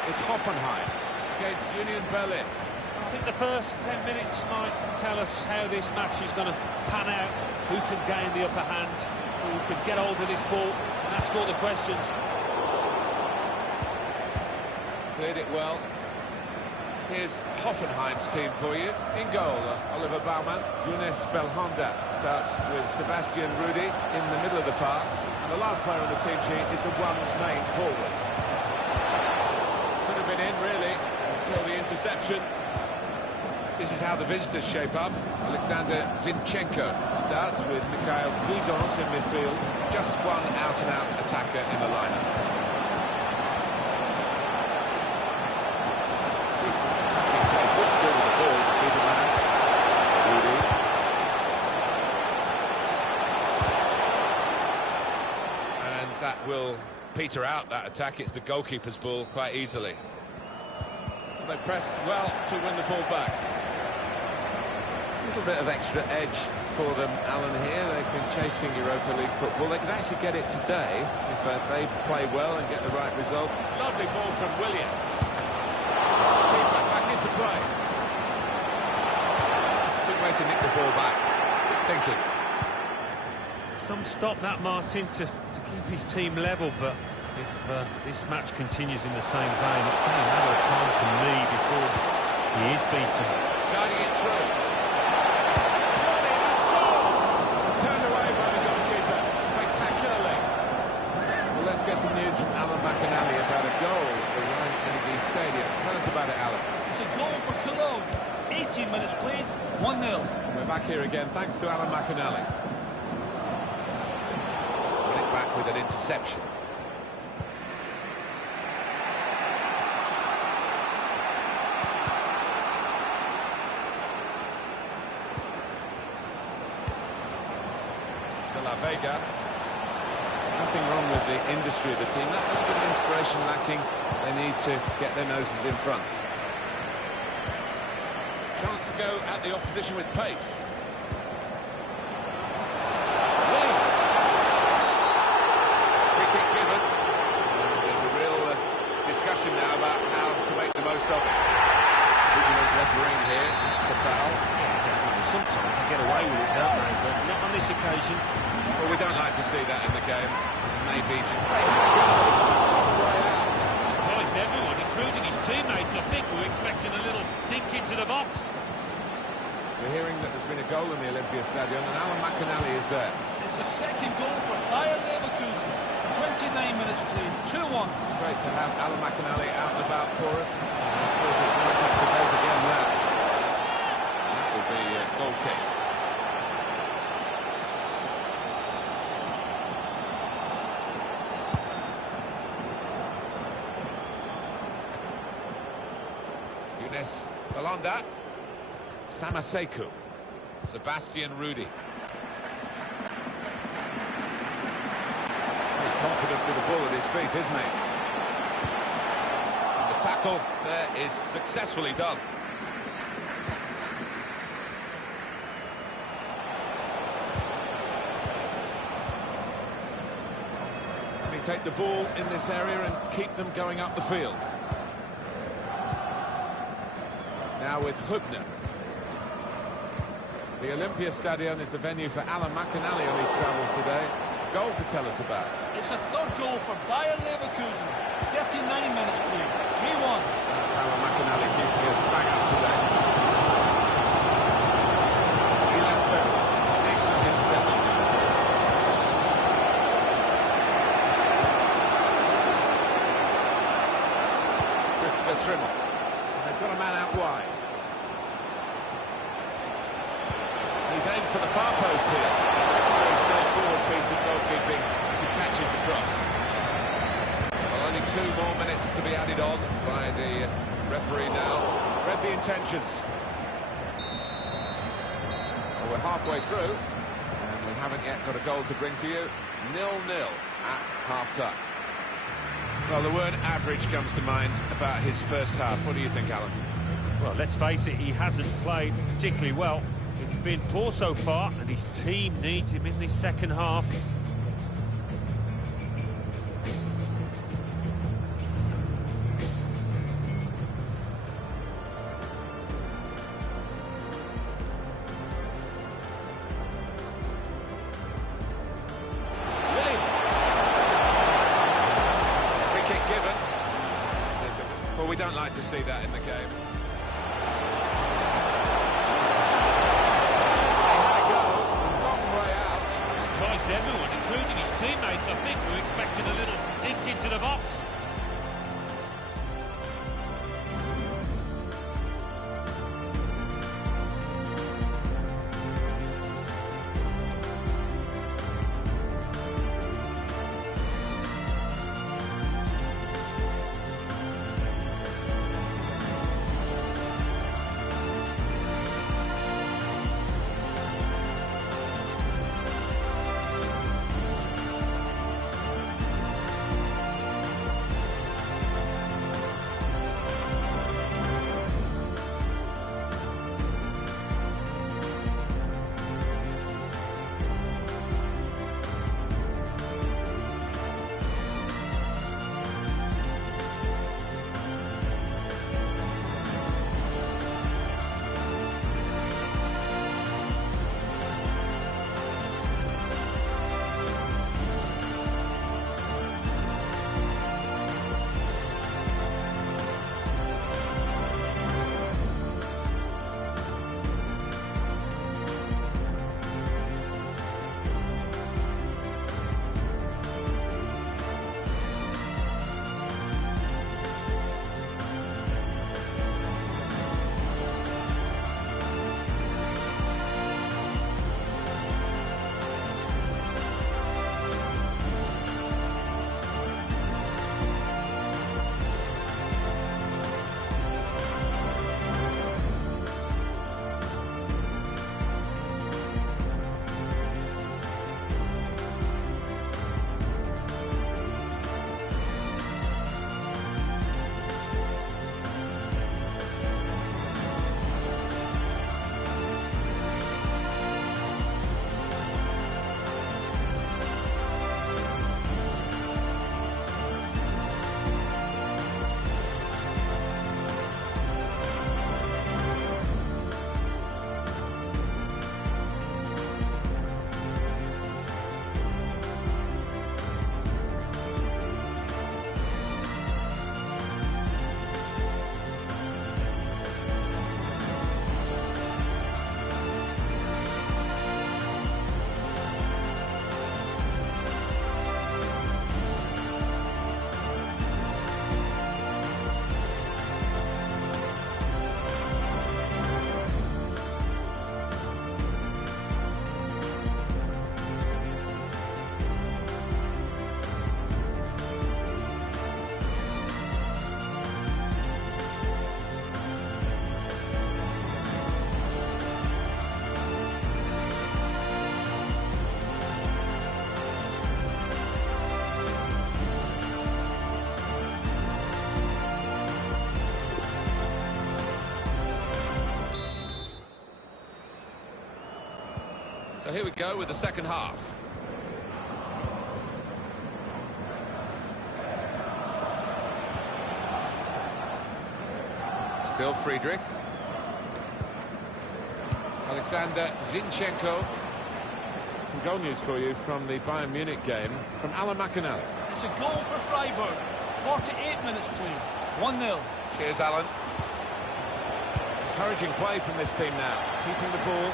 It's Hoffenheim against Union Berlin. I think the first 10 minutes might tell us how this match is going to pan out, who can gain the upper hand, who can get hold of this ball and ask all the questions. Cleared it well. Here's Hoffenheim's team for you. In goal, Oliver Baumann. Younes Belhanda starts with Sebastian Rudy in the middle of the park. And the last player on the team sheet is the one main forward. Could have been in, really, until the interception. This is how the visitors shape up. Alexander Zinchenko starts with Mikhail Cuisance in midfield. Just one out-and-out attacker in the lineup. That will peter out that attack. It's the goalkeeper's ball quite easily. They pressed well to win the ball back. A little bit of extra edge for them, Alan, here. They've been chasing Europa League football. They could actually get it today if they play well and get the right result. Lovely ball from William. Keeper back into play. It's a good way to nick the ball back. Thinking. Some stop that, Martin, to keep his team level, but if this match continues in the same vein, it's only a matter of time for me before he is beaten. Guiding it through. Surely a score! Turned away by the goalkeeper, spectacularly. Well, let's get some news from Alan McAnally about a goal at the Rhine Energy Stadium. Tell us about it, Alan. It's a goal for Cologne. 18 minutes played, 1-0. We're back here again, thanks to Alan McAnally. Back with an interception. De La Vega. Nothing wrong with the industry of the team. That little bit of inspiration lacking. They need to get their noses in front. Chance to go at the opposition with pace. Now about how to make the most of it. Vigilant refereeing here. It's a foul. Yeah, definitely. Sometimes they get away with it, don't they? But not on this occasion. Well, we don't like to see that in the game. Maybe to way out. Surprised everyone, including his teammates. I think we were expecting a little dink into the box. We're hearing that there's been a goal in the Olympia Stadium, and Alan McAnally is there. It's the second goal for Bayer Leverkusen. 29 minutes played, 2-1. Great to have Alan McAnally out and about for us. I suppose it's right up to date again now. That will be a goal kick. Younes Belhanda. Samaseku. Sebastian Rudy. Confident with the ball at his feet, isn't he? And the tackle there is successfully done. Can he take the ball in this area and keep them going up the field? Now with Hübner. The Olympia Stadium is the venue for Alan McAnally on his travels today. Goal to tell us about. It's a third goal for Bayer Leverkusen. 39 minutes played, 3-1. That's Alan McAnally keeping us bang up to date. Excellent interception. Christopher Trimmel. They've got a man out wide. He's aimed for the far post here. Very straightforward piece of goalkeeping as he catches the cross. Well, only 2 more minutes to be added on by the referee now. Read the intentions. Well, we're halfway through, and we haven't yet got a goal to bring to you. 0-0 at half-time. Well, the word average comes to mind about his first half. What do you think, Alan? Well, let's face it, he hasn't played particularly well. It's been poor so far, and his team needs him in this second half. we don't like to see that in the game. He had a go, long way out. Surprised everyone, including his teammates, I think, were expecting a little dink into the box. So here we go with the second half. Still Friedrich. Alexander Zinchenko. Some goal news for you from the Bayern Munich game from Alan McInally. It's a goal for Freiburg. 48 minutes played. 1-0. Cheers, Alan. Encouraging play from this team now. Keeping the ball.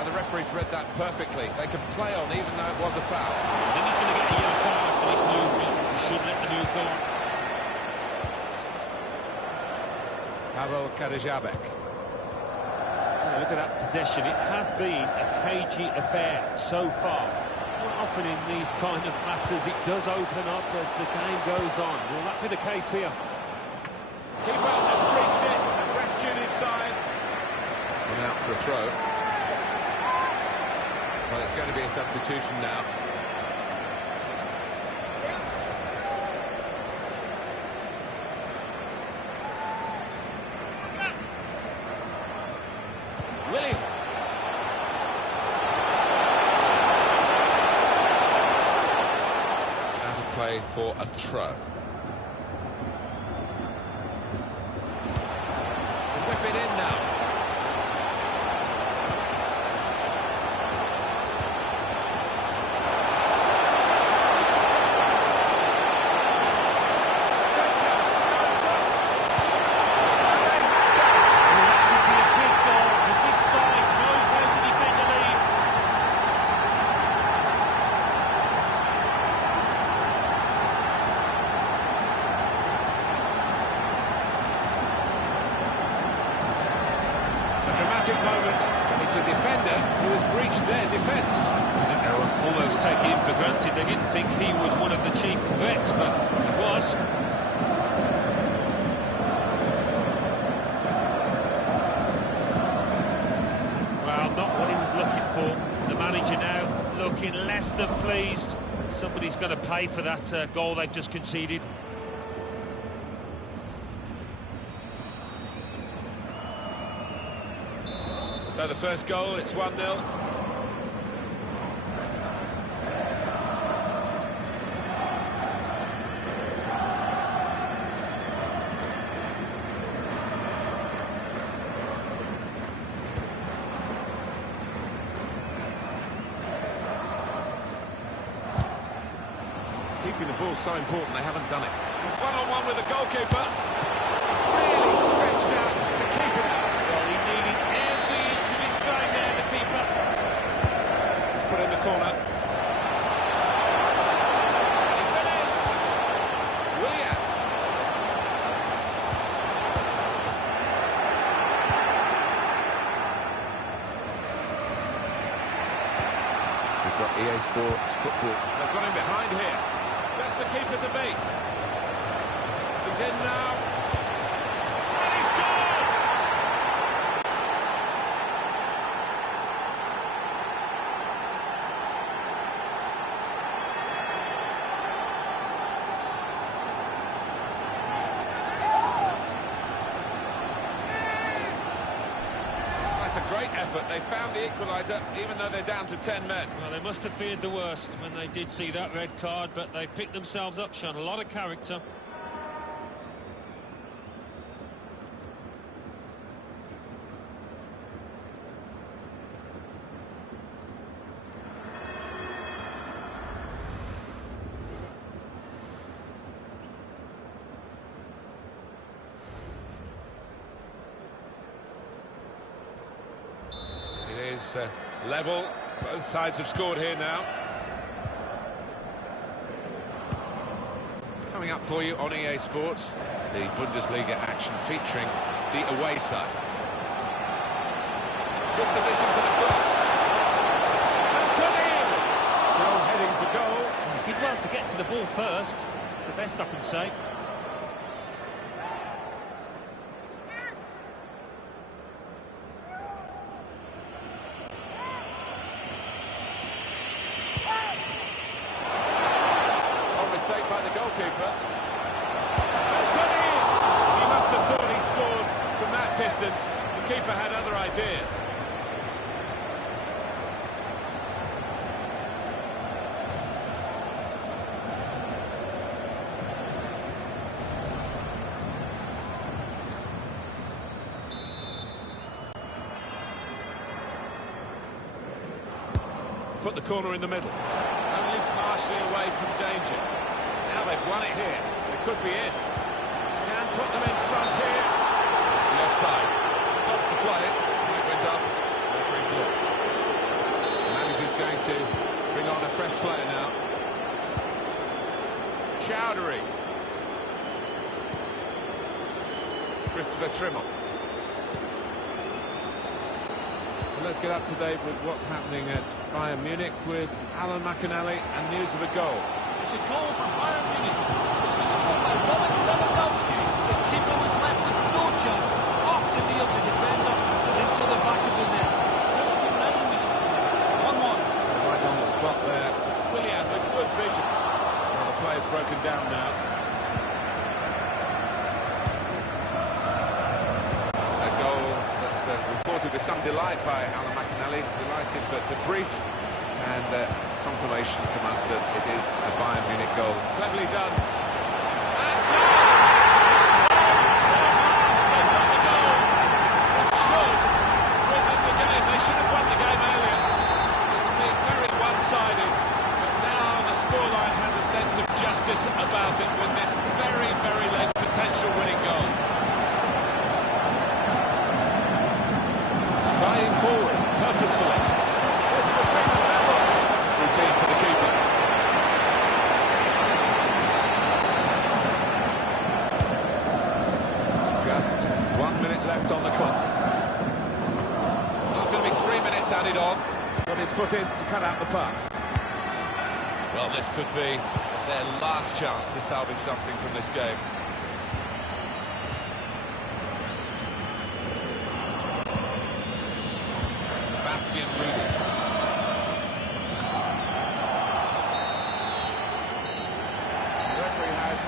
And the referee's read that perfectly. They can play on even though it was a foul. I think he's going to get a yellow card after this movement. He should let the move go on. Pavel Kadejabek. Look at that possession. It has been a cagey affair so far. Quite often in these kind of matters, it does open up as the game goes on. Will that be the case here? Keeper has reached it and rescued his side. It's gone out for a throw. Well, it's going to be a substitution now. William. Out of play for a throw. Whip it in now. dramatic moment. It's a defender who has breached their defence. I think they were almost taking him for granted. They didn't think he was one of the chief threats, but he was. Well, not what he was looking for. The manager now looking less than pleased. Somebody's going to pay for that goal they've just conceded. So the first goal, it's 1-0. Keeping the ball so important, they haven't done it. He's one-on-one with the goalkeeper. Really stretched out to keep it out. Well, he needed every inch of his stride there, the keeper. He's put in the corner. He finished. Willian. We've got EA Sports football. They've got him behind here. That's the keeper to beat. He's in now. And he's gone! That's a great effort. They found the equaliser, even though they're down to 10 men. Well, they must have feared the worst when they did see that red card, but they picked themselves up, shown a lot of character. It is level. Both sides have scored here now. Coming up for you on EA Sports, the Bundesliga action featuring the away side. Good position for the cross. And put in! Still heading for goal. He did well to get to the ball first. It's the best I can say. By the goalkeeper. And put in! He must have thought he scored from that distance. The keeper had other ideas. Put the corner in the middle. Only partially away from danger. Now they've won it here. They could be in. Can put them in front here. The offside. Stops the play. It went up. Referee block. The manager's going to bring on a fresh player now. Chowdhury. Christopher Trimmel. Well, let's get up to date with what's happening at Bayern Munich with Alan McInally and news of a goal. It's a goal for Bayern Munich. It's been scored by Robert Lewandowski. The keeper was left with no chance. Off the knee of the defender into the back of the net. 79 minutes played. 1-1. Right on the spot there. Willian with good vision. Well, the player's broken down now. It's a goal that's reported with some delight by Alan McInally. Delighted but brief. And confirmation from us that it is a Bayern Munich goal. Cleverly done. And they won the goal. They should bring them the game. They should have won the game earlier. It's been very one-sided. But now the scoreline has a sense of justice about it with this very, very late potential winning goal. Striding forward purposefully. Routine for the keeper. Just 1 minute left on the clock. Gets added on. Got his foot in to cut out the pass. Well, this could be their last chance to salvage something from this game. Sebastian Rudi. The referee has...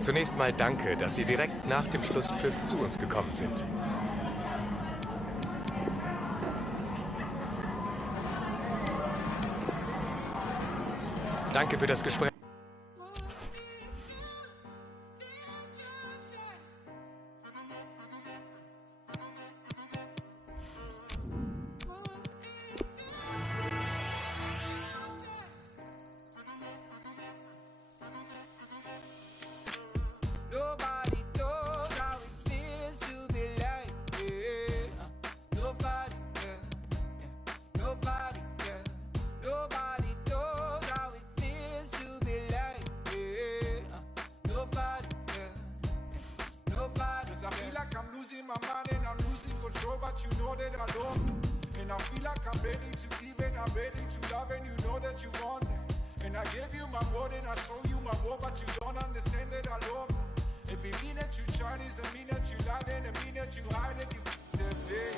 Zunächst mal danke, dass Sie direkt nach dem Schlusspfiff zu uns gekommen sind. Danke für das Gespräch. Nobody knows how it feels to be like this. Nobody, nobody, nobody knows how it feels to be like this. Nobody, nobody. 'Cause I feel like I'm losing my mind and I'm losing control, but you know that I love you. And I feel like I'm ready to give and I'm ready to love, and you know that you want it. And I gave you my word and I show you my word, but you don't understand that I love you. If it mean that you Chinese, it mean that you lie, and it mean that you hide it, you the baby.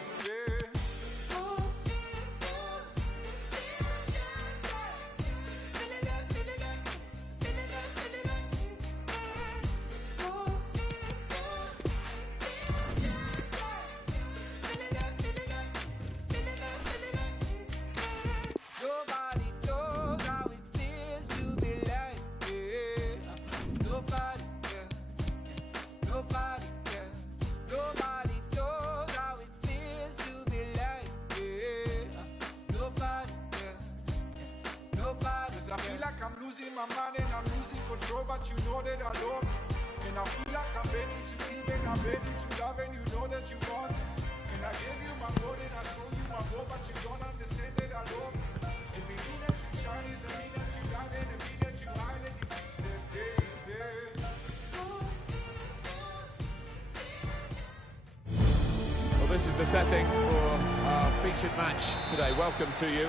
Nobody knows how it feels to be like this. Nobody, nobody, nobody knows how it feels to be like this. Nobody, nobody. 'Cause I feel like I'm losing my mind and I'm losing control, but you know that I love you. And I feel like I'm ready to give and I'm ready to love, and you know that you want it. And I gave you my word and I show you my word, but you don't understand that I love you. If it mean that you Chinese, it mean that you lie, and it mean that you hide it, you baby. Well, this is the setting for our featured match today. Welcome to you.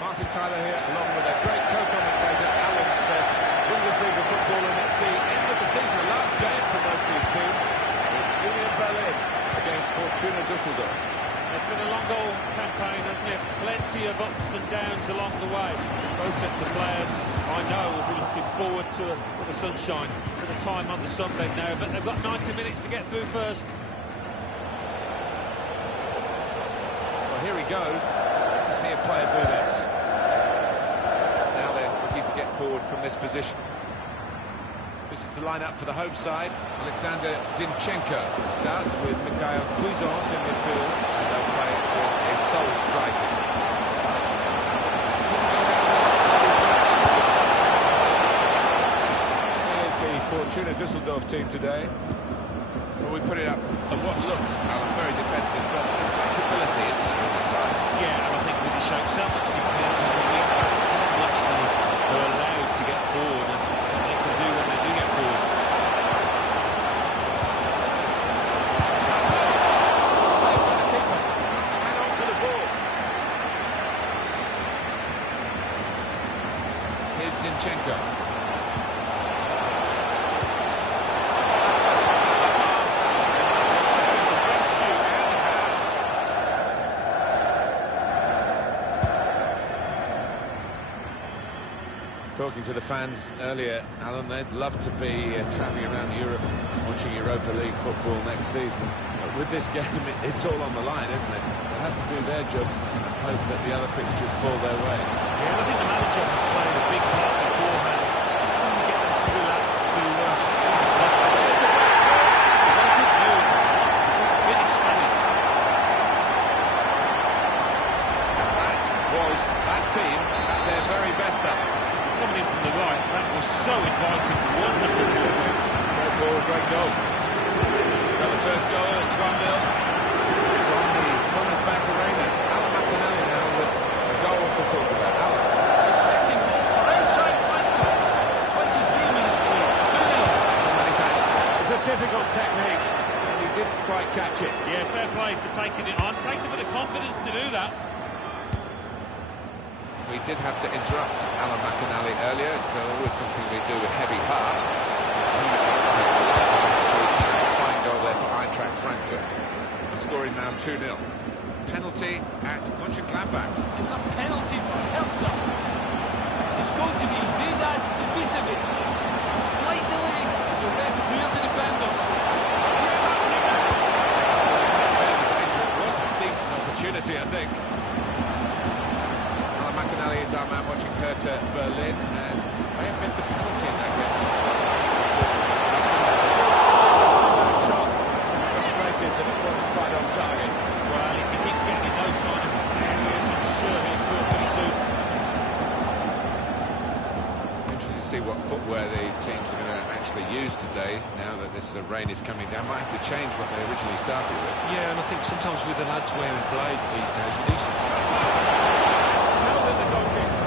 Martin Tyler here, along with a great co-commentator, Alan Smith. Bundesliga football, and it's the end of the season, the last game for both these teams. It's Union Berlin against Fortuna Düsseldorf. It's been a long goal campaign, hasn't it? Plenty of ups and downs along the way. Both sets of players, I know, will be looking forward to the sunshine, for the time on the Sunday now, but they've got 90 minutes to get through first. Well, here he goes. It's good to see a player do this. Now they're looking to get forward from this position. This is the lineup for the home side. Alexander Zinchenko starts with Mikhail Cuisance in midfield, and they'll play with a sole striker. Here's the Fortuna Düsseldorf team today. Well, we put it up at what looks, Alan, very defensive, but there's flexibility, isn't there, on the side? Yeah, and I think with the show so much depends on the wing backs, how much they're allowed to get forward, and they can do when they do get forward. Saved by the keeper. Hang on to the ball. Here's Zinchenko. Talking to the fans earlier, Alan, they'd love to be travelling around Europe watching Europa League football next season. But with this game, it's all on the line, isn't it? They'll have to do their jobs and hope that the other fixtures fall their way. Yeah, I think the manager has played a big part beforehand, just trying to get them to relax, to good move. Finish, that is. That was that team at their very best up. Coming in from the right, that was so inviting, wonderful delivery. Great ball, great goal. play for taking it on. Takes a bit of confidence to do that. We did have to interrupt Alan McInally earlier, so always something we do with heavy heart. He's got to take the last a fine goal there for Eintracht Frankfurt. The score is now 2-0. Penalty at Mönchengladbach. It's a penalty for Hertha. It's going to be Vedad Ibisevic. A slight delay as the ref clears the defenders. It was a decent opportunity, I think. Alan McInally is our man watching Hertha Berlin, and may have missed the penalty in that game. Shot. Frustrated that it wasn't quite on target. Well, if he keeps getting in those kind of areas, I'm sure he'll score pretty soon. Interesting to see what footwear the teams are going to actually use today, now that this rain is coming down. Might have to change what they originally started with. Yeah, and I think sometimes with the lads wearing blades these days, you do some... Held at the goalkeeper.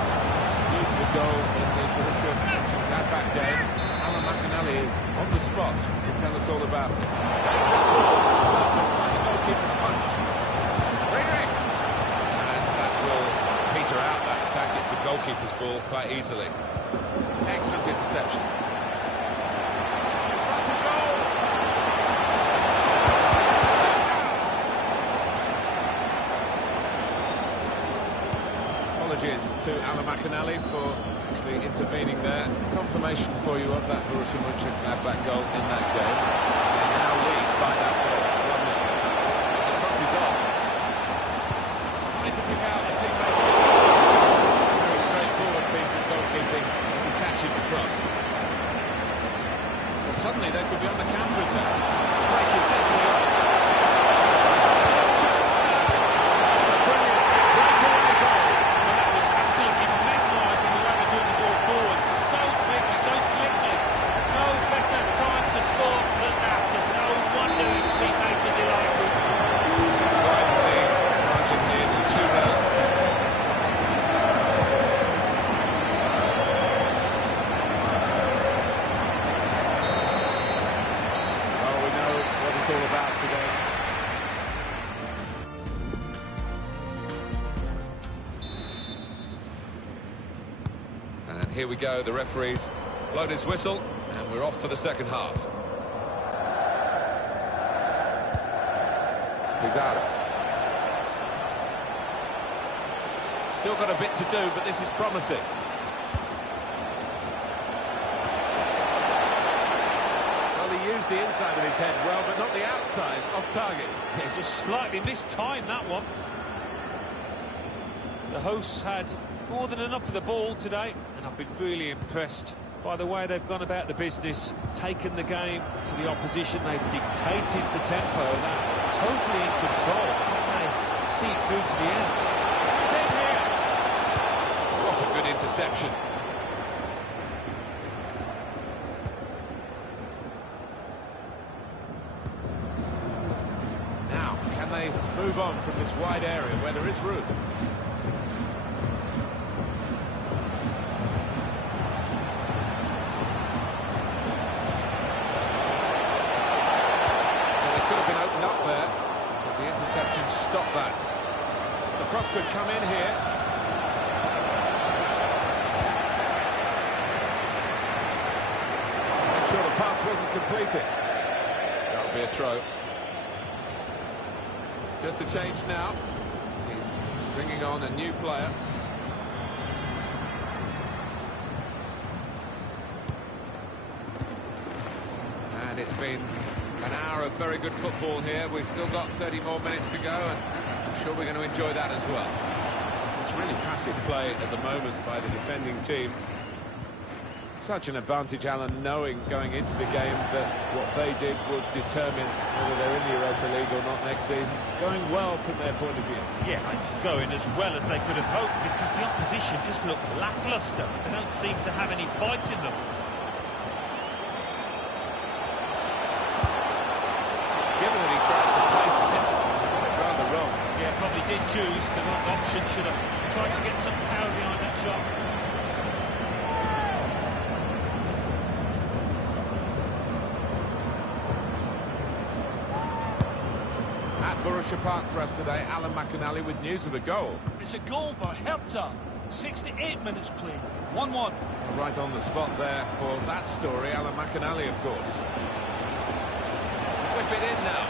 Beautiful goal in the Borussia Mönchengladbach game. Alan McInally is on the spot to tell us all about it. The goalkeeper's punch. Ring. And that will peter out that attack. It's the goalkeeper's ball quite easily. Excellent interception. Apologies to Alan McInally for actually intervening there. Confirmation for you of that Borussia Mönchengladbach goal in that game. They now lead by that goal. 1-0. The cross is on. Trying to pick out a teammate. Very straightforward piece of goalkeeping as he catches the cross. Well, suddenly they could be on the counter-attack. The break is definitely on. Here we go, the referee's blown his whistle, and we're off for the second half. Pizarro. Still got a bit to do, but this is promising. Well, he used the inside of his head well, but not the outside, off target. Yeah, just slightly mistimed that one. The hosts had more than enough of the ball today, and I've been really impressed by the way they've gone about the business, taken the game to the opposition. They've dictated the tempo. They're totally in control. They see it through to the end. What a good interception. Now, can they move on from this wide area where there is room? Stop that. The cross could come in here. Make sure the pass wasn't completed. That'll be a throw. Just a change now. He's bringing on a new player. And it's been an hour of very good football here. We've still got 30 more minutes to go, and I'm sure we're going to enjoy that as well. It's really passive play at the moment by the defending team. Such an advantage, Alan, knowing going into the game that what they did would determine whether they're in the Europa League or not next season. Going well from their point of view. Yeah, it's going as well as they could have hoped, because the opposition just look lacklustre. They don't seem to have any fight in them. Given that he tried to place it, rather wrong. Yeah, probably did choose the wrong option. Should have tried to get some power behind that shot. At Borussia Park for us today. Alan McInally with news of a goal. It's a goal for Hertha. 68 minutes played. 1-1. Right on the spot there for that story. Alan McInally, of course. Whip it in now.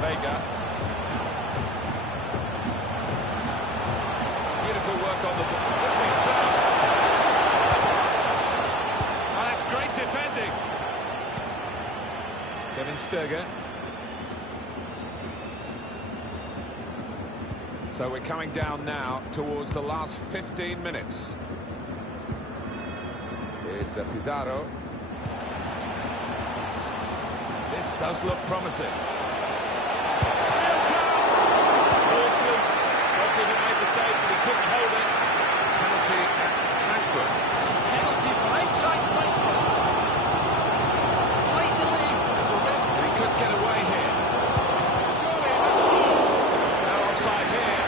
Vega. Beautiful work on the ball. Oh, that's great defending. Kevin Sturger. So we're coming down now towards the last 15 minutes. Here's Pizarro. This does look promising. But he couldn't hold it. Penalty at Frankfurt. It's a penalty for Eintracht Frankfurt. A slight delay. So but he could get away here. Surely he must score. No offside here.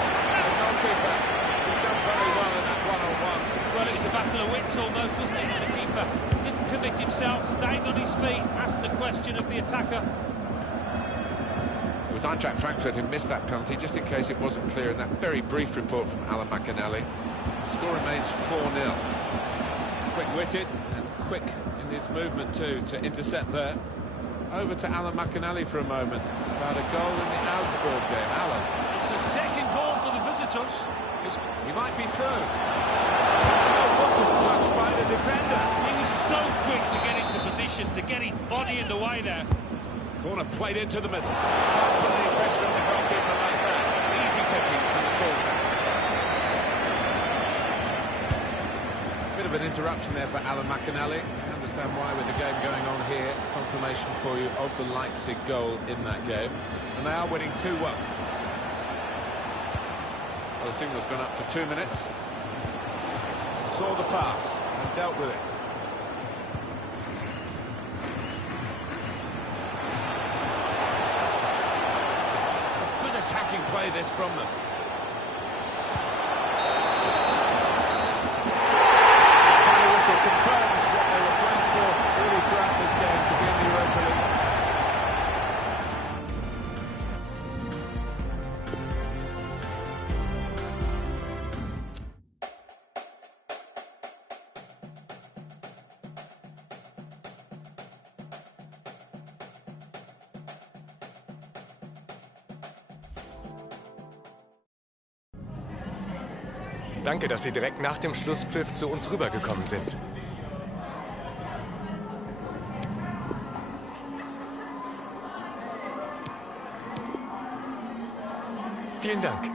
The goalkeeper has done very well in that one-on-one. Well, it was a battle of wits almost, wasn't it? And the keeper didn't commit himself, stayed on his feet, asked the question of the attacker. It was Eintracht Frankfurt who missed that penalty, just in case it wasn't clear in that very brief report from Alan McInally. The score remains 4-0. Quick-witted and quick in his movement too to intercept there. Over to Alan McInally for a moment about a goal in the Augsburg game. Alan. It's the second goal for the visitors. He might be through. Oh, what a touch by the defender. He was so quick to get into position, to get his body in the way there. Corner played into the middle. Can't put any pressure on the goalkeeper like that. Easy pickings from the corner. Bit of an interruption there for Alan McInally. I understand why with the game going on here. Confirmation for you of the Leipzig goal in that game. And they are winning 2-1. Well, the signal's gone up for 2 minutes. Saw the pass and dealt with it. Attacking play this from them. Final whistle confirms what they were playing for really throughout this game, to be in the Europa League. Danke, dass Sie direkt nach dem Schlusspfiff zu uns rübergekommen sind. Vielen Dank.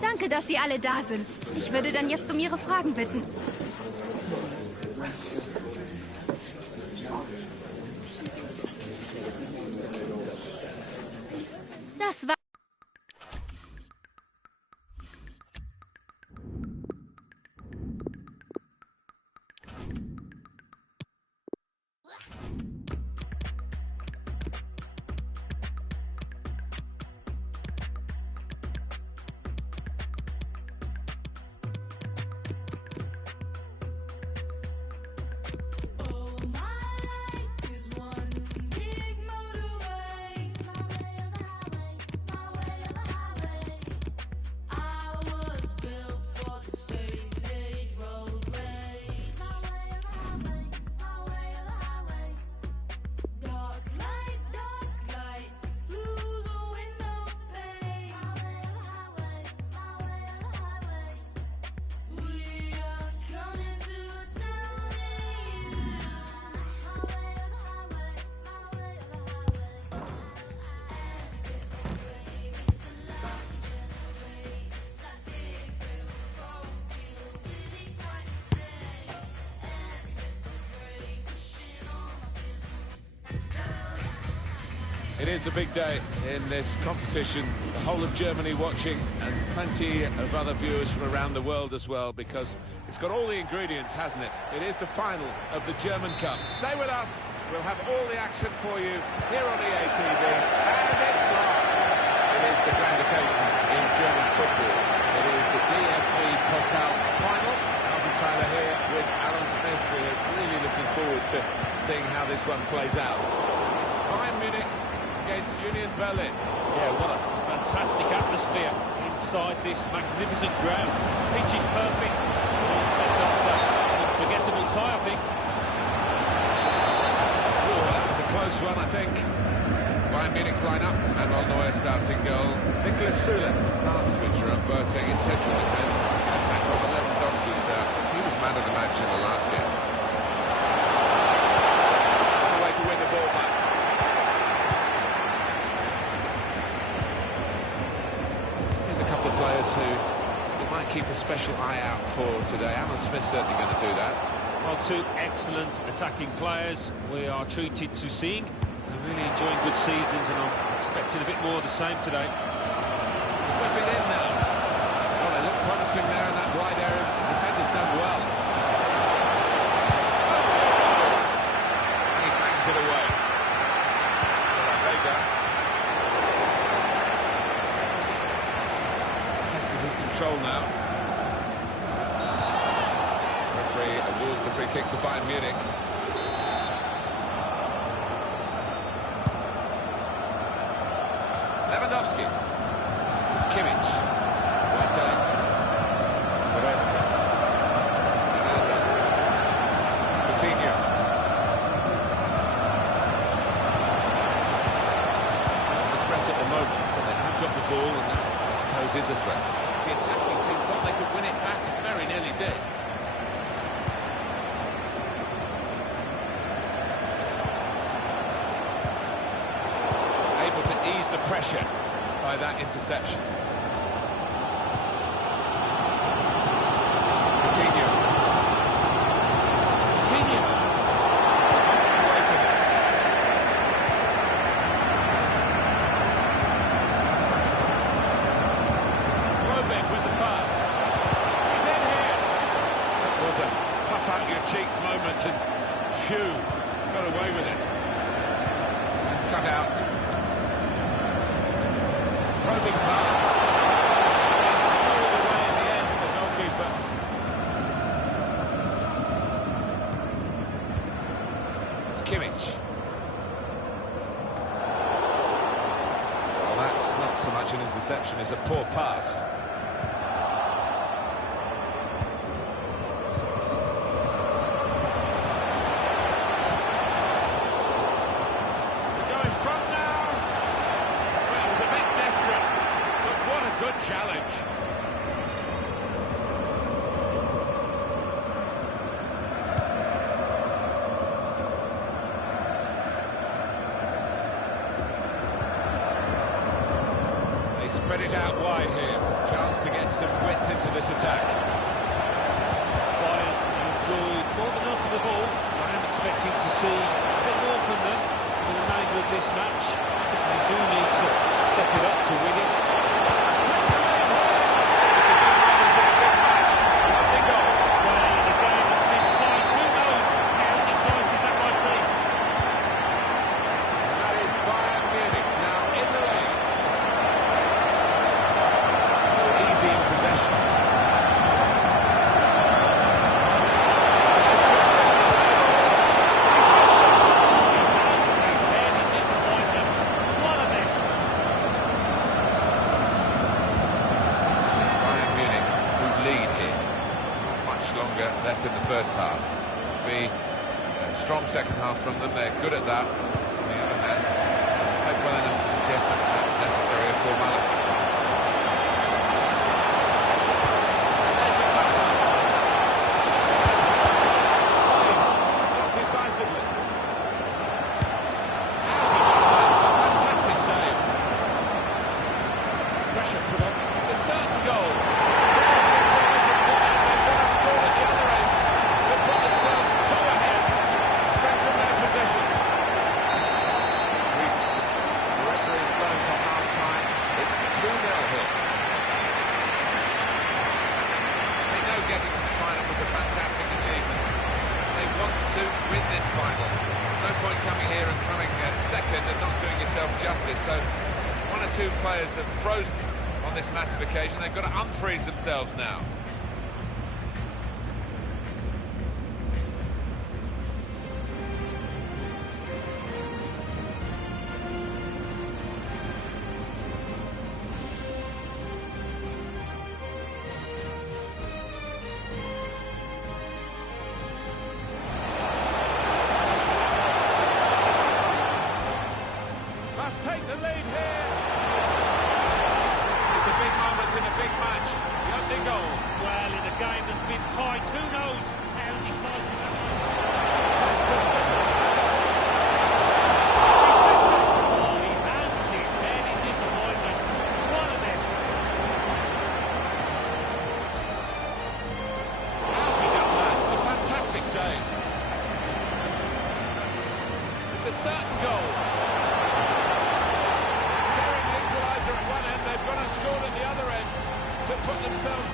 Danke, dass Sie alle da sind. Ich würde dann jetzt um Ihre Fragen bitten. Das war... It is the big day in this competition. The whole of Germany watching, and plenty of other viewers from around the world as well, because it's got all the ingredients, hasn't it? It is the final of the German Cup. Stay with us. We'll have all the action for you here on EA TV, and it's live. It is the grand occasion in German football. It is the DFB Pokal final. Martin Tyler here with Alan Smith. We're really looking forward to seeing how this one plays out. It's Bayern Munich against Union Berlin. Yeah, what a fantastic atmosphere inside this magnificent ground. Pitch is perfect. All set up for an unforgettable tie, I think. Oh, that was a close one, I think. Bayern Munich's line-up, and on the way starts in goal. Nicholas Süle starts with Jerome Boateng in central defence. Attack on Lewandowski starts. He was man of the match in the last game. That's the way to win the ball back. Here's a couple of players who you might keep a special eye out for today. Alan Smith's certainly going to do that. Well, two excellent attacking players we are treated to seeing. They're really enjoying good seasons, and I'm expecting a bit more of the same today. Whipping in now. Well, they look promising there in that wide area. The defender's done well. And he bangs it away. Vega. Testing his control now. Referee awards the free kick for Bayern Munich. Lewandowski. It's Kimmich. Boateng. Goretzka. Hernandez. Coutinho. The threat at the moment, but they have got the ball, and that, I suppose, is a threat. The attacking team thought they could win it back, and very nearly did. Able to ease the pressure by that interception. Coutinho. Coutinho. Away from it. Robin with the pass. He's in here. That was a puff out your cheeks moment, and phew, got away with it. He's cut out. Probing pass. Squirreled away in the end, the goalkeeper. It's Kimmich. Well, that's not so much an interception as a poor pass. Challenge. They spread it out wide here. Chance to get some width into this attack. Bayern enjoyed more than enough of the ball. I am expecting to see a bit more from them in the remainder of this match. They do need to step it up to win it. Left in the first half. Be a strong second half from them. They're good at that. On the other hand, quite well enough to suggest that that's necessary a formality. There's the cut. Saved, not decisively. How's he got that? Fantastic save. Pressure put on. It's a certain goal. justice. So one or two players have frozen on this massive occasion. They've got to unfreeze themselves now. Take the lead here. It's a big moment in a big match. The opening goal. Well, in a game that's been tight, who knows how decisive that might be. Oh, he hangs his head in disappointment. What a miss. How's he done that? It's a fantastic save. It's a certain goal. At one end, they've gone and scored at the other end to put themselves...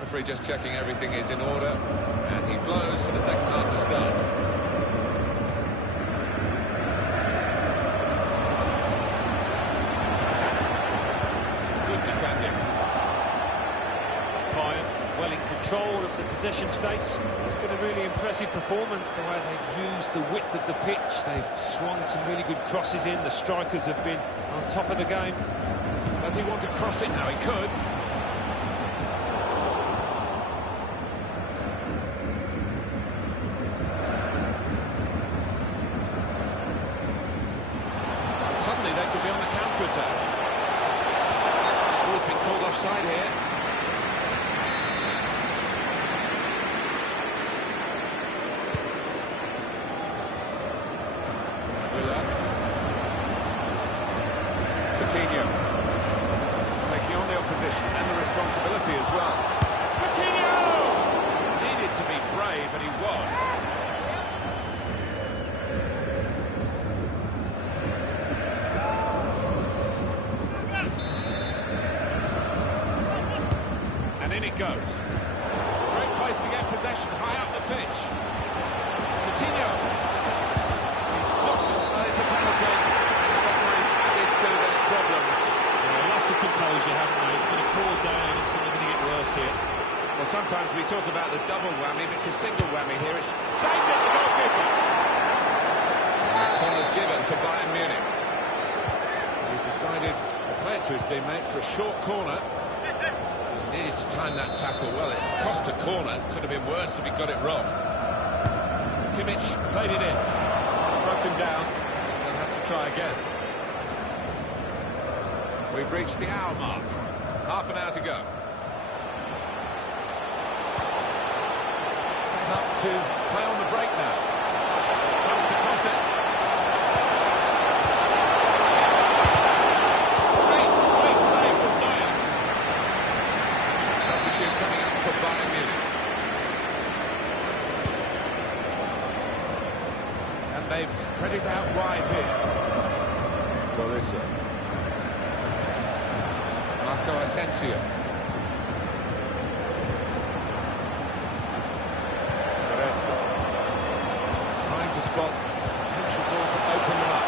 Referee just checking everything is in order, and he blows for the second half to start. Good defending. Bayern well in control of the possession stakes. It's been a really impressive performance, the way they've used the width of the pitch. They've swung some really good crosses in. The strikers have been on top of the game. Does he want to cross it now? He could. Suddenly they could be on the counter-attack. Ball's been called offside here. Coutinho taking on the opposition and the responsibility as well. Coutinho needed to be brave, and he was. And in it goes. Great place to get possession, high up the pitch. Coutinho. He's blocked. It's a penalty. To their problems. Well, lost the composure, haven't they? It's going to pour down, it's only going to get worse here. Well, sometimes we talk about the double whammy, but it's a single whammy here. It's saved it, the goalkeeper. Corner's given for Bayern Munich. He's decided to play it to his teammate for a short corner. He needed to time that tackle well. It's cost a corner. Could have been worse if he got it wrong. Kimmich played it in. It's broken down. They'll have to try again. We've reached the hour mark. Half an hour to go. up to play on the break now. Tries to cross it. Great save from Neuer. Substitute coming up for Bayern Munich. And they've spread it out wide here. Borussia. Marco Asensio. Trying to spot potential ball to open them up.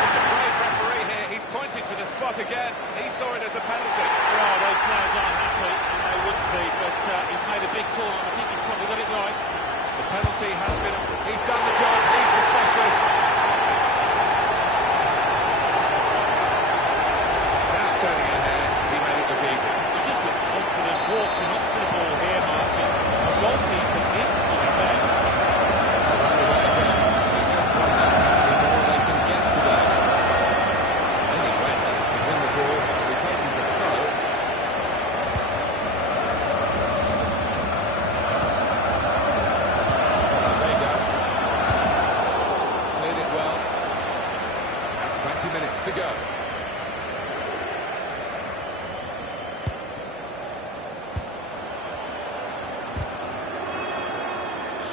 He's a brave referee here. He's pointing to the spot again. He saw it as a penalty. Well, those players aren't happy, and they wouldn't be, but he's made a big call, and I think he's probably got it right. The penalty has been... He's done the job. He's the specialist. Without turning a hair, he made it look easy. He just looked confident walking up to the ball here, Martin. The goalkeeper didn't, to be fair. Just wonder how many more they can get today. Then he went to win the ball. The result is a throw. Cleared it well. 20 minutes to go.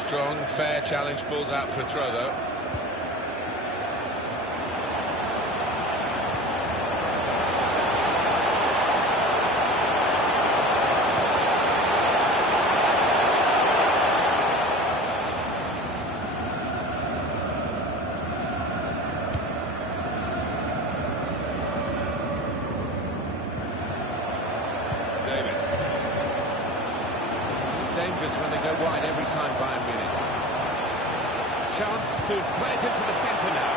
Strong, fair challenge, balls out for a throw though. Davis. Dangerous when they go wide every time, Bayern Munich. Chance to play it into the centre now.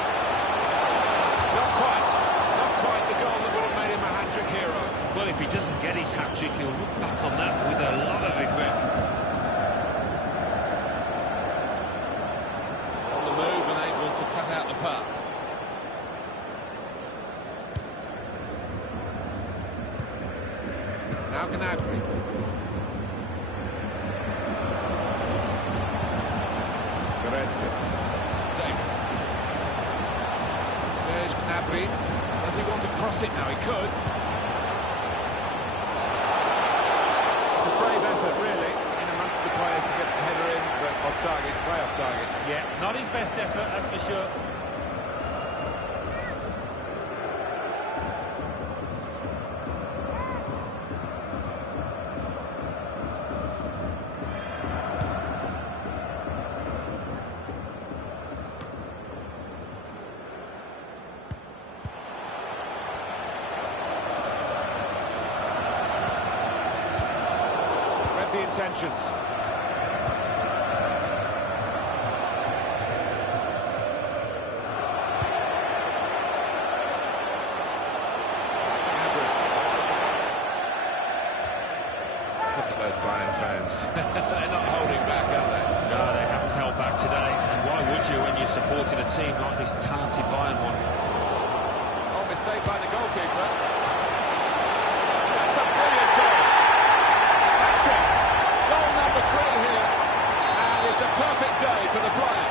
Not quite the goal that would have made him a hat-trick hero. Well, if he doesn't get his hat-trick, he'll look back on that with a lot of regret. On the move and able to cut out the pass. Now Gnabry. Davis. Serge Gnabry. Does he want to cross it now? He could. It's a brave effort, really, in amongst the players to get the header in, but off target, way off target. Yeah, not his best effort, that's for sure. The intentions. Look at those Bayern fans. They're not holding back, are they? No, they haven't held back today. And why would you when you're supporting a team like this talented Bayern one? Oh, mistake by the goalkeeper. That's a brilliant goal. Hat-trick. Goal number 3 here. And it's a perfect day for the player.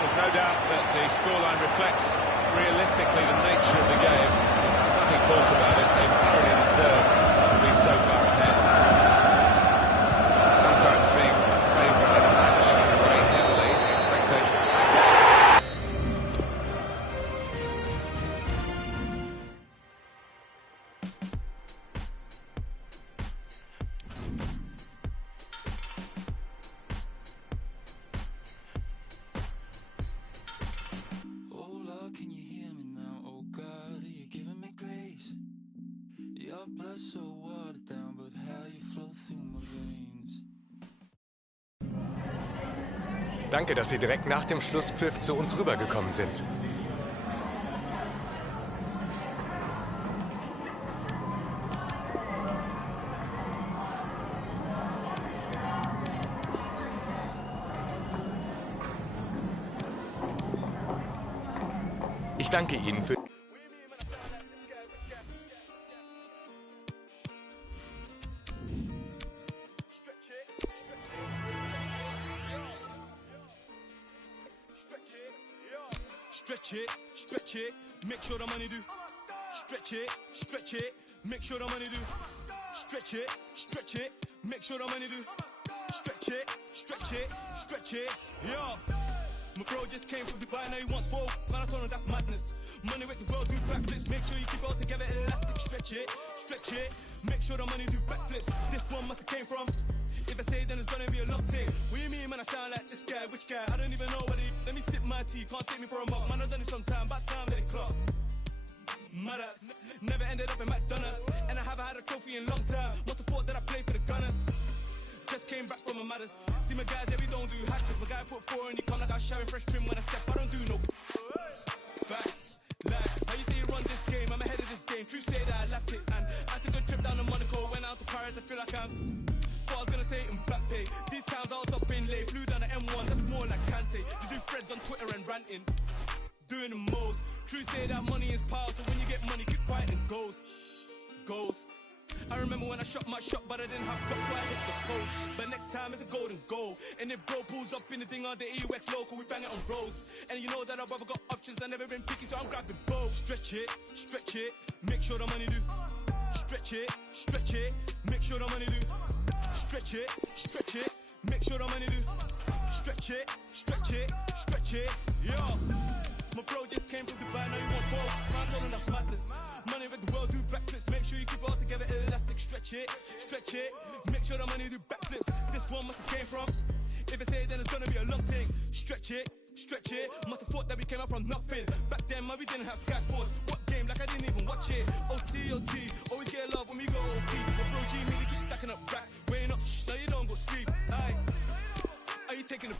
There's no doubt that the scoreline reflects realistically the nature of the game. Nothing false about it. They've thoroughly deserved to be so far ahead. Sometimes being favoured in a match can weigh heavily the expectation. Danke, dass Sie direkt nach dem Schlusspfiff zu uns rübergekommen sind. Ich danke Ihnen für... stretch it, make sure the money do. Stretch it, make sure the money do. Stretch it, make sure the money do. Stretch it, yo. My bro just came from Dubai, now he wants four. Man, I told him that's madness. Money make the world do backflips. Make sure you keep it all together, elastic. Stretch it, make sure the money do backflips. This one must have came from. If I say then it's gonna be a long thing. What you mean, man? I sound like this guy, which guy? I don't even know what he. Let me sip my tea, can't take me for a mock. Man, I've done it sometime, about time let it clock. Mothers, never ended up in McDonald's. And I haven't had a trophy in a long time. Must have thought that I played for the Gunners. Just came back from a Matheus. See my guys, yeah, we don't do hat-tricks. My guy put 4 and he come like I was showering fresh trim when I step. I don't do no facts, lies. How you say you run this game? I'm ahead of this game. True say that I left it. And I took a trip down to Monaco. Went out to Paris, I feel like I'm. Thought I was gonna say it in back pay. These times I was up in late. Flew down the M1, that's more like Kante. You do threads on Twitter and ranting. Doing the most. True say that money is power. So when you get money, keep quiet and ghost. I remember when I shot my shot, but I didn't have cut so I hit the post. But next time it's a golden goal. And if bro pulls up in the thing on the EUX local, we bang it on roads. And you know that I've got options, I've never been picky, so I'm grabbing both. Stretch it, make sure the money do. Stretch it, make sure the money do. Stretch it, make sure the money do. Stretch it, yo. My bro just came from Dubai, now he wants four. Man, I told him that's madness. Money make the world do backflips. Make sure you keep it all together, elastic. Stretch it, make sure the money do backflips. This one must have came from. If I say it, then it's gonna be a long thing. Stretch it. Must have thought that we came up from nothing. Back then, man, we didn't have Sky Sports. What game? Like I didn't even watch it. OT, always get love when we go OT. My bro G me, keep stacking up racks. Weighing up, now you don't go sleep. Aye. Are you taking a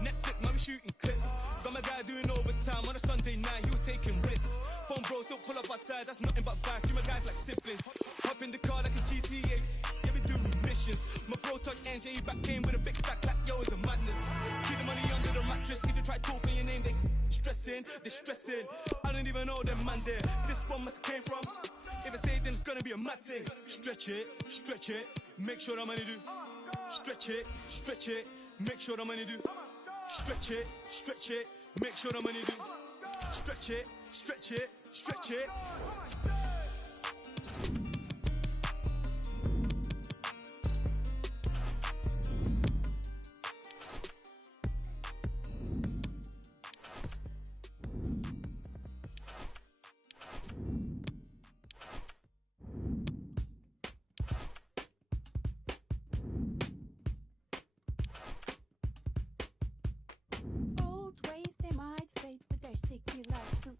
Netflix, man, we shooting clips. Got my guy doing overtime on a Sunday night, he was taking risks. Phone bros don't pull up outside, that's nothing but vibes. See my guys like siblings. Hop in the car like a GTA, yeah, we do missions. My bro touch NJ, he back came with a big stack like yo, it's a madness. Keep the money under the mattress, if you try talking your name, they stressing. I don't even know them man there. This one must have came from. If I say it, then it's gonna be a mad thing. Stretch it, make sure the money do. Stretch it, make sure the money do. Stretch it, make sure the money do. Stretch it. Sticky like glue.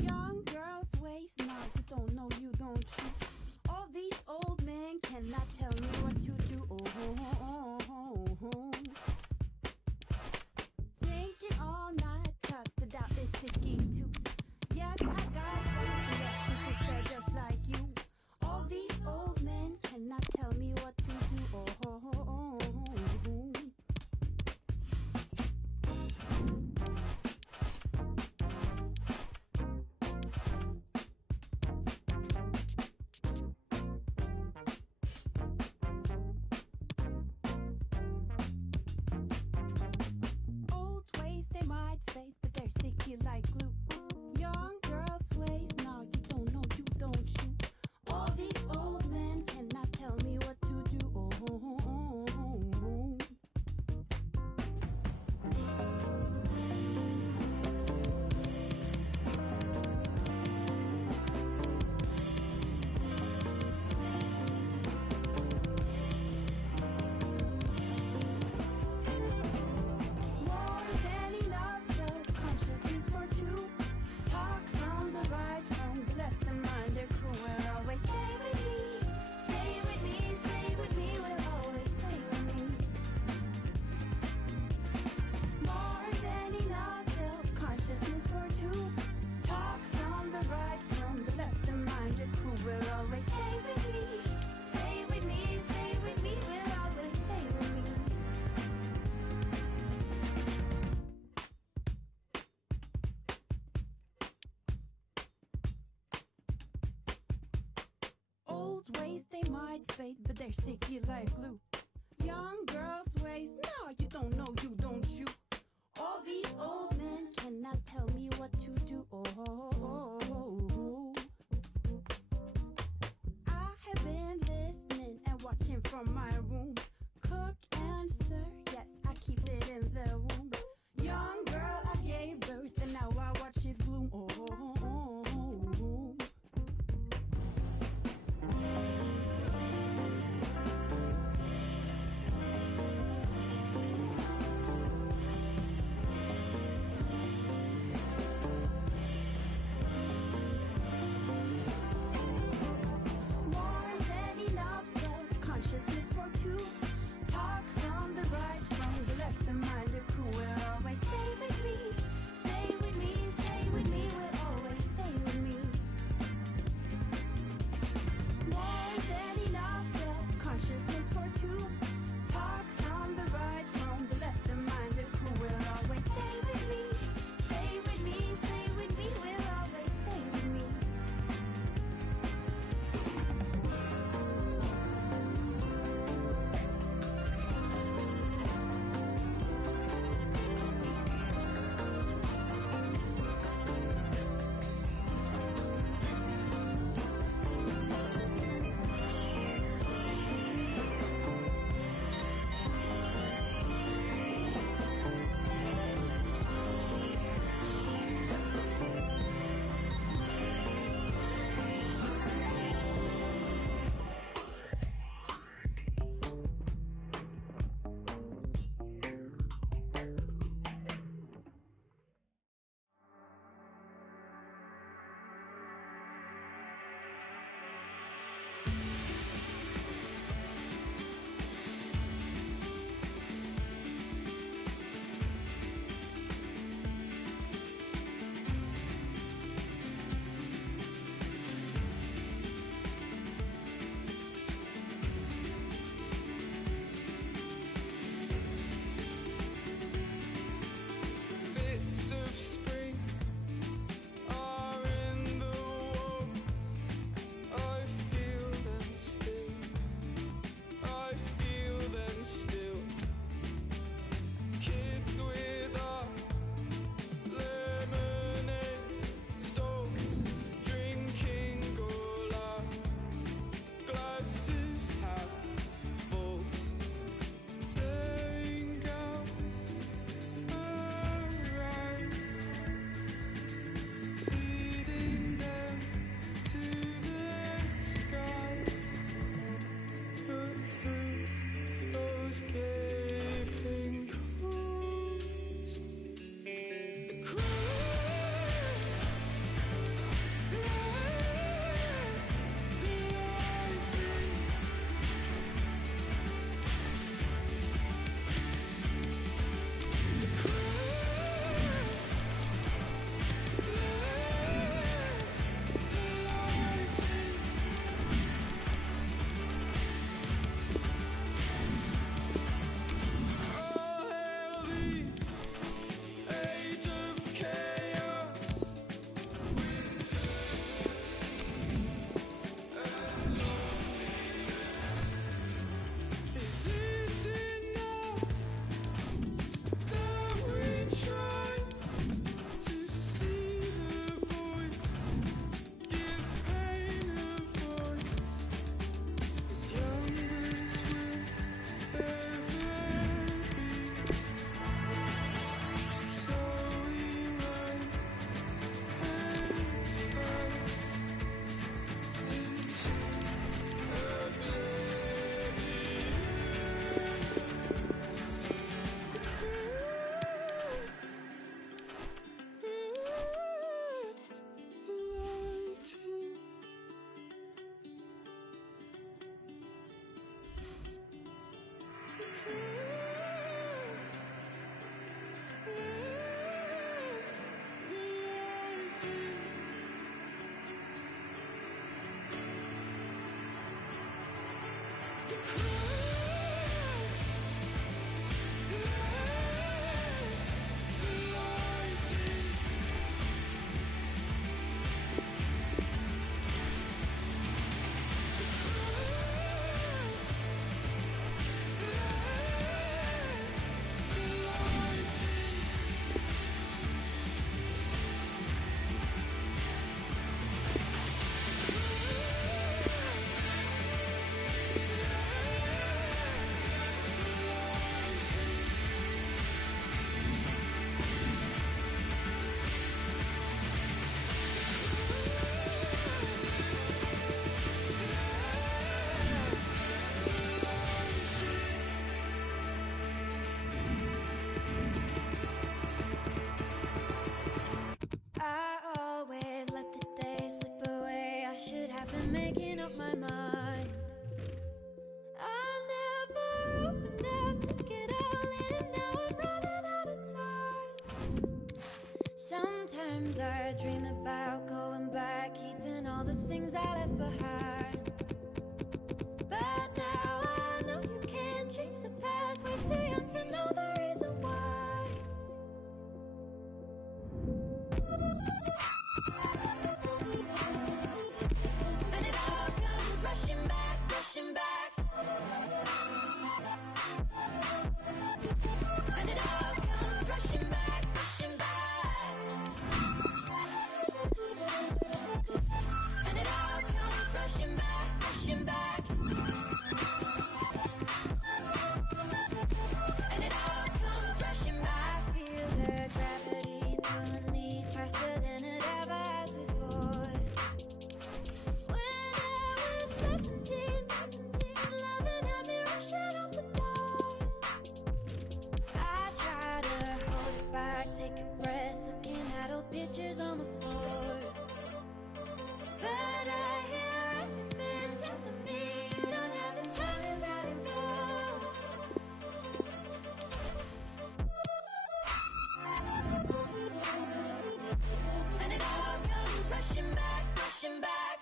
Young girls waste now. You don't know, you don't you. All these old men cannot tell me what to do. Thinking all night, cause the doubt is sticky too. Yes, I got one sister just like you. All these old men cannot tell me what to do. Like glue. Young girls ways now. You don't know, you don't you. All these old men cannot tell me what to do. Ways they might fade, but they're sticky like glue. Young girls' ways, no, you don't know, you don't you. All these old men cannot tell me what Sometimes I dream about going back, keeping all the things I left behind. But now I know you can't change the past. Way too young to know the reason why. And it all comes rushing back, rushing back. And it all comes rushing back, rushing back. And it all comes rushing back, rushing back. And it all comes rushing back. I feel the gravity pulling me faster than it ever has before. When I was 17, loving had me rushing out the door. I try to hold it back, take a breath, looking at old pictures on the floor. But I hear everything telling me you don't have the time to let it go. And it all comes rushing back, rushing back.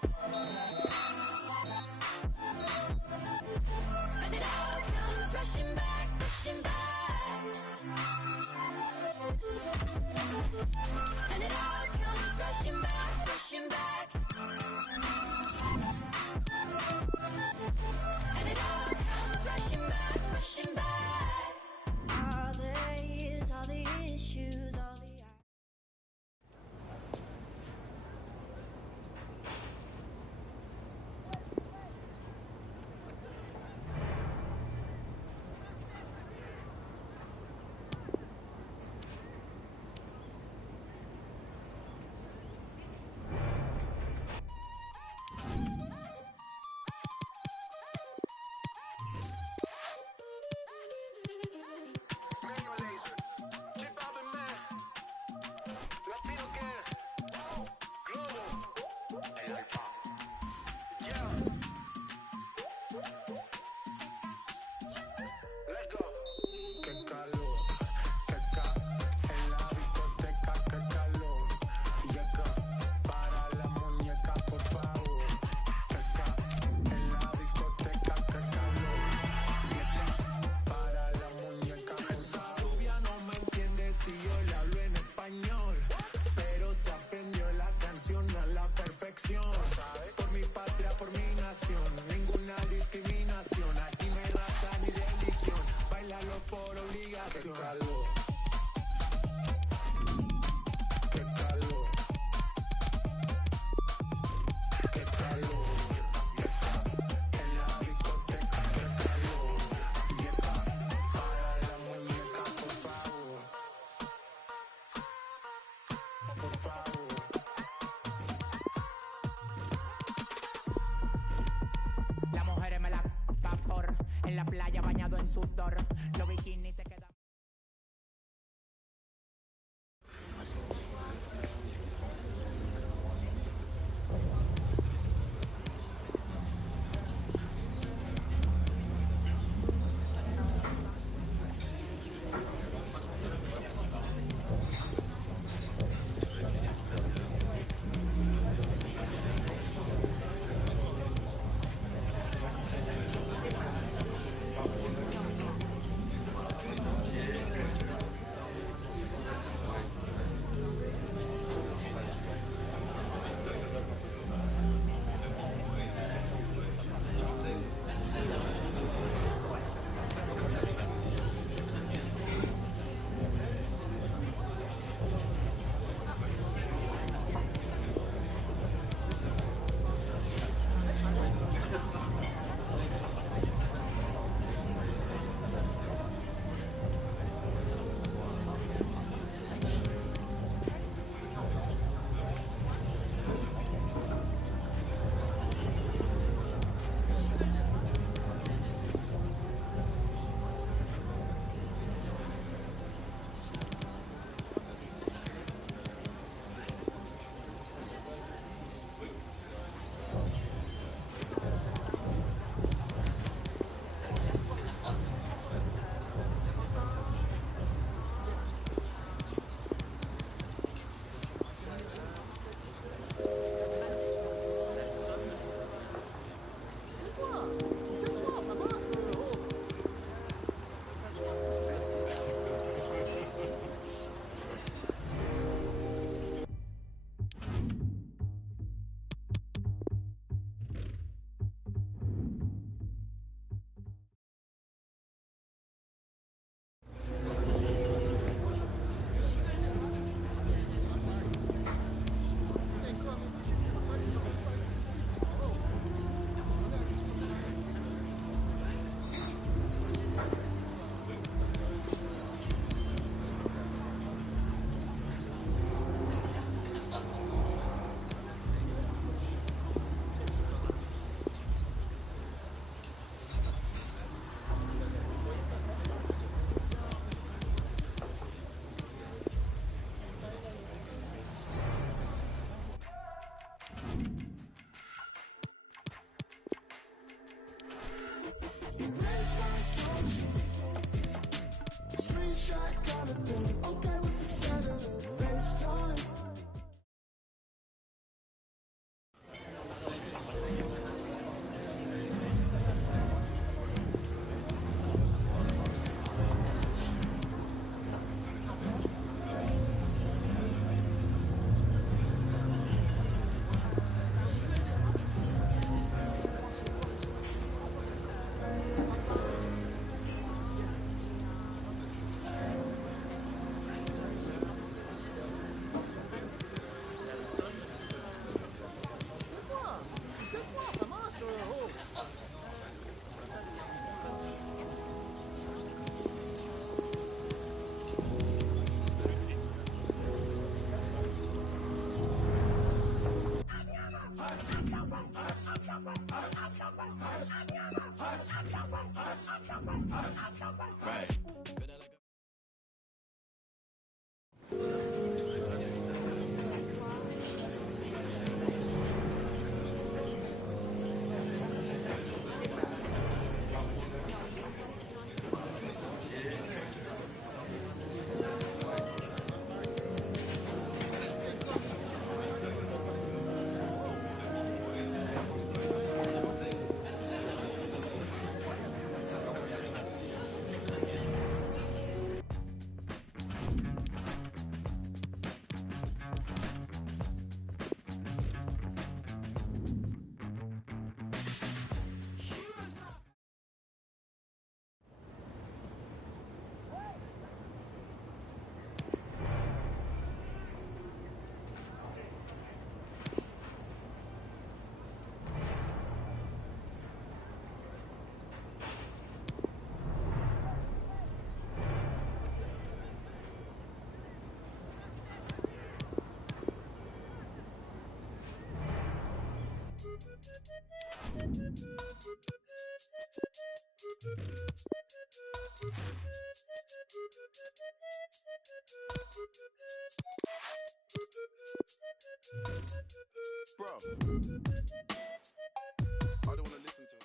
And it all comes rushing back, rushing back. And it all comes rushing back, rushing back. And it all comes rushing back, rushing back. All the years, all the issues, all the Qué calor, qué ca en la discoteca, qué calor. Llega para la muñeca, por favor. Qué ca en la discoteca, qué calor. Llega para la muñeca, por favor. Esa rubia no me entiende si yo le hablo en español, pero se aprendió la canción a la perfección. Por mi patria, por mi nación, ninguna discriminación. Aquí no hay raza ni religión. Bailalo por obligación. Qué calor. Qué calor. Qué calor. En la discoteca, qué calor. Llega para la muñeca, por favor. Por favor. Las mujeres me la vapor, en la playa bañado en sudor, los bikinis te quedan. Saturday. Okay with the Saturday. FaceTime. Bro, I don't want to listen to her.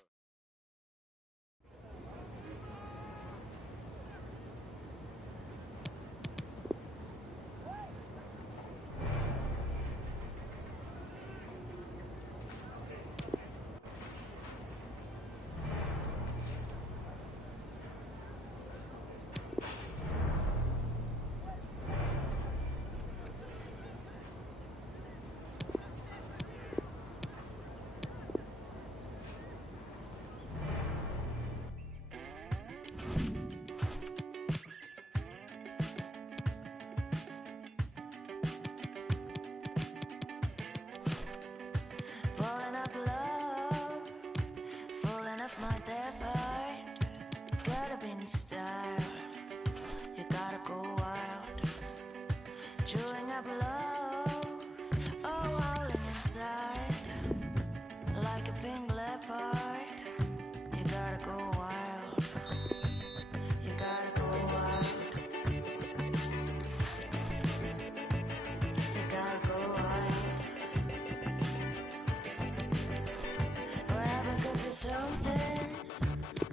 Pulling up love, falling off my death heart. Gotta be in style, you gotta go wild. Chewing up love, oh, howling inside. Like a pink leopard, you gotta go wild. You gotta go wild. You gotta go wild. Forever could be something.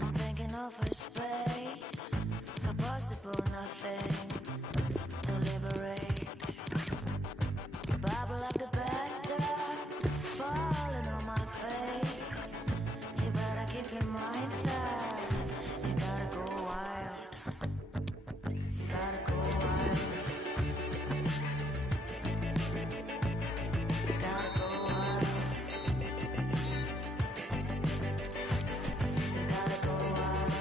I'm thinking of a space for possible nothings to liberate. Bubble up the bathtub, falling on my face. You better keep in mind that you gotta go wild. You gotta go wild. You gotta go wild. You gotta go wild.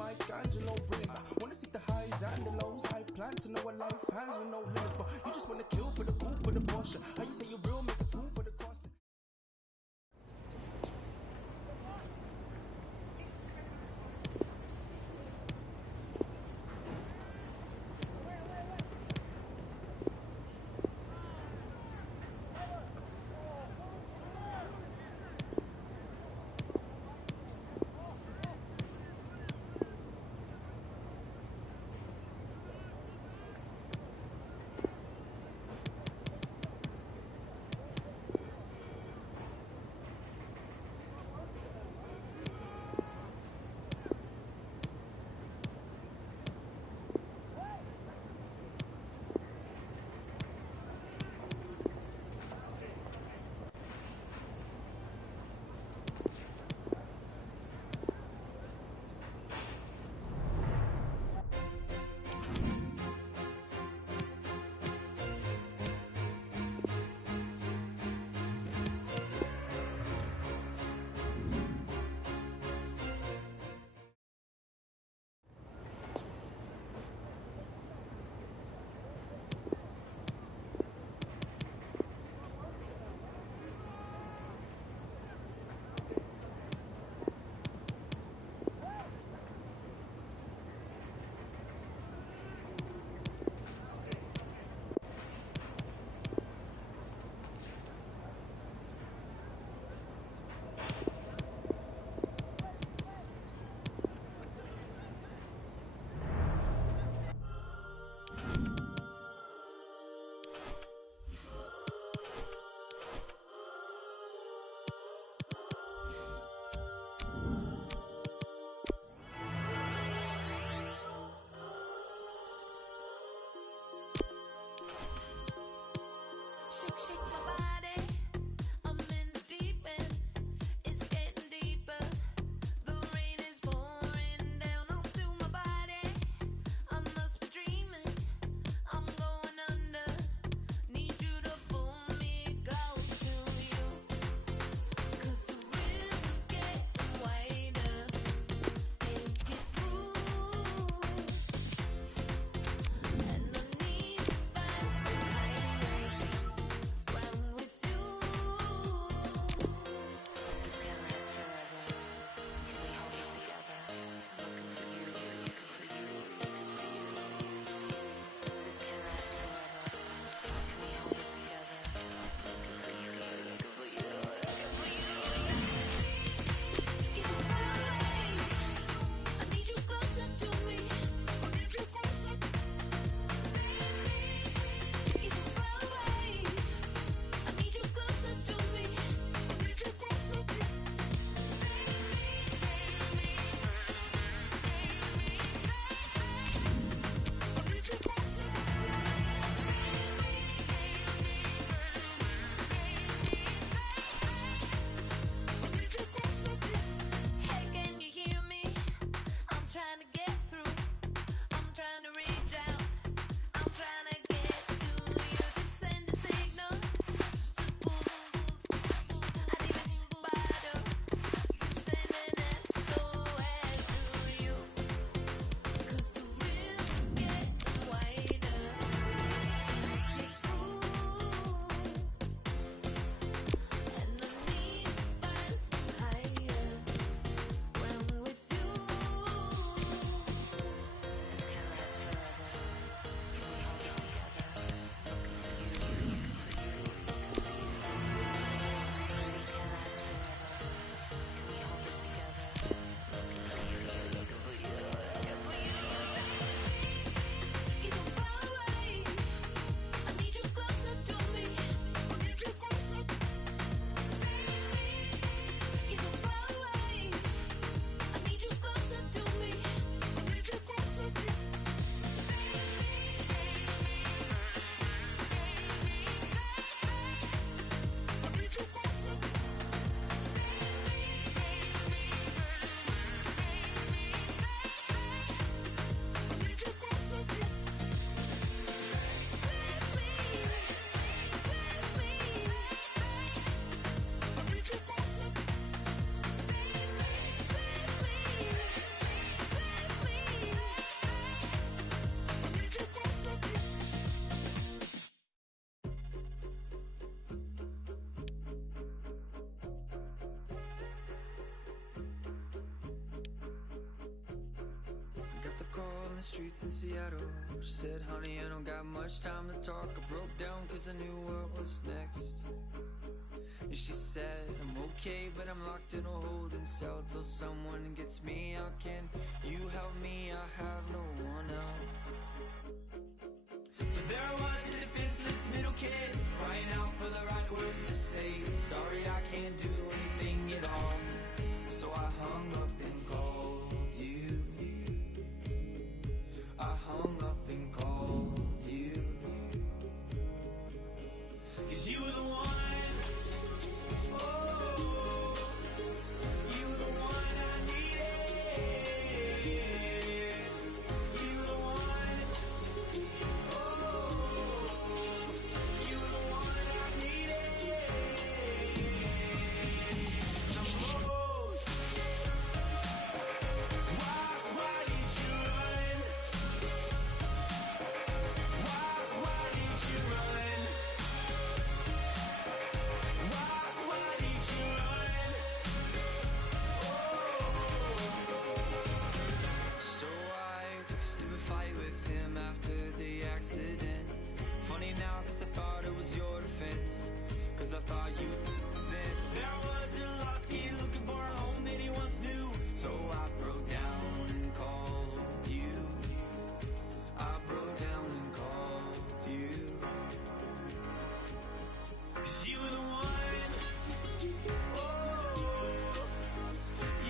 Michelangelo brilliance. I wanna see the highs and the lows. I plan to know a life hands with no limits, but you just wanna kill for the coup, for the Porsche. How you say you're real, make a tune for the cost. the streets in Seattle. She said, honey, I don't got much time to talk. I broke down cause I knew what was next. And she said, I'm okay, but I'm locked in a holding cell till someone gets me out. Can you help me? I have no one else. So there I was, a defenseless middle kid, crying out for the right words to say. Sorry, I can't do anything at all. So I hung up and called you. I hung up and called you. 'Cause you were the one. Oh, you were the one I needed. You were the one. Oh, you were the one I needed the most. Why did you run? Why did you run? Why did you run? So I took a stupid fight with him after the accident. Funny now cause I thought it was your defense. Cause I thought you this. There was a lost kid looking for a home that he once knew. So I broke down and called you. I broke down and called you. 'Cause you were the one. Oh,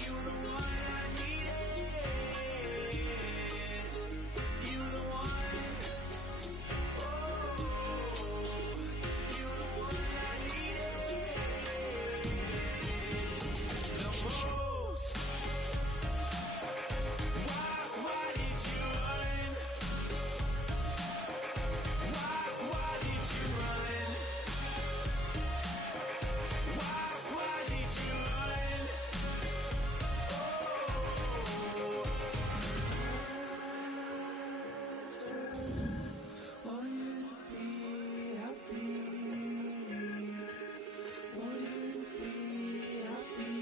you were the one I needed. You were the one. Oh, you were the one I needed the most. Why did you run? Why did you run? Why did you run? Want you to be happy. Want you to be happy.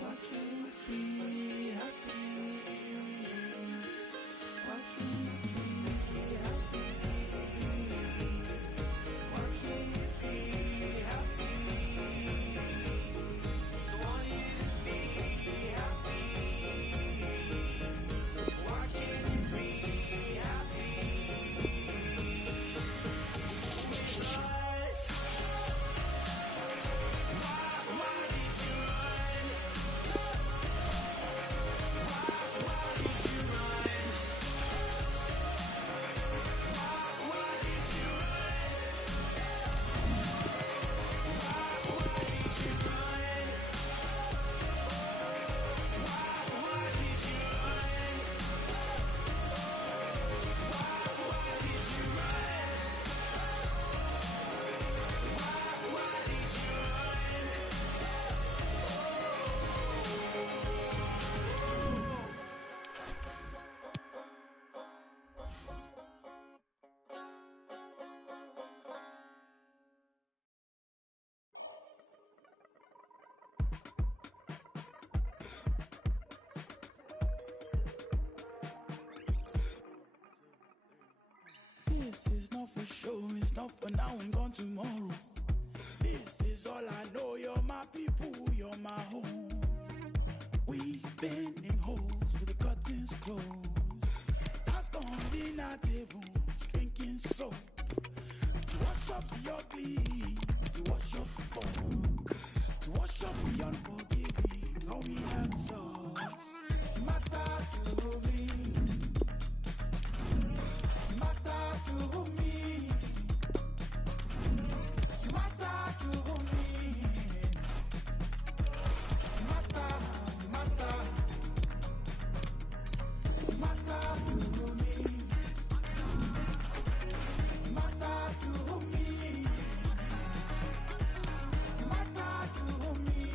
Why can't you be happy? Why can't you be happy? Why can't you be happy? So want you to be happy. Why can't you be happy with us? Why did you run? Why did you run? Why did you run? Why did you run? Why did you run? Why did you run? Why did you run? This is not for show, it's not for now and gone tomorrow. This is all I know, you're my people, you're my home. We've been in holes with the curtains closed. That's gone dinner tables, drinking soap. To wash up the ugly, to wash up the funk, to wash up the unforgiving, all we have is us. Matter to me. Matter to me. Matter to me. Matter to me. Matter to me. Matter to me.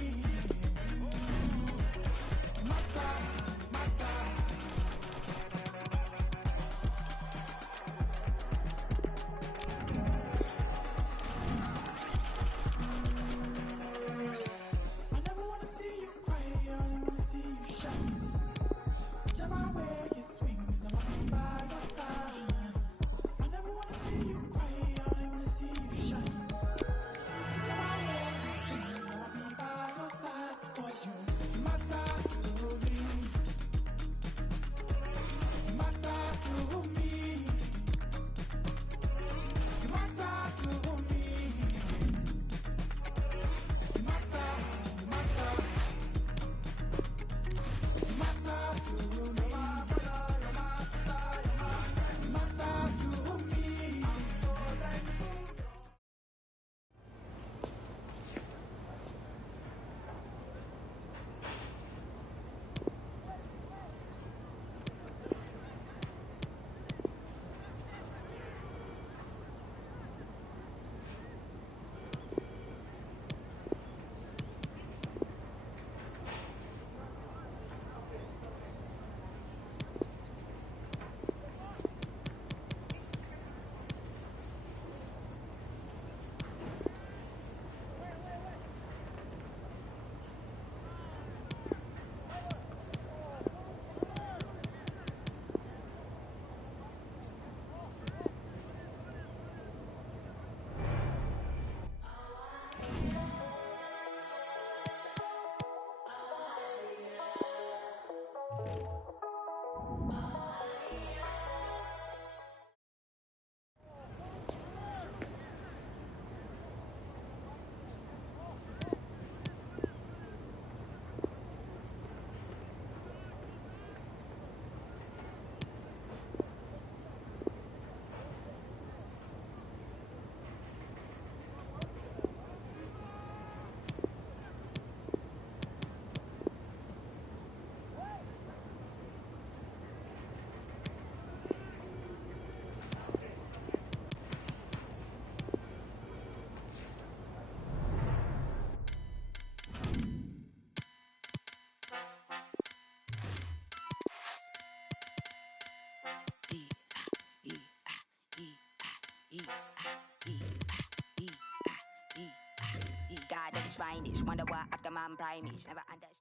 God, that is fine-ish. Wonder why after man prime-ish. Never understand.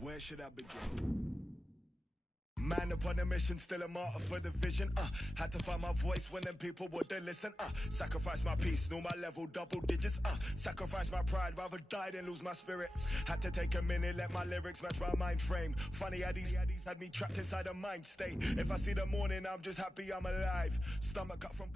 Where should I begin? Man upon a mission, still a martyr for the vision. Had to find my voice when them people wouldn't listen. Sacrifice my peace, knew my level, double digits. Sacrifice my pride, rather die than lose my spirit. Had to take a minute, let my lyrics match my mind frame. Funny how these had me trapped inside a mind state. If I see the morning, I'm just happy I'm alive. Stomach cut from.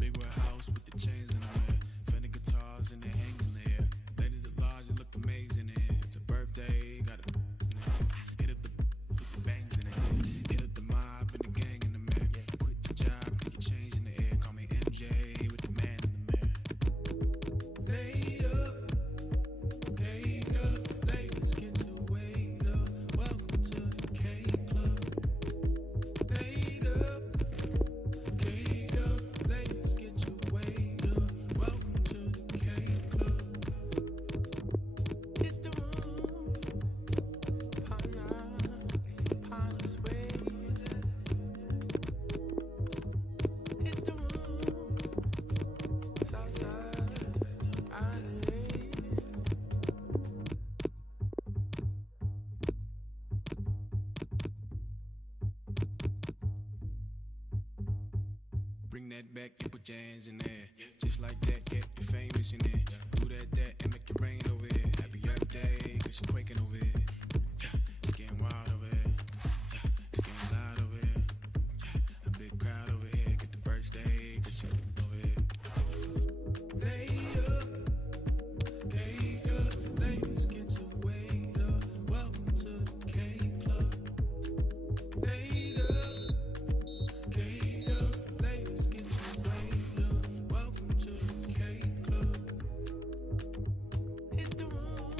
Big warehouse with the chains in the air. Fender guitars and they hanging there. Ladies at large, they look amazing in here. It's a birthday, got a hit up the with the bangs in it. Hit up the mob and the gang in the mirror. Quit your job, put your change in the air. Call me MJ with the man in the mirror. Laid up, caked up, ladies get your weight up. Welcome to the K Club. Laid up, caked up, ladies get your weight up. Welcome to the K Club. Hit the room, Pana's way. Hit the room, Southside Island. Bring that back, you put your hands in there. Just like that, yeah, you're famous in there. Do that, and make it rain over here. Happy birthday, cause you're quaking over here. Yeah, it's getting wild over here. Yeah, it's getting loud over here. Yeah, a big crowd over here. Get the first day, cause you're over here. Laid up, caked up, ladies get your weight up. Welcome to the K Club. Laid up, caked up, ladies get your weight up. Welcome to the K Club. Hit the room,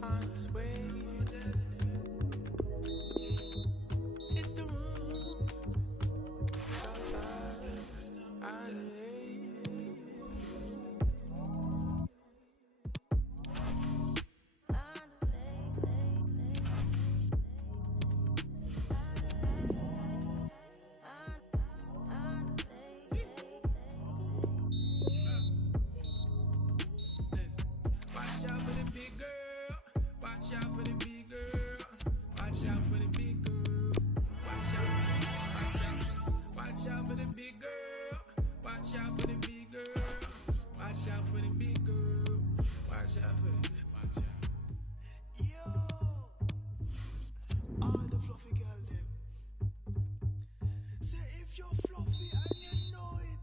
Pana's way. Hit the room, Southside Island. Watch out for the big girl. Watch out for the big girl. Watch out for the big girl. Watch out for the big girl. Watch out for the big girl. Watch out for the big girl. Watch out for the watch out. All the fluffy girl them. Say if you're fluffy and you know it,